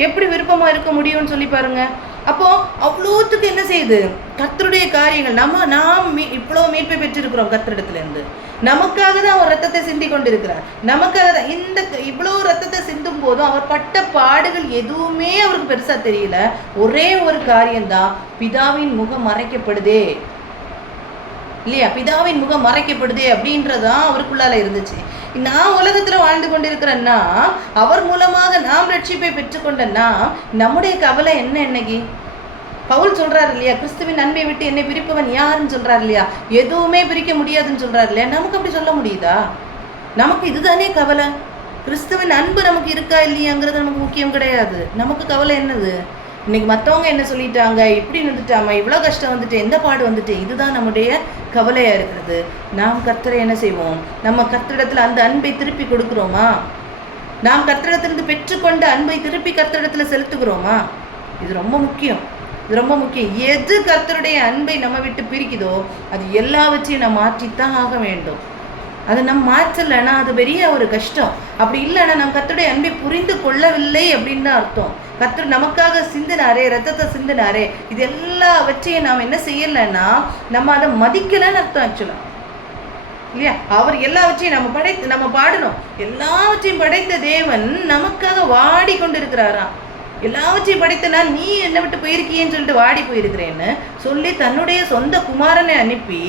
எப்படி விருப்பமா இருக்க முடியும்னு சொல்லி பாருங்க. அப்போ அவ்வளோத்துக்கு என்ன செய்யுது கர்த்தருடைய காரியங்கள். நாம் இவ்வளோ மீட்பை பெற்றிருக்கிறோம் கர்த்தரிடத்துல இருந்து. நமக்காக தான் அவர் ரத்தத்தை சிந்தி கொண்டிருக்கிறார். நமக்காக தான் இந்த இவ்வளோ ரத்தத்தை சிந்தும் போதும் அவர் பட்ட பாடுகள் எதுவுமே அவருக்கு பெருசா தெரியல. ஒரே ஒரு காரியம்தான், பிதாவின் முகம் மறைக்கப்படுதே இல்லையா? பிதாவின் முகம் மறைக்கப்படுதே அப்படின்றதான் அவருக்குள்ளால இருந்துச்சு. நான் உலகத்துல வாழ்ந்து கொண்டிருக்கிறேன்னா, அவர் மூலமாக நாம் ரட்சிப்பை பெற்றுக்கொண்டேன்னா நம்முடைய கவலை என்ன? இன்னைக்கு பவுல் சொல்றாரு இல்லையா, கிறிஸ்துவின் அன்பை விட்டு என்னை பிரிப்பவன் யாருன்னு சொல்றாரு இல்லையா, எதுவுமே பிரிக்க முடியாதுன்னு சொல்றாரு இல்லையா. நமக்கு அப்படி சொல்ல முடியுதா? நமக்கு இதுதானே கவலை. கிறிஸ்துவின் அன்பு நமக்கு இருக்கா இல்லையாங்கிறது நமக்கு முக்கியம் கிடையாது. நமக்கு கவலை என்னது? இன்னைக்கு மற்றவங்க என்ன சொல்லிட்டாங்க, இப்படி வந்துட்டாமா, இவ்வளோ கஷ்டம் வந்துட்டு, எந்த பாடு வந்துட்டு, இதுதான் நம்முடைய கவலையாக இருக்கிறது. நாம் கர்த்தரை என்ன செய்வோம்? நம்ம கர்த்தரிடத்தில் அந்த அன்பை திருப்பி கொடுக்குறோமா? நாம் கர்த்தரிடத்திலிருந்து பெற்றுக்கொண்ட அன்பை திருப்பி கர்த்தரிடத்தில் செலுத்துகிறோமா? இது ரொம்ப முக்கியம். இது ரொம்ப முக்கியம். எது கர்த்தருடைய அன்பை நம்ம விட்டு பிரிக்குதோ அது எல்லாவற்றையும் நம்ம மாற்றித்தான் ஆக வேண்டும். அதை நம்ம மாற்றலைன்னா அது பெரிய ஒரு கஷ்டம். அப்படி இல்லைன்னா நம்ம கர்த்தருடைய அன்பை புரிந்து கொள்ளவில்லை அப்படின்னு தான் அர்த்தம். கர்த்தர் நமக்காக சிந்தினாரே, ரத்தத்தை சிந்தினாரே, இது எல்லாவற்றையும் நாம் என்ன செய்யலைன்னா நம்ம அதை மதிக்கலைன்னு அர்த்தம் ஆக்சுவலா இல்லையா? அவர் எல்லாவற்றையும் நம்ம பாடணும். எல்லாவற்றையும் படைத்த தேவன் நமக்காக வாடி கொண்டு இருக்கிறாராம். எல்லாவற்றையும் படைத்தனா நீ என்னை விட்டு போயிருக்கியேன்னு சொல்லிட்டு வாடி போயிருக்கிறேன்னு சொல்லி தன்னுடைய சொந்த குமாரனை அனுப்பி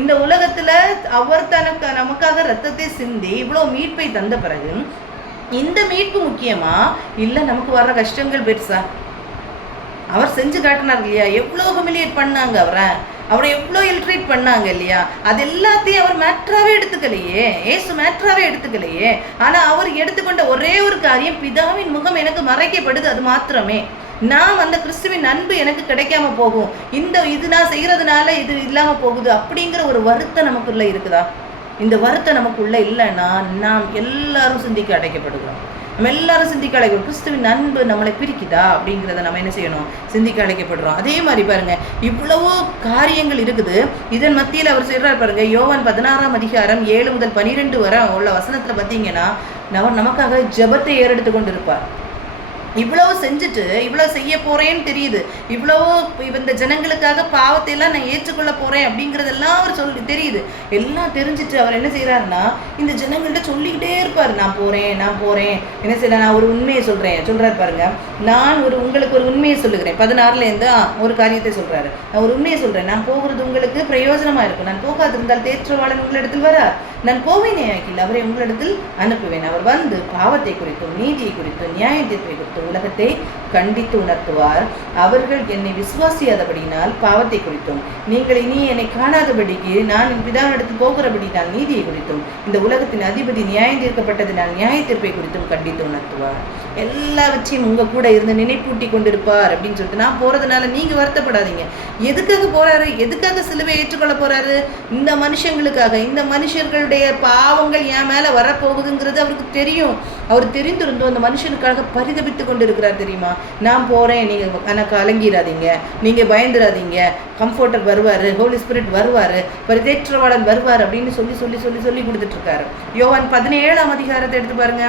இந்த உலகத்துல அவர் நமக்காக ரத்தத்தை சிந்தி இவ்வளோ மீட்பை தந்த பிறகு இந்த மீட்பு முக்கியமா இல்லை நமக்கு வர்ற கஷ்டங்கள் பெருசா? அவர் செஞ்சு காட்டினார் இல்லையா, எவ்வளோ ஹியூமிலியேட் பண்ணாங்க அவரை எவ்வளோ இல்ட்ரீட் பண்ணாங்க இல்லையா. அது எல்லாத்தையும் அவர் மேட்ராவே எடுத்துக்கலையே, ஏசு மேட்ராவே எடுத்துக்கலையே. ஆனால் அவர் எடுத்துக்கொண்ட ஒரே ஒரு காரியம், பிதாவின் முகம் எனக்கு மறைக்கப்படுது, அது மாத்திரமே. நான் அந்த கிறிஸ்துவின் அன்பு எனக்கு கிடைக்காம போகும், இது நான் செய்யறதுனால இது இல்லாம போகுது அப்படிங்கிற ஒரு வருத்தம் நமக்குள்ள இருக்குதா? இந்த வருத்தம் நமக்குள்ள இல்லைன்னா நாம் எல்லாரும் சிந்திக்க அடைக்கப்படுகிறோம். நம்ம எல்லாரும் சிந்திக்க அழைக்கணும். கிறிஸ்துவின் அன்பு நம்மளை பிரிக்குதா அப்படிங்கிறத நம்ம என்ன செய்யணும்? சிந்திக்க அழைக்கப்படுறோம். அதே மாதிரி பாருங்க, இவ்வளவோ காரியங்கள் இருக்குது. இதன் மத்தியில் அவர் சொல்றாரு பாருங்க, யோவான் 16ஆம் அதிகாரம் 7 முதல் 12 வரை உள்ள வசனத்துல பார்த்தீங்கன்னா, அவர் நமக்காக ஜெபத்தை ஏறெடுத்து கொண்டு இருப்பார். இவ்வளவு செஞ்சுட்டு இவ்வளவு செய்ய போறேன்னு தெரியுது, இவ்வளவோ இந்த ஜனங்களுக்காக பாவத்தை எல்லாம் நான் ஏற்றுக்கொள்ள போறேன் அப்படிங்கிறதெல்லாம் அவர் தெரியுது. எல்லாம் தெரிஞ்சுட்டு அவர் என்ன செய்யறாருன்னா, இந்த ஜனங்கள்கிட்ட சொல்லிக்கிட்டே இருப்பாரு, நான் போறேன் என்ன செய்யல, நான் ஒரு உண்மையை சொல்றாரு பாருங்க. நான் உங்களுக்கு ஒரு உண்மையை சொல்லுகிறேன். 16லேருந்து ஒரு காரியத்தை சொல்றாரு. நான் ஒரு உண்மையை சொல்றேன், நான் போகிறது உங்களுக்கு பிரயோஜனமா இருக்கும். நான் போகாதிருந்தால் தேற்றவாளன் உங்களிடத்தில் வரார். நான் போவேனே ஆகில் அவரை உங்களிடத்தில் அனுப்புவேன். அவர் வந்து பாவத்தை குறித்தும் நீதியை குறித்தும் நியாய தீர்ப்பை குறித்தும் உலகத்தை கண்டித்து உணர்த்துவார். அவர்கள் என்னை விசுவாசியாதபடினால் பாவத்தை குறித்தும், நீங்கள் இனி என்னை காணாதபடிக்கு நான் பிதாவினிடத்தில் போகிறபடி நான் நீதியை குறித்தும், இந்த உலகத்தின் அதிபதி நியாயம் தீர்க்கப்பட்டதினால் நியாய தீர்ப்பை குறித்தும் கண்டித்து உணர்த்துவார். எல்லாவற்றையும் உங்க கூட இருந்து நினைப்பூட்டி கொண்டிருப்பார் அப்படின்னு சொல்லிட்டு, நான் போறதுனால நீங்க வருத்தப்படாதீங்க. எதுக்காக போறாரு? எதுக்காக சிலுவை ஏற்றுக்கொள்ள போறாரு? இந்த மனுஷங்களுக்காக. இந்த மனுஷர்களுடைய பாவங்கள் என் மேல வரப்போகுதுங்கிறது அவருக்கு தெரியும். அவர் தெரிந்திருந்தோம் அந்த மனுஷனுக்காக பரிதபித்து கொண்டு இருக்கிறார் தெரியுமா. நான் போறேன், நீங்க ஆனால் கலங்கிடாதீங்க, நீங்க பயந்துடாதீங்க, கம்ஃபர்டர் வருவாரு, ஹோலி ஸ்பிரிட் வருவாரு, பரிதேற்றவாளன் வருவார் அப்படின்னு சொல்லி சொல்லி சொல்லி சொல்லி கொடுத்துட்டு இருக்காரு. யோவான் 17ஆம் அதிகாரத்தை எடுத்து பாருங்க.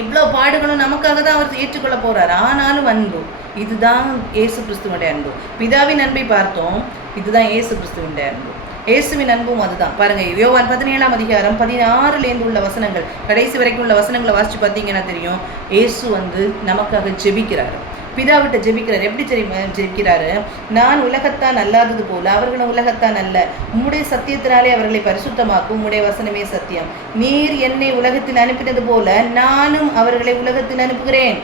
இவ்வளோ பாடுகளும் நமக்காக தான் அவர் ஏற்றுக்கொள்ள போறார். ஆனாலும் அன்பு, இதுதான் ஏசு கிறிஸ்துவனுடைய அன்பு. பிதாவின் அன்பை பார்த்தோம், இதுதான் ஏசு கிறிஸ்துவனுடைய அன்பு. இயேசுவின் அன்பும் அதுதான். பாருங்க, யோவான் 17ஆம் அதிகாரம் 16லேருந்து உள்ள வசனங்கள் கடைசி வரைக்கும் உள்ள வசனங்களை வாசிச்சு பார்த்தீங்கன்னா தெரியும். இயேசு வந்து நமக்காக ஜெபிக்கிறாரு, பிதாவிட்ட ஜெபிக்கிறார். எப்படி ஜெபிக்கிறாரு? நான் உலகத்தான் அல்லாதது போல அவர்களும் உலகத்தான் அல்ல, உம்முடைய சத்தியத்தினாலே அவர்களை பரிசுத்தமாக்கும், உம்முடைய வசனமே சத்தியம். நீர் என்னை உலகத்தில் அனுப்பினது போல நானும் அவர்களை உலகத்தில் அனுப்புகிறேன்.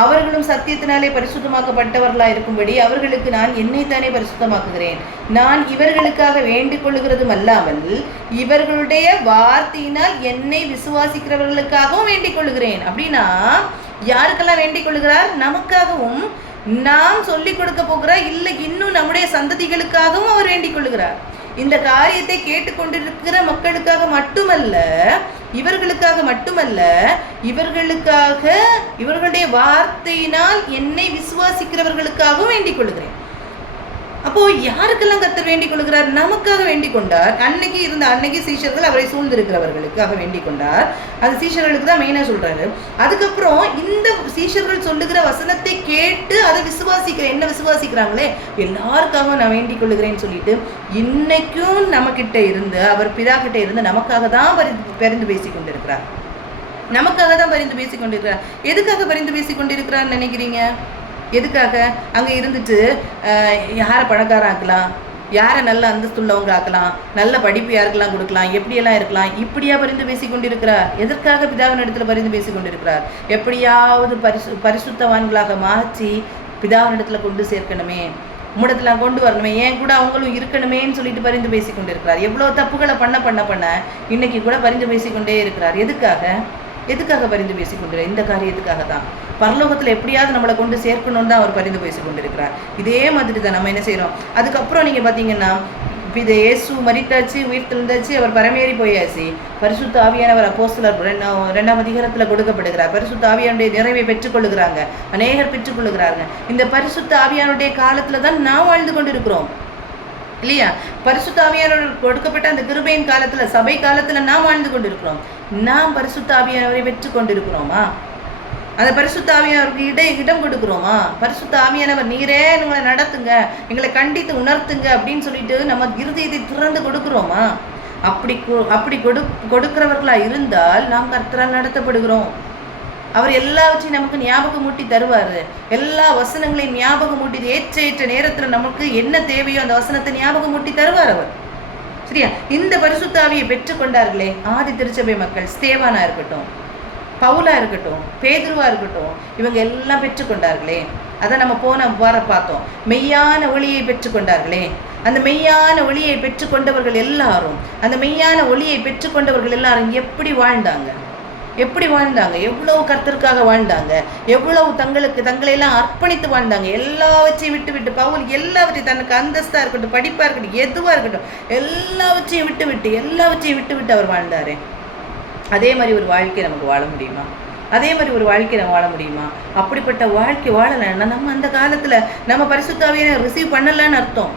அவர்களும் சத்தியத்தினாலே பரிசுத்தமாக்கப்பட்டவர்களாக இருக்கும்படி அவர்களுக்கு நான் என்னைத்தானே பரிசுத்தமாக்குகிறேன். நான் இவர்களுக்காக வேண்டிக் கொள்ளுகிறதும் அல்லாமல் இவர்களுடைய வார்த்தையினால் என்னை விசுவாசிக்கிறவர்களுக்காகவும் வேண்டிக் கொள்ளுகிறேன். அப்படின்னா யாருக்கெல்லாம் வேண்டிக் கொள்ளுகிறார்? நமக்காகவும், நாம் சொல்லிக் கொடுக்க போகிறார், இல்லை இன்னும் நம்முடைய சந்ததிகளுக்காகவும் அவர் வேண்டிக் கொள்ளுகிறார். இந்த காரியத்தை கேட்டுக்கொண்டிருக்கிற மக்களுக்காக மட்டுமல்ல, இவர்களுக்காக மட்டுமல்ல, இவர்களுக்காக, இவர்களுடைய வார்த்தையினால் என்னை விசுவாசிக்கிறவர்களுக்காகவும் வேண்டிக் கொள்கிறேன். அப்போ அப்போ யாருக்கெல்லாம் கர்த்தர் வேண்டிக் கொள்கிறார்? நமக்காக வேண்டிக் கொண்டார். அன்னைக்கு சீஷர்கள் அவரை சூழ்ந்திருக்கிறவர்களுக்காக வேண்டிக் கொண்டார். அது சீஷர்களுக்கு தான் மெயினா சொல்றாரு. அதுக்கப்புறம் இந்த சீஷர்கள் சொல்லுகிற வசனத்தை கேட்டு அதை விசுவாசிக்கிறாங்களே, எல்லாருக்காகவும் நான் வேண்டிக் கொள்ளுகிறேன்னு சொல்லிட்டு இன்னைக்கும் நம்ம கிட்ட இருந்து, அவர் பிதா கிட்ட இருந்து நமக்காக தான் பரிந்து பேசி கொண்டிருக்கிறார். நமக்காக தான் பரிந்து பேசி கொண்டிருக்கிறார். எதுக்காக பரிந்து பேசி கொண்டிருக்கிறான்னு நினைக்கிறீங்க? எதுக்காக? அங்கே இருந்துட்டு யாரை பணக்காரன் ஆக்கலாம், யாரை நல்ல அந்தஸ்துள்ளவங்க ஆக்கலாம், நல்ல படிப்பு யாருக்கெல்லாம் கொடுக்கலாம், எப்படியெல்லாம் இருக்கலாம், இப்படியா பரிந்து பேசி கொண்டிருக்கிறார்? எதற்காக பிதாவின் இடத்துல பரிந்து பேசி கொண்டிருக்கிறார்? எப்படியாவது பரிசுத்தவான்களாக மாற்றி பிதாவின் இடத்துல கொண்டு சேர்க்கணுமே, உம்மிடத்துல கொண்டு வரணுமே, ஏன் கூட அவங்களும் இருக்கணுமேன்னு சொல்லிட்டு பரிந்து பேசி கொண்டிருக்கிறார். எவ்வளோ தப்புகளை பண்ண இன்னைக்கு கூட பரிந்து பேசி கொண்டே இருக்கிறார். எதுக்காக பரிந்து பேசி கொண்டிருக்கிறார்? இந்த காரியத்துக்காக தான். பரலோகத்தில் எப்படியாவது நம்மளை கொண்டு சேர்க்கணும்னு தான் அவர் பரிந்து பேசி கொண்டிருக்கிறார். இதே மாதிரி தான் நம்ம என்ன செய்கிறோம். அதுக்கப்புறம் நீங்கள் பார்த்தீங்கன்னா, இது இயேசு மரித்தாச்சு, உயிர் தெழுந்தாச்சு, அவர் பரமேறி போயாச்சு. பரிசுத்த ஆவியானவர் அப்போஸ்தலர் 2ஆம் அதிகாரத்தில் கொடுக்கப்படுகிறார். பரிசுத்த ஆவியானுடைய நிறைவை பெற்றுக்கொள்ளுகிறாங்க, அநேகர் பெற்றுக்கொள்ளுகிறாங்க. இந்த பரிசுத்த ஆவியானுடைய காலத்தில் தான் நாம் வாழ்ந்து கொண்டிருக்கிறோம் இல்லையா? பரிசுத்த ஆவியானவர் கொடுக்கப்பட்ட அந்த கிருபையின் காலத்துல, சபை காலத்துல நாம் வாழ்ந்து கொண்டிருக்கிறோம். நாம் பரிசுத்த ஆவியானவரை பெற்று கொண்டிருக்கிறோமா? அந்த பரிசுத்த ஆவியானவருக்கு இடம் கொடுக்குறோமா? பரிசுத்த ஆவியானவர் நீரே எங்களை நடத்துங்க, எங்களை கண்டித்து உணர்த்துங்க அப்படின்னு சொல்லிட்டு நம்ம இருதயத்தை திறந்து கொடுக்குறோமா? அப்படி கொடுக்கிறவர்களா இருந்தால் நாம் கர்த்தரால் நடத்தப்படுகிறோம். அவர் எல்லாவற்றையும் நமக்கு ஞாபகம் மூட்டி தருவார். எல்லா வசனங்களையும் ஞாபகம் மூட்டி ஏற்ற நேரத்தில் நமக்கு என்ன தேவையோ அந்த வசனத்தை ஞாபகம் மூட்டி தருவார் அவர். சரியா? இந்த பரிசுத்தாவியை பெற்றுக்கொண்டார்களே ஆதி திருச்சபை மக்கள், ஸ்தேவானா இருக்கட்டும், பவுலா இருக்கட்டும், பேதுருவா இருக்கட்டும், இவங்க எல்லாம் பெற்றுக்கொண்டார்களே. அதை நம்ம போன வாரம் பார்த்தோம். மெய்யான ஒளியை பெற்றுக்கொண்டார்களே. அந்த மெய்யான ஒளியை பெற்றுக்கொண்டவர்கள் எல்லாரும் எப்படி வாழ்ந்தாங்க? எவ்வளவு கர்த்தருக்காக வாழ்ந்தாங்க, எவ்வளவு தங்களையெல்லாம் அர்ப்பணித்து வாழ்ந்தாங்க. எல்லாவற்றையும் விட்டு பவுல் எல்லாவற்றையும், தனக்கு அந்தஸ்தா இருக்கட்டும், படிப்பா இருக்கட்டும், எதுவா இருக்கட்டும், எல்லாவற்றையும் விட்டு அவர் வாழ்ந்தாரு. அதே மாதிரி ஒரு வாழ்க்கை நமக்கு வாழ முடியுமா? அப்படிப்பட்ட வாழ்க்கை வாழலைன்னா நம்ம அந்த காலத்துல நம்ம பரிசுத்தாவியை ரிசீவ் பண்ணலன்னு அர்த்தம்.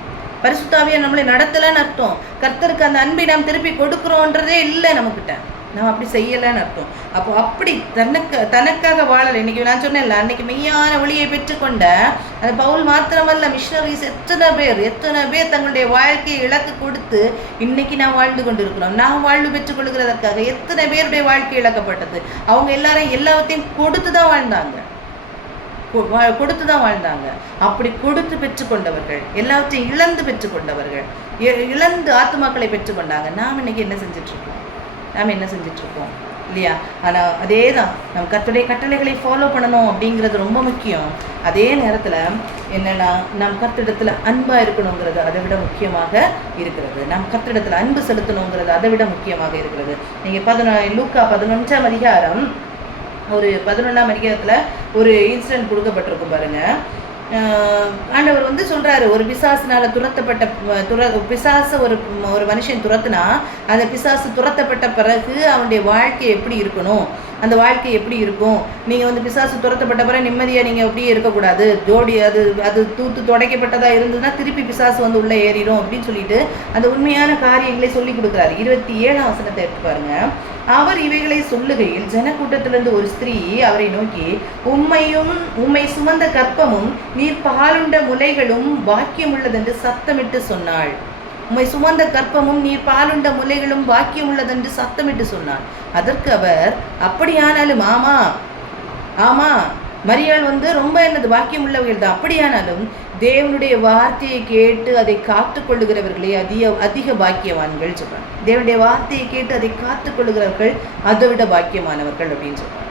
பரிசுத்தாவியை நம்மளை நடத்தலன்னு அர்த்தம். கர்த்தருக்கு அந்த அன்பை நாம் திருப்பி கொடுக்குறோன்றதே இல்லை நம்மக்கிட்ட. நம்ம அப்படி செய்யலைன்னு அர்த்தம். அப்போ அப்படி தனக்காக வாழலை. இன்னைக்கு நான் சொன்னேன்ல, அன்னைக்கு மெய்யான ஒளியை பெற்றுக்கொண்ட அந்த பவுல் மாத்திரமல்ல, மிஷனரிஸ் எத்தனை பேர் தங்களுடைய வாழ்க்கையை இலக்கு கொடுத்து இன்னைக்கு நாம் வாழ்ந்து கொண்டிருக்கிறோம். நாம் வாழ்வு பெற்றுக் கொள்கிறதற்காக எத்தனை பேருடைய வாழ்க்கை இழக்கப்பட்டது. அவங்க எல்லாத்தையும் கொடுத்து தான் வாழ்ந்தாங்க. அப்படி கொடுத்து பெற்றுக்கொண்டவர்கள், எல்லாவற்றையும் இழந்து பெற்றுக்கொண்டவர்கள், இழந்து ஆத்துமாக்களை பெற்றுக்கொண்டாங்க. நாம் இன்னைக்கு என்ன செஞ்சுட்டு இருக்கோம் இல்லையா? ஆனால் அதே தான், நம்ம கர்த்தருடைய கட்டளைகளை ஃபாலோ பண்ணணும் அப்படிங்கிறது ரொம்ப முக்கியம். அதே நேரத்தில் என்னென்னா, நம் கர்த்தரிடத்தில் அன்பாக இருக்கணுங்கிறது அதை விட முக்கியமாக இருக்கிறது. நம் கர்த்தரிடத்தில் அன்பு செலுத்தணுங்கிறது அதை விட முக்கியமாக இருக்கிறது. நீங்கள் லூக்கா 11ஆம் அதிகாரம், ஒரு 11ஆம் அதிகாரத்தில் ஒரு இன்சிடென்ட் கொடுக்கப்பட்டிருக்கும் பாருங்க. ஆண்டவர் சொல்றாரு, ஒரு பிசாசினால பிசாசை ஒரு மனுஷன் துரத்துனா, அந்த பிசாசு துரத்தப்பட்ட பிறகு அவனுடைய வாழ்க்கை எப்படி இருக்கணும், அந்த வாழ்க்கை எப்படி இருக்கும்? நீங்கள் பிசாசு துரத்தப்பட்ட பிறகு நிம்மதியாக நீங்கள் அப்படியே இருக்கக்கூடாது. ஜோடி அது தூத்து துடைக்கப்பட்டதாக இருந்ததுன்னா திருப்பி பிசாசு உள்ளே ஏறிடும் அப்படின்னு சொல்லிட்டு அந்த உண்மையான காரியங்களை சொல்லி கொடுக்குறாரு. 27ஆம் வசனத்தை எடுத்து பாருங்க. அவர் இவைகளை சொல்லுகையில் ஜனக்கூட்டத்திலிருந்து ஒரு ஸ்திரீ அவரை நோக்கி, உம்மை சுமந்த கற்பமும் நீர் பாலுண்ட முலைகளும் பாக்கியம் உள்ளதென்று சத்தமிட்டு சொன்னாள். உம்மை சுமந்த கற்பமும் நீர் பாலுண்ட முலைகளும் பாக்கியம் உள்ளதென்று சத்தமிட்டு சொன்னாள். அதற்கு அவர், அப்படியானாலும் ஆமா மரியாள் ரொம்ப பாக்கியம் உள்ளவர்கள் தான். அப்படியானாலும் தேவனுடைய வார்த்தையை கேட்டு அதை காத்து கொள்ளுகிறவர்களே அதிக பாக்கியவான்கள் சொல்றாங்க. தேவனுடைய வார்த்தையை கேட்டு அதை காத்து கொள்ளுகிறவர்கள் அதை விட பாக்கியமானவர்கள் அப்படின்னு சொல்றாங்க.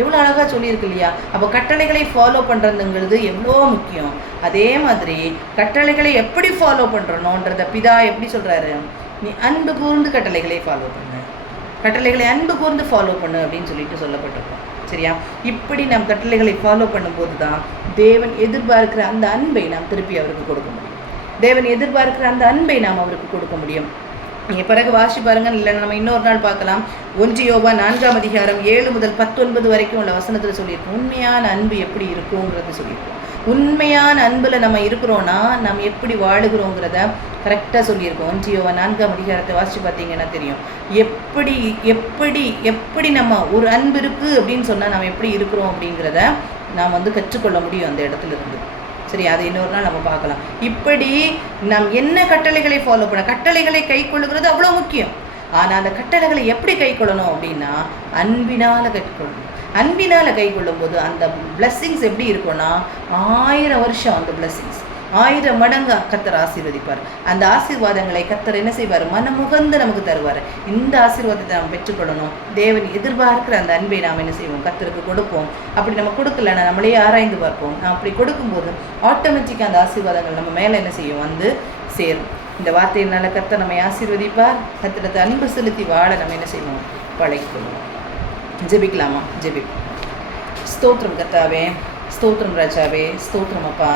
எவ்வளோ அழகாக சொல்லியிருக்கு இல்லையா? அப்போ கட்டளைகளை ஃபாலோ பண்ணுறதுங்கிறது எவ்வளோ முக்கியம். அதே மாதிரி கட்டளைகளை எப்படி ஃபாலோ பண்ணுறனோன்றத பிதா எப்படி சொல்கிறாரு, நீ அன்பு கூர்ந்து கட்டளைகளை ஃபாலோ பண்ணு, கட்டளைகளை அன்பு கூர்ந்து ஃபாலோ பண்ணு அப்படின்னு சொல்லிட்டு சொல்லப்பட்டிருக்கோம். சரியா? இப்படி நாம் கட்டளைகளை ஃபாலோ பண்ணும்போது தான் தேவன் எதிர்பார்க்கிற அந்த அன்பை நாம் திருப்பி அவருக்கு கொடுக்க முடியும். அவருக்கு கொடுக்க முடியும். நீங்கள் பிறகு வாசி பாருங்க, இல்லை நம்ம இன்னொரு நாள் பார்க்கலாம். 1 யோவான் 4ஆம் அதிகாரம் 7 முதல் 19 வரைக்கும் உள்ள வசனத்தில் சொல்லியிருக்கோம். உண்மையான அன்பு எப்படி இருக்குங்கிறது சொல்லியிருக்கோம். உண்மையான அன்பில் நம்ம இருக்கிறோன்னா நம்ம எப்படி வாழுகிறோங்கிறத கரெக்டாக சொல்லியிருக்கோம். 1 யோவான் 4ஆம் அதிகாரத்தை வாசித்து பார்த்தீங்கன்னா தெரியும். எப்படி எப்படி எப்படி நம்ம ஒரு அன்பு இருக்குது அப்படின்னு சொன்னால் நம்ம எப்படி இருக்கிறோம் அப்படிங்கிறத நாம் கற்றுக்கொள்ள முடியும் அந்த இடத்துல இருந்து. சரி, அது இன்னொரு நாள் நம்ம பார்க்கலாம். இப்படி நாம் என்ன கட்டளைகளை ஃபாலோ பண்ண, கட்டளைகளை கை கொள்ளுகிறது அவ்வளோ முக்கியம். ஆனால் அந்த கட்டளைகளை எப்படி கை கொள்ளணும் அப்படின்னா அன்பினால் கை கொள்ளணும். அன்பினால் கை கொள்ளும்போது அந்த பிளஸ்ஸிங்ஸ் எப்படி இருக்கும்னா 1000 வருஷம் அந்த பிளஸ்ஸிங்ஸ் 1000 மடங்கு கர்த்தர் ஆசீர்வதிப்பார். அந்த ஆசீர்வாதங்களை கர்த்தர் என்ன செய்வார்? மனமுகந்து நமக்கு தருவார். இந்த ஆசீர்வாதத்தை நாம் பெற்றுக்கொள்ளணும். தேவன் எதிர்பார்க்கிற அந்த அன்பை நாம் என்ன செய்வோம்? கர்த்தருக்கு கொடுப்போம். அப்படி நம்ம கொடுக்கலன்னா நம்மளே ஆராய்ந்து பார்ப்போம். நாம் அப்படி கொடுக்கும்போது ஆட்டோமேட்டிக்காக அந்த ஆசீர்வாதங்கள் நம்ம மேலே என்ன செய்யும்? சேரும். இந்த வார்த்தையினால கர்த்தர் நம்மை ஆசீர்வதிப்பார். கர்த்தரத்தை அன்பு செலுத்தி வாழ நம்ம என்ன செய்வோம்? பழகிக்கொள்வோம். ஜெபிக்கலாமா? ஸ்தோத்திரம் கர்த்தாவே, ஸ்தோத்திரம் ராஜாவே, ஸ்தோத்திரம் அப்பா.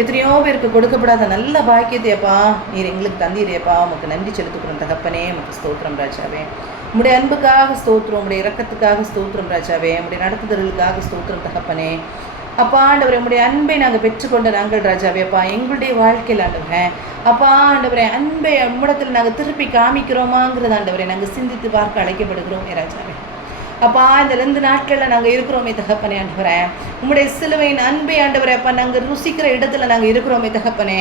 எத்தனையோ பேருக்கு கொடுக்கப்படாத நல்ல பாக்கியத்தை அப்பா நீர் எங்களுக்கு தந்தீரேப்பா. உமக்கு நன்றி செலுத்துக்கிறோம் தகப்பனே. உமக்கு ஸ்தோத்திரம் ராஜாவே. உம்முடைய அன்புக்காக ஸ்தோத்திரம், உம்முடைய இரக்கத்துக்காக ஸ்தோத்திரம் ராஜாவே. உம்முடைய நடத்துதலுக்காக ஸ்தோத்திரம் தகப்பனே. அப்பா ஆண்டவரே, உம்முடைய அன்பை நாங்கள் பெற்றுக்கொண்ட நாங்கள் ராஜாவே அப்பா எங்களுடைய வாழ்க்கையில் ஆண்டவரே அப்பா ஆண்டவரே அன்பை உம்மிடத்தில் நாங்கள் திருப்பி காமிக்கிறோமாங்கிறது ஆண்டவரே நாங்கள் சிந்தித்து பார்க்க அழைக்கப்படுகிறோம் ராஜாவே. அப்பா இந்த 2 நாட்களில் நாங்கள் இருக்கிறோமே தகப்பனே ஆண்டவரே. உம்முடைய சிலுவையின் அன்பை ஆண்டவரே அப்பா நாங்கள் ருசிக்கிற இடத்துல நாங்கள் இருக்கிறோமே தகப்பனே.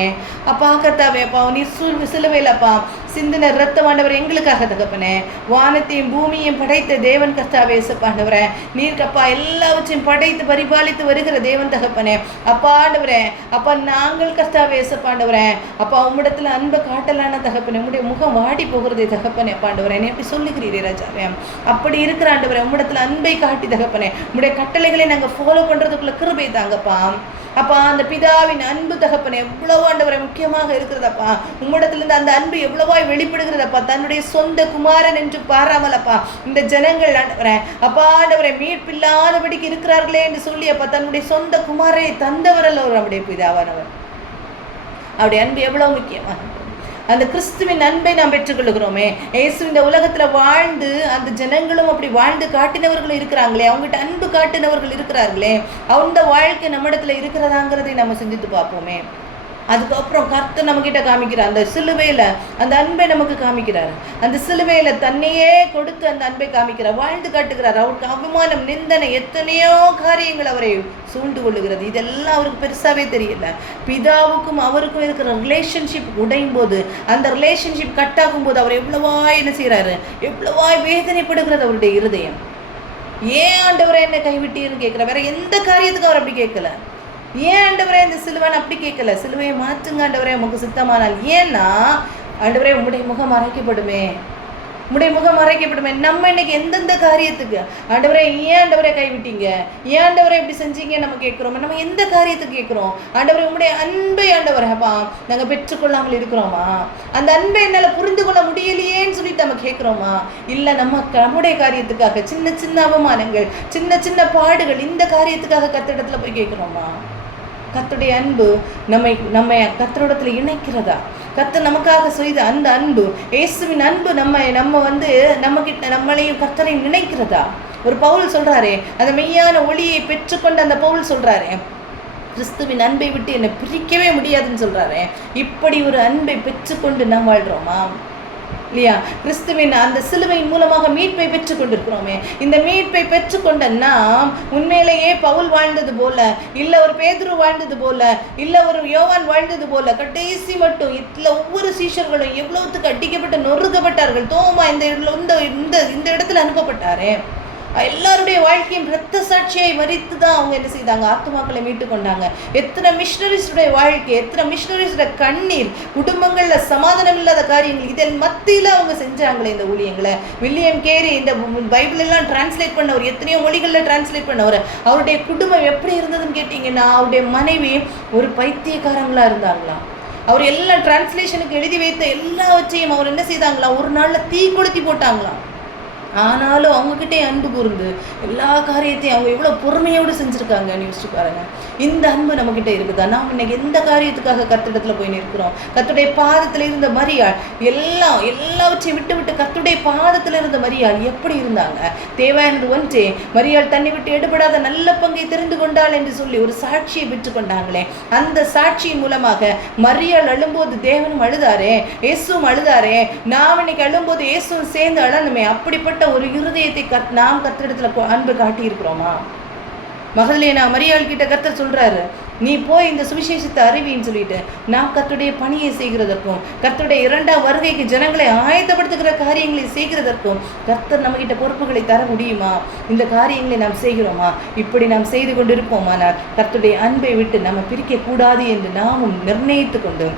அப்பா கர்த்தாவே அப்பா நீ சிலுவையில் அப்பா சிந்தின ரத்தம் ஆண்டவரே எங்களுக்காக தகப்பனே. வானத்தையும் பூமியையும் படைத்த தேவன் கர்த்தாவே ஆண்டவரே. நீர்க்கப்பா எல்லாவற்றையும் படைத்து பரிபாலித்து வருகிற தேவன் தகப்பனே. அப்பா ஆண்டவரே அப்பா நாங்கள் கர்த்தாவே ஆண்டவரே அப்பா உம்மிடத்தில் அன்பை காட்டலான தகப்பனே. உம்முடைய முகம் வாடி போகிறதே தகப்பனே அப்பா ஆண்டவரே. நீ எப்படி சொல்லுகிறீரே ராஜாவே. அப்படி இருக்கிற ஆண்டவரே உம்மிடத்தில் அன்பை காட்டி தகப்பனே உம்முடைய கட்டளைகளை நாங்கள் ஃபாலோ பண்ணுறதுக்குள்ள கிருபை தாங்கப்பா. அப்பா அந்த பிதாவின் அன்பு தகப்பனே எவ்வளவு ஆண்டவரை முக்கியமாக இருக்கிறதப்பா. உம்மிடத்திலிருந்து அந்த அன்பு எவ்வளவாய் வெளிப்படுகிறதப்பா. தன்னுடைய சொந்த குமாரன் என்று பாராமலப்பா இந்த ஜனங்கள் ஆண்டவரே அப்பா ஆண்டவரை மீட்பில்லாதபடிக்கு இருக்கிறார்களே என்று சொல்லி அப்பா தன்னுடைய சொந்த குமாரனை தந்தவரல்ல நம்முடைய பிதாவானவர். அவருடைய அன்பு எவ்வளவு முக்கியமா அந்த கிறிஸ்துவின் அன்பை நாம் பெற்றுக்கொள்கிறோமே. இயேசு இந்த உலகத்தில் வாழ்ந்து அந்த ஜனங்களும் அப்படி வாழ்ந்து காட்டினவர்களும் இருக்கிறாங்களே, அவங்ககிட்ட அன்பு காட்டினவர்கள் இருக்கிறார்களே, அந்த வாழ்க்கை நம்மிடத்துல இருக்கிறதாங்கிறதை நம்ம சிந்தித்து பார்ப்போமே. அதுக்கப்புறம் கர்த்தர் நம்மகிட்ட காமிக்கிறார் அந்த சிலுவையில் அந்த அன்பை நமக்கு காமிக்கிறார். அந்த சிலுவையில் தன்னையே கொடுத்து அந்த அன்பை காமிக்கிறார், வாழ்ந்து காட்டுகிறார். அவருக்கு அவமானம் நிந்தனை எத்தனையோ காரியங்கள் அவரை சூழ்ந்து கொள்ளுகிறது. இதெல்லாம் அவருக்கு பெருசாகவே தெரியல. பிதாவுக்கும் அவருக்கும் இருக்கிற ரிலேஷன்ஷிப் உடையும் போது அந்த ரிலேஷன்ஷிப் கட் ஆகும் போது அவர் எவ்வளவாய் என்ன செய்கிறாரு, எவ்வளவாய் வேதனைப்படுகிறது அவருடைய இருதயம். ஏன் ஆண்டவரை என்ன கைவிட்டீர்னு கேட்குற, வேற எந்த காரியத்துக்கும் அவர் அப்படி கேட்கல. ஏன் ஆண்டவரே இந்த சிலுவைன்னு அப்படி கேட்கல, சிலுவையை மாற்றுங்க ஆண்டவரே உமக்கு சித்தமானால். ஏன்னா ஆண்டவரே உம்முடைய முகம் மறைக்கப்படுமே, உம்முடைய முகம் மறைக்கப்படுமே. நம்ம இன்னைக்கு எந்தெந்த காரியத்துக்கு ஆண்டவரே ஏன் ஆண்டவரே கைவிட்டீங்க, ஏன் ஆண்டவரே இப்படி செஞ்சீங்க நம்ம கேட்குறோம். நம்ம எந்த காரியத்துக்கு கேட்குறோம்? ஆண்டவரே உம்முடைய அன்பை ஆண்டவரேப்பா நாங்கள் பெற்றுக்கொள்ளாமல் இருக்கிறோமா? அந்த அன்பை என்னால் புரிந்து கொள்ள முடியலையேன்னு சொல்லிட்டு நம்ம கேட்குறோமா? இல்லை நம்முடைய காரியத்துக்காக சின்ன சின்ன அவமானங்கள், சின்ன சின்ன பாடுகள், இந்த காரியத்துக்காக கர்த்தரிடத்துல போய் கேட்குறோமா? கர்த்தருடைய அன்பு நம்மை கர்த்தரிடத்துல இணைக்கிறதா? கர்த்தர் நமக்காக செய்த அந்த அன்பு, இயேசுவின் அன்பு நம்ம நம்மளையும் கர்த்தரையும் நினைக்கிறதா? ஒரு பவுல் சொல்றாரே, அந்த மெய்யான ஒளியை பெற்றுக்கொண்டு அந்த பவுல் சொல்றாரே, கிறிஸ்துவின் அன்பை விட்டு என்னை பிரிக்கவே முடியாதுன்னு சொல்றாரே. இப்படி ஒரு அன்பை பெற்றுக்கொண்டு நாம் வாழ்றோமா இல்லையா? கிறிஸ்துவின் அந்த சிலுவையின் மூலமாக மீட்பை பெற்று கொண்டிருக்கிறோமே. இந்த மீட்பை பெற்றுக்கொண்ட நாம் உண்மையிலேயே பவுல் வாழ்ந்தது போல, இல்லை ஒரு பேதுரு வாழ்ந்தது போல, இல்லை ஒரு யோவான் வாழ்ந்தது போல கடைசி மட்டும் இதில் ஒவ்வொரு சீஷர்களும் எவ்வளவுத்துக்கு அடிக்கப்பட்டு நொறுக்கப்பட்டார்கள். தோமா இந்த இடத்துல அனுப்பப்பட்டாரே. எல்லாருடைய வாழ்க்கையும் இரத்த சாட்சியாய் மறித்து தான் அவங்க என்ன செய்தாங்க, ஆத்துமாக்களை மீட்டு கொண்டாங்க. எத்தனை மிஷனரிஸுடைய வாழ்க்கை, எத்தனை மிஷனரிஸுடைய கண்ணீர், குடும்பங்களில் சமாதானம் இல்லாத காரியங்கள், இதன் மத்தியில் அவங்க செஞ்சாங்களே இந்த ஊழியங்களை. வில்லியம் கேரி இந்த பைபிள் எல்லாம் டிரான்ஸ்லேட் பண்ணவர், எத்தனையோ மொழிகளில் டிரான்ஸ்லேட் பண்ணவர். அவருடைய குடும்பம் எப்படி இருந்ததுன்னு கேட்டிங்கன்னா, அவருடைய மனைவி ஒரு பைத்தியக்காரங்களாக இருந்தாங்களாம். அவர் எல்லாம் டிரான்ஸ்லேஷனுக்கு எழுதி வைத்த எல்லாவற்றையும் அவர் என்ன செய்தாங்களாம், ஒரு நாளில் தீ கொளுத்தி போட்டாங்களாம். ஆனாலும் அவங்ககிட்டே அன்பு கூர்ந்து எல்லா காரியத்தையும் அவங்க எவ்வளோ பொறுமையோடு செஞ்சுருக்காங்கன்னு யோசிச்சு பாருங்க. இந்த அன்பு நம்மக்கிட்ட இருக்குதா? நாம் இன்னைக்கு எந்த காரியத்துக்காக கர்த்தரிடத்துல போய் நிற்கிறோம்? கர்த்தருடைய பாதத்தில் இருந்த மரியாள் எல்லாவற்றையும் விட்டு விட்டு கர்த்தருடைய பாதத்தில் இருந்த மரியாள் எப்படி இருந்தாங்க? தேவையானது ஒன்றே, மரியாள் தன்னை விட்டு எடுபடாத நல்ல பங்கை தெரிந்து கொண்டாள் என்று சொல்லி ஒரு சாட்சியை பெற்று கொண்டாங்களே. அந்த சாட்சியின் மூலமாக மரியாள் அழும்போது தேவனும் அழுதாரே, இயேசுவும் அழுதாரே. நாம் இன்னைக்கு அழும்போது இயேசுவும் சேர்ந்து அழணுமே. அப்படிப்பட்ட ஒரு இருதயத்தை நாம் கர்த்தரிடத்துல அன்பு காட்டி இருக்கிறோமா? மகதலேனா மரியாள் கிட்ட கர்த்தர் சொல்றாரு, நீ போய் இந்த சுவிசேஷத்தை அறிவின்னு சொல்லிட்டு நாம் கர்த்தருடைய பணியை செய்கிறதற்கும் கர்த்தருடைய 2ஆம் வருகைக்கு ஜனங்களை ஆயத்தப்படுத்துகிற காரியங்களை செய்கிறதற்கும் கர்த்தர் நம்ம கிட்ட பொறுப்புகளை தர முடியுமா? இந்த காரியங்களை நாம் செய்கிறோமா? இப்படி நாம் செய்து கொண்டிருப்போமானால் கர்த்தருடைய அன்பை விட்டு நம்ம பிரிக்க கூடாது என்று நாமும் நிர்ணயித்து கொண்டு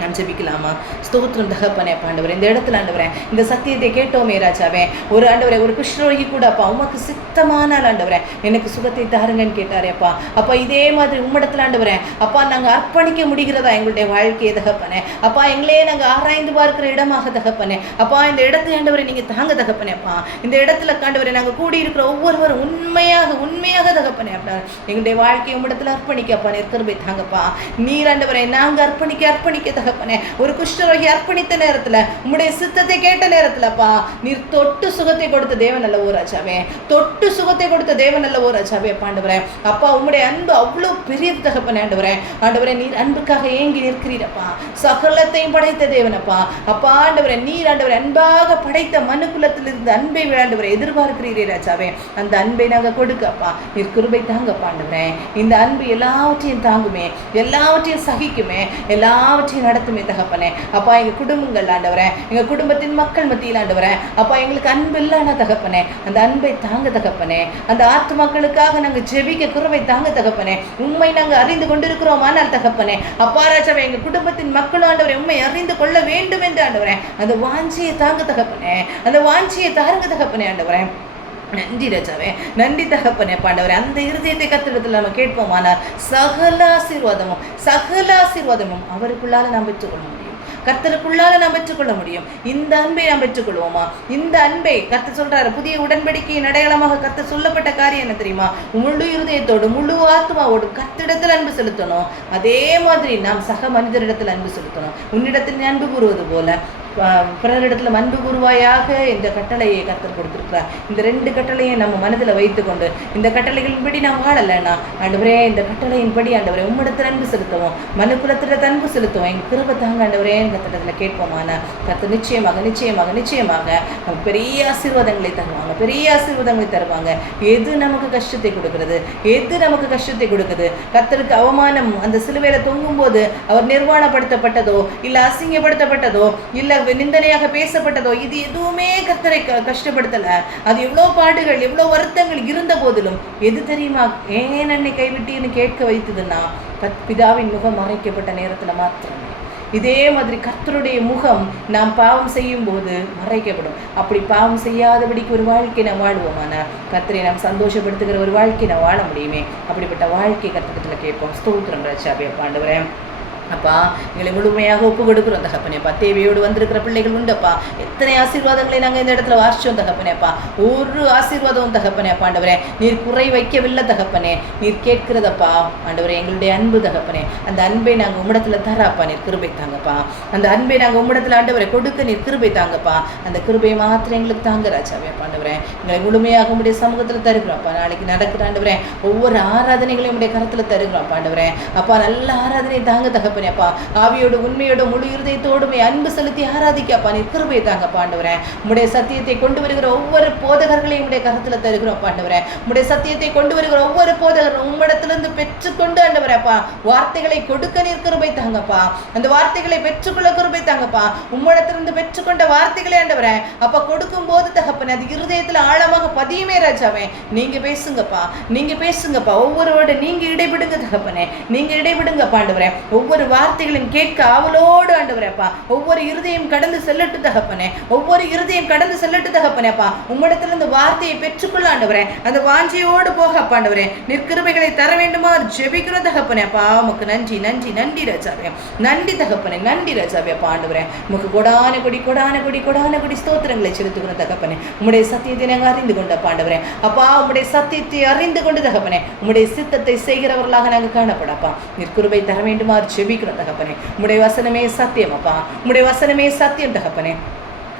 நாம் ஜெபிக்கலாமா? ஸ்தோத்திரம் தகப்பனே. ஆண்டவரே, இந்த இடத்துல ஆண்டவரே இந்த சத்தியத்தை கேட்டோமே ராஜாவே. ஒரு ஆண்டவரே ஒரு குஷ்டரோகி கூட அப்பா உமக்கு சித்தமானால் ஆண்டவரே எனக்கு சுகத்தை தாருங்கன்னு கேட்டாரே அப்பா. அப்பா இதே மாதிரி உம்மிடத்துல ஆண்டவரே அப்பா நாங்கள் அர்ப்பணிக்க முடிகிறதா எங்களுடைய வாழ்க்கையை தகப்பனே? அப்பா எங்களே நாங்கள் ஆராய்ந்து பார்க்கிற இடமாக தகப்பனே அப்பா இந்த இடத்துல ஆண்டவரை நீங்கள் தாங்க தகப்பனே அப்பா. இந்த இடத்துல ஆண்டவரை நாங்கள் கூடி இருக்கிற ஒவ்வொருவரும் உண்மையாக தகப்பனே அப்பா எங்களுடைய வாழ்க்கையை உம்மிடத்துல அர்ப்பணிக்கப்பா கிருபை தாங்கப்பா. நீர் ஆண்டவரை நாங்கள் அர்ப்பணிக்க தகப்பனே ஒரு குஷ்டரோகி அர்ப்பணித்த நேரத்துல உம்முடைய சித்தத்தை கேட்ட நேரத்துலப்பா நீர் தொட்டு சுகத்தை கொடுத்த தேவன் அல்லவோ ராஜாவே. தொட்டு சுகத்தை கொடுத்த தேவன் அல்லவோ ராஜாவே ஆண்டவரே. அப்பா உம்முடைய அன்பு அவ்வளோ பெரியது தகப்பனே ஆண்டவரே நீர் அன்புக்காக ஏங்கி நிற்கிறீரப்பா. சகலத்தையும் படைத்த தேவனப்பா. அப்பா ஆண்டவரே நீர் ஆண்டவரே அன்பாக படைத்த மனுக்குலத்தில் இருந்து அன்பை ஆண்டவரை எதிர்பார்க்கிறீரே ராஜாவே. அந்த அன்பை நாங்கள் கொடுக்கப்பா. நீர் கிருபை தாங்கப்பா ஆண்டவரே. இந்த அன்பு எல்லாவற்றையும் தாங்குமே, எல்லாவற்றையும் சகிக்குமே, எல்லாவற்றையும் நடத்துமே தகப்பனே. அப்பா எங்கள் குடும்பங்கள் ஆண்டவரே எங்கள் குடும்பத்தின் மக்கள் மத்தியில் ஆண்டவரே அப்பா எங்களுக்கு அன்பு இல்லைன்னா தகப்பனே அந்த அன்பை தாங்க தகப்பனே. அந்த ஆத்துமாக்களுக்காக நாங்கள் ஜெபிக்க கிருபை தாங்க தகப்பனே. உண்மை நாங்கள் அறிந்து கொண்டிருக்கிறோம் ஆனால் தகப்பனே அப்பா ராஜாவே எங்கள் குடும்பத்தின் மக்கள் ஆண்டவரை உண்மை அறிந்து கொள்ள வேண்டும் என்று ஆண்டவரே அந்த வாஞ்சியை தாங்க தகப்பனே. அந்த வாஞ்சியை தாருங்க தகப்பனே ஆண்டவரே. நன்றி ராஜாவே, நன்றி தகப்பனே பாண்டவரே. அந்த இருதயத்தை கர்த்தரிடத்தில் நம்ம கேட்போமானால் சகல ஆசீர்வாதமும் அவருக்குள்ளால நாம் பெற்றுக்கொள்ள முடியும். கர்த்தருக்குள்ளால நாம் பெற்றுக்கொள்ள முடியும். இந்த அன்பை நாம் பெற்றுக்கொள்வோமா? இந்த அன்பை கர்த்தர் சொல்றாரு, புதிய உடன்படிக்கையின் அடையாளமாக கர்த்தர் சொல்லப்பட்ட காரியம் என்ன தெரியுமா? முழு இருதயத்தோடு முழு ஆத்மாவோடு கர்த்தரிடத்தில் அன்பு செலுத்தணும். அதே மாதிரி நாம் சக மனிதரிடத்தில் அன்பு செலுத்தணும். உன்னிடத்தில் அன்பு கூறுவது போல பிறரிடத்துல அன்பு கூறுவாயாக என்ற கட்டளையை கர்த்தர் கொடுத்திருக்கிறார். இந்த 2 கட்டளையை நம்ம மனதில் வைத்துக்கொண்டு இந்த கட்டளைகளின்படி நாம் வாழலைன்னா ஆண்டவரே இந்த கட்டளையின்படி ஆண்டவரே உம்மிடத்தில் அன்பு செலுத்துவோம், மனுக்குலத்திட அன்பு செலுத்துவோம். எங்கள் கிருபை தாங்க ஆண்டவரே கர்த்தரிடத்தில் கேட்போமானா கர்த்தர் நிச்சயமாக பெரிய ஆசீர்வாதங்களை தருவாங்க. எது நமக்கு கஷ்டத்தை கொடுக்குது? கர்த்தருக்கு அவமானம் அந்த சிலுவையில தொங்கும் போது அவர் நிர்வாணப்படுத்தப்பட்டதோ இல்ல அசிங்கப்படுத்தப்பட்டதோ இல்ல நிந்தனையாக பேசப்பட்டதோ இது எதுவுமே கர்த்தரை கஷ்டப்படுத்தல. அது எவ்வளோ பாடுகள் எவ்வளோ வருத்தங்கள் இருந்த போதிலும் எது தெரியுமா ஏன் என்னை கைவிட்டீன்னு கேட்க வைத்ததுன்னா பிதாவின் முகம் மறைக்கப்பட்ட நேரத்துல மாத்திரமே. இதே மாதிரி கர்த்தருடைய முகம் நாம் பாவம் செய்யும் போது மறைக்கப்படும். அப்படி பாவம் செய்யாதபடிக்கு ஒரு வாழ்க்கை நாம் வாழ்வோமானா கர்த்தரை நாம் சந்தோஷப்படுத்துகிற ஒரு வாழ்க்கை நாம் வாழ முடியுமே. அப்படிப்பட்ட வாழ்க்கை கர்த்தரிடத்துல கேட்போம். ஸ்தோத்திரம் ராஜாவே ஆண்டவரே. அப்பா எங்களை முழுமையாக ஒப்பு கொடுக்குறோம் தகப்பனேப்பா. தேவையோடு வந்திருக்கிற பிள்ளைகள் உண்டப்பா. எத்தனை ஆசீர்வாதங்களை நாங்கள் இந்த இடத்துல வாசிச்சோம் தகப்பனேப்பா. ஒரு ஆசீர்வாதம் தகப்பனேப்பா ஆண்டவரே நீர் குறை வைக்கவில்லை தகப்பனே. நீர் கேட்கிறதப்பா ஆண்டவரே எங்களுடைய அன்பு தகப்பனே. அந்த அன்பை நாங்கள் உம்மிடத்துல தராப்பா. நீர் கிருபை தாங்கப்பா. அந்த அன்பை நாங்கள் உம்மிடத்துல ஆண்டவரை கொடுக்க நீர் கிருபை தாங்கப்பா. அந்த கிருபையை மாத்திரம் எங்களுக்கு தாங்க ராஜாவே ஆண்டவரே. எங்களை முழுமையாக உங்களுடைய சமூகத்தில் தருகிறோம்ப்பா. நாளைக்கு நடக்கிற ஆண்டவரே ஒவ்வொரு ஆராதனைகளையும் உடைய கரத்தில் தருகிறோம்ப்பா ஆண்டவரே. அப்பா நல்ல ஆராதனை தாங்க தகப்பனே. ஆவியோடு உண்மையோடு முழு இருதயத்தோடுமே அன்பு செலுத்தி ஆராதிக்கப்பா. நீர் கிருபை தாங்க ஆண்டவரே. உம்முடைய சத்தியத்தை கொண்டு வருகிற ஒவ்வொரு போதகர்களையும் உடைய கரத்துல தருகிறோம் ஆண்டவரே. உம்முடைய சத்தியத்தை கொண்டு வருகிற ஒவ்வொரு போதகரும் உம்மிடத்திலிருந்து பெற்றுக்கொண்டு ஆண்டவரேப்பா வார்த்தைகளை கொடுக்க நீர் கிருபை தாங்கப்பா. அந்த வார்த்தைகளை பெற்றுக்கொள்ள கிருபை தாங்கப்பா. உம்மிடத்திலிருந்து பெற்றுக்கொண்ட வார்த்தைகளை ஆண்டவரே அப்பா கொடுக்கும் போது தகப்பனே அது இருதயத்துல ஆழமாக பதியுமே ராஜாவே. நீங்க பேசுங்கப்பா. ஒவ்வொருவரோட நீங்க இடைவிடுங்க தகப்பனே. நீங்க இடைவிடுங்க ஆண்டவரே. ஒவ்வொரு வார்த்தைகளையும் கேட்க அவளோடு ஆண்டவரே அப்பா ஒவ்வொரு இருதயம் கடந்து செல்லட்டு தகப்பனே, ஒவ்வொரு இருதயம் கடந்து செல்லட்டு தகப்பனே அப்பா. உம்மிடத்துல இந்த வார்த்தையை பெற்றுக்கொள்ள ஆண்டவரே, அந்த வாஞ்சியோடு போக அப்பா ஆண்டவரே நிற்கிருபைகளை தர வேண்டுமா ஜெபிக்கிற தகப்பனே அப்பா. உமக்கு நன்றி நன்றி நன்றி ராஜாவே, நன்றி தகப்பனே, நன்றி ராஜாவே அப்பா ஆண்டவரே. உமக்கு கொடான கொடி ஸ்தோத்திரங்களை செலுத்துகிற தகப்பனே. உம்முடைய சத்தியத்தை நாங்கள் அறிந்து கொண்ட பாண்டவரே அப்பா, உம்முடைய சத்தியத்தை அறிந்து கொண்டு தகப்பனே உம்முடைய சித்தத்தை செய்கிறவர்களாக நாங்கள் காணப்படப்பா. நிற்கிருபை தர வேண்டுமா ஜெபிக்கிற தகப்பனே. உம்முடைய வசனமே சத்தியம் அப்பா, உம்முடைய வசனமே சத்தியம் தகப்பனே.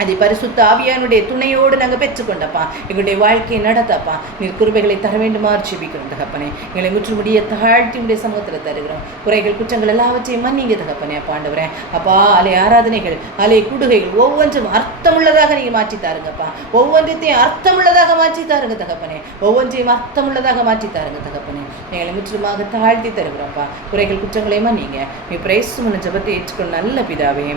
அதை பரிசுத்த ஆவியானுடைய துணையோடு நாங்கள் பெற்றுக்கொண்டப்பா. எங்களுடைய வாழ்க்கையை நடத்தப்பா. நிற்கிருபைகளை தர வேண்டுமா ஜெபிக்கிறோம் தகப்பனே. எங்களை முற்றுமுடிய தாழ்த்தி உடைய சமூகத்தில் தருகிறோம். குறைகள் குற்றங்கள் எல்லாவற்றையும் மன்னிங்க தகப்பனே அப்பா ஆண்டவரே அப்பா. அலை ஆராதனைகள், அலை குடுகைகள் ஒவ்வொன்றும் அர்த்தமுள்ளதாக நீங்கள் மாற்றி தாருங்கப்பா. ஒவ்வொன்றையும் அர்த்தமுள்ளதாக மாற்றி தாருங்க தகப்பனே. ஒவ்வொன்றையும் அர்த்தமுள்ளதாக மாற்றி தாருங்க தகப்பனே. எங்களை முற்றிலுமாக தாழ்த்தி தருகிறோம்ப்பா. குறைகள் குற்றங்களை மன்னிங்க. நீ பிரேசுமன ஜபத்தை ஏற்றுக்கொள்ள நல்ல பிதாவே,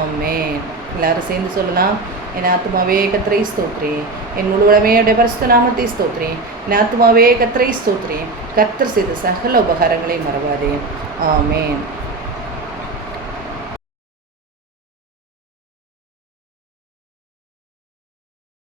ஆமென். எல்லாரும் சேர்ந்து சொல்லலாம். என் ஆத்துமாவே கர்த்தரை ஸ்தோத்திரி, என் முழுவதுமே பரிசுத்த நாமத்தை ஸ்தோத்திரி. என் ஆத்துமாவே கர்த்தரை ஸ்தோத்திரி, கர்த்தர் செய்த சகல உபகாரங்களை மறவாதே. ஆமென்.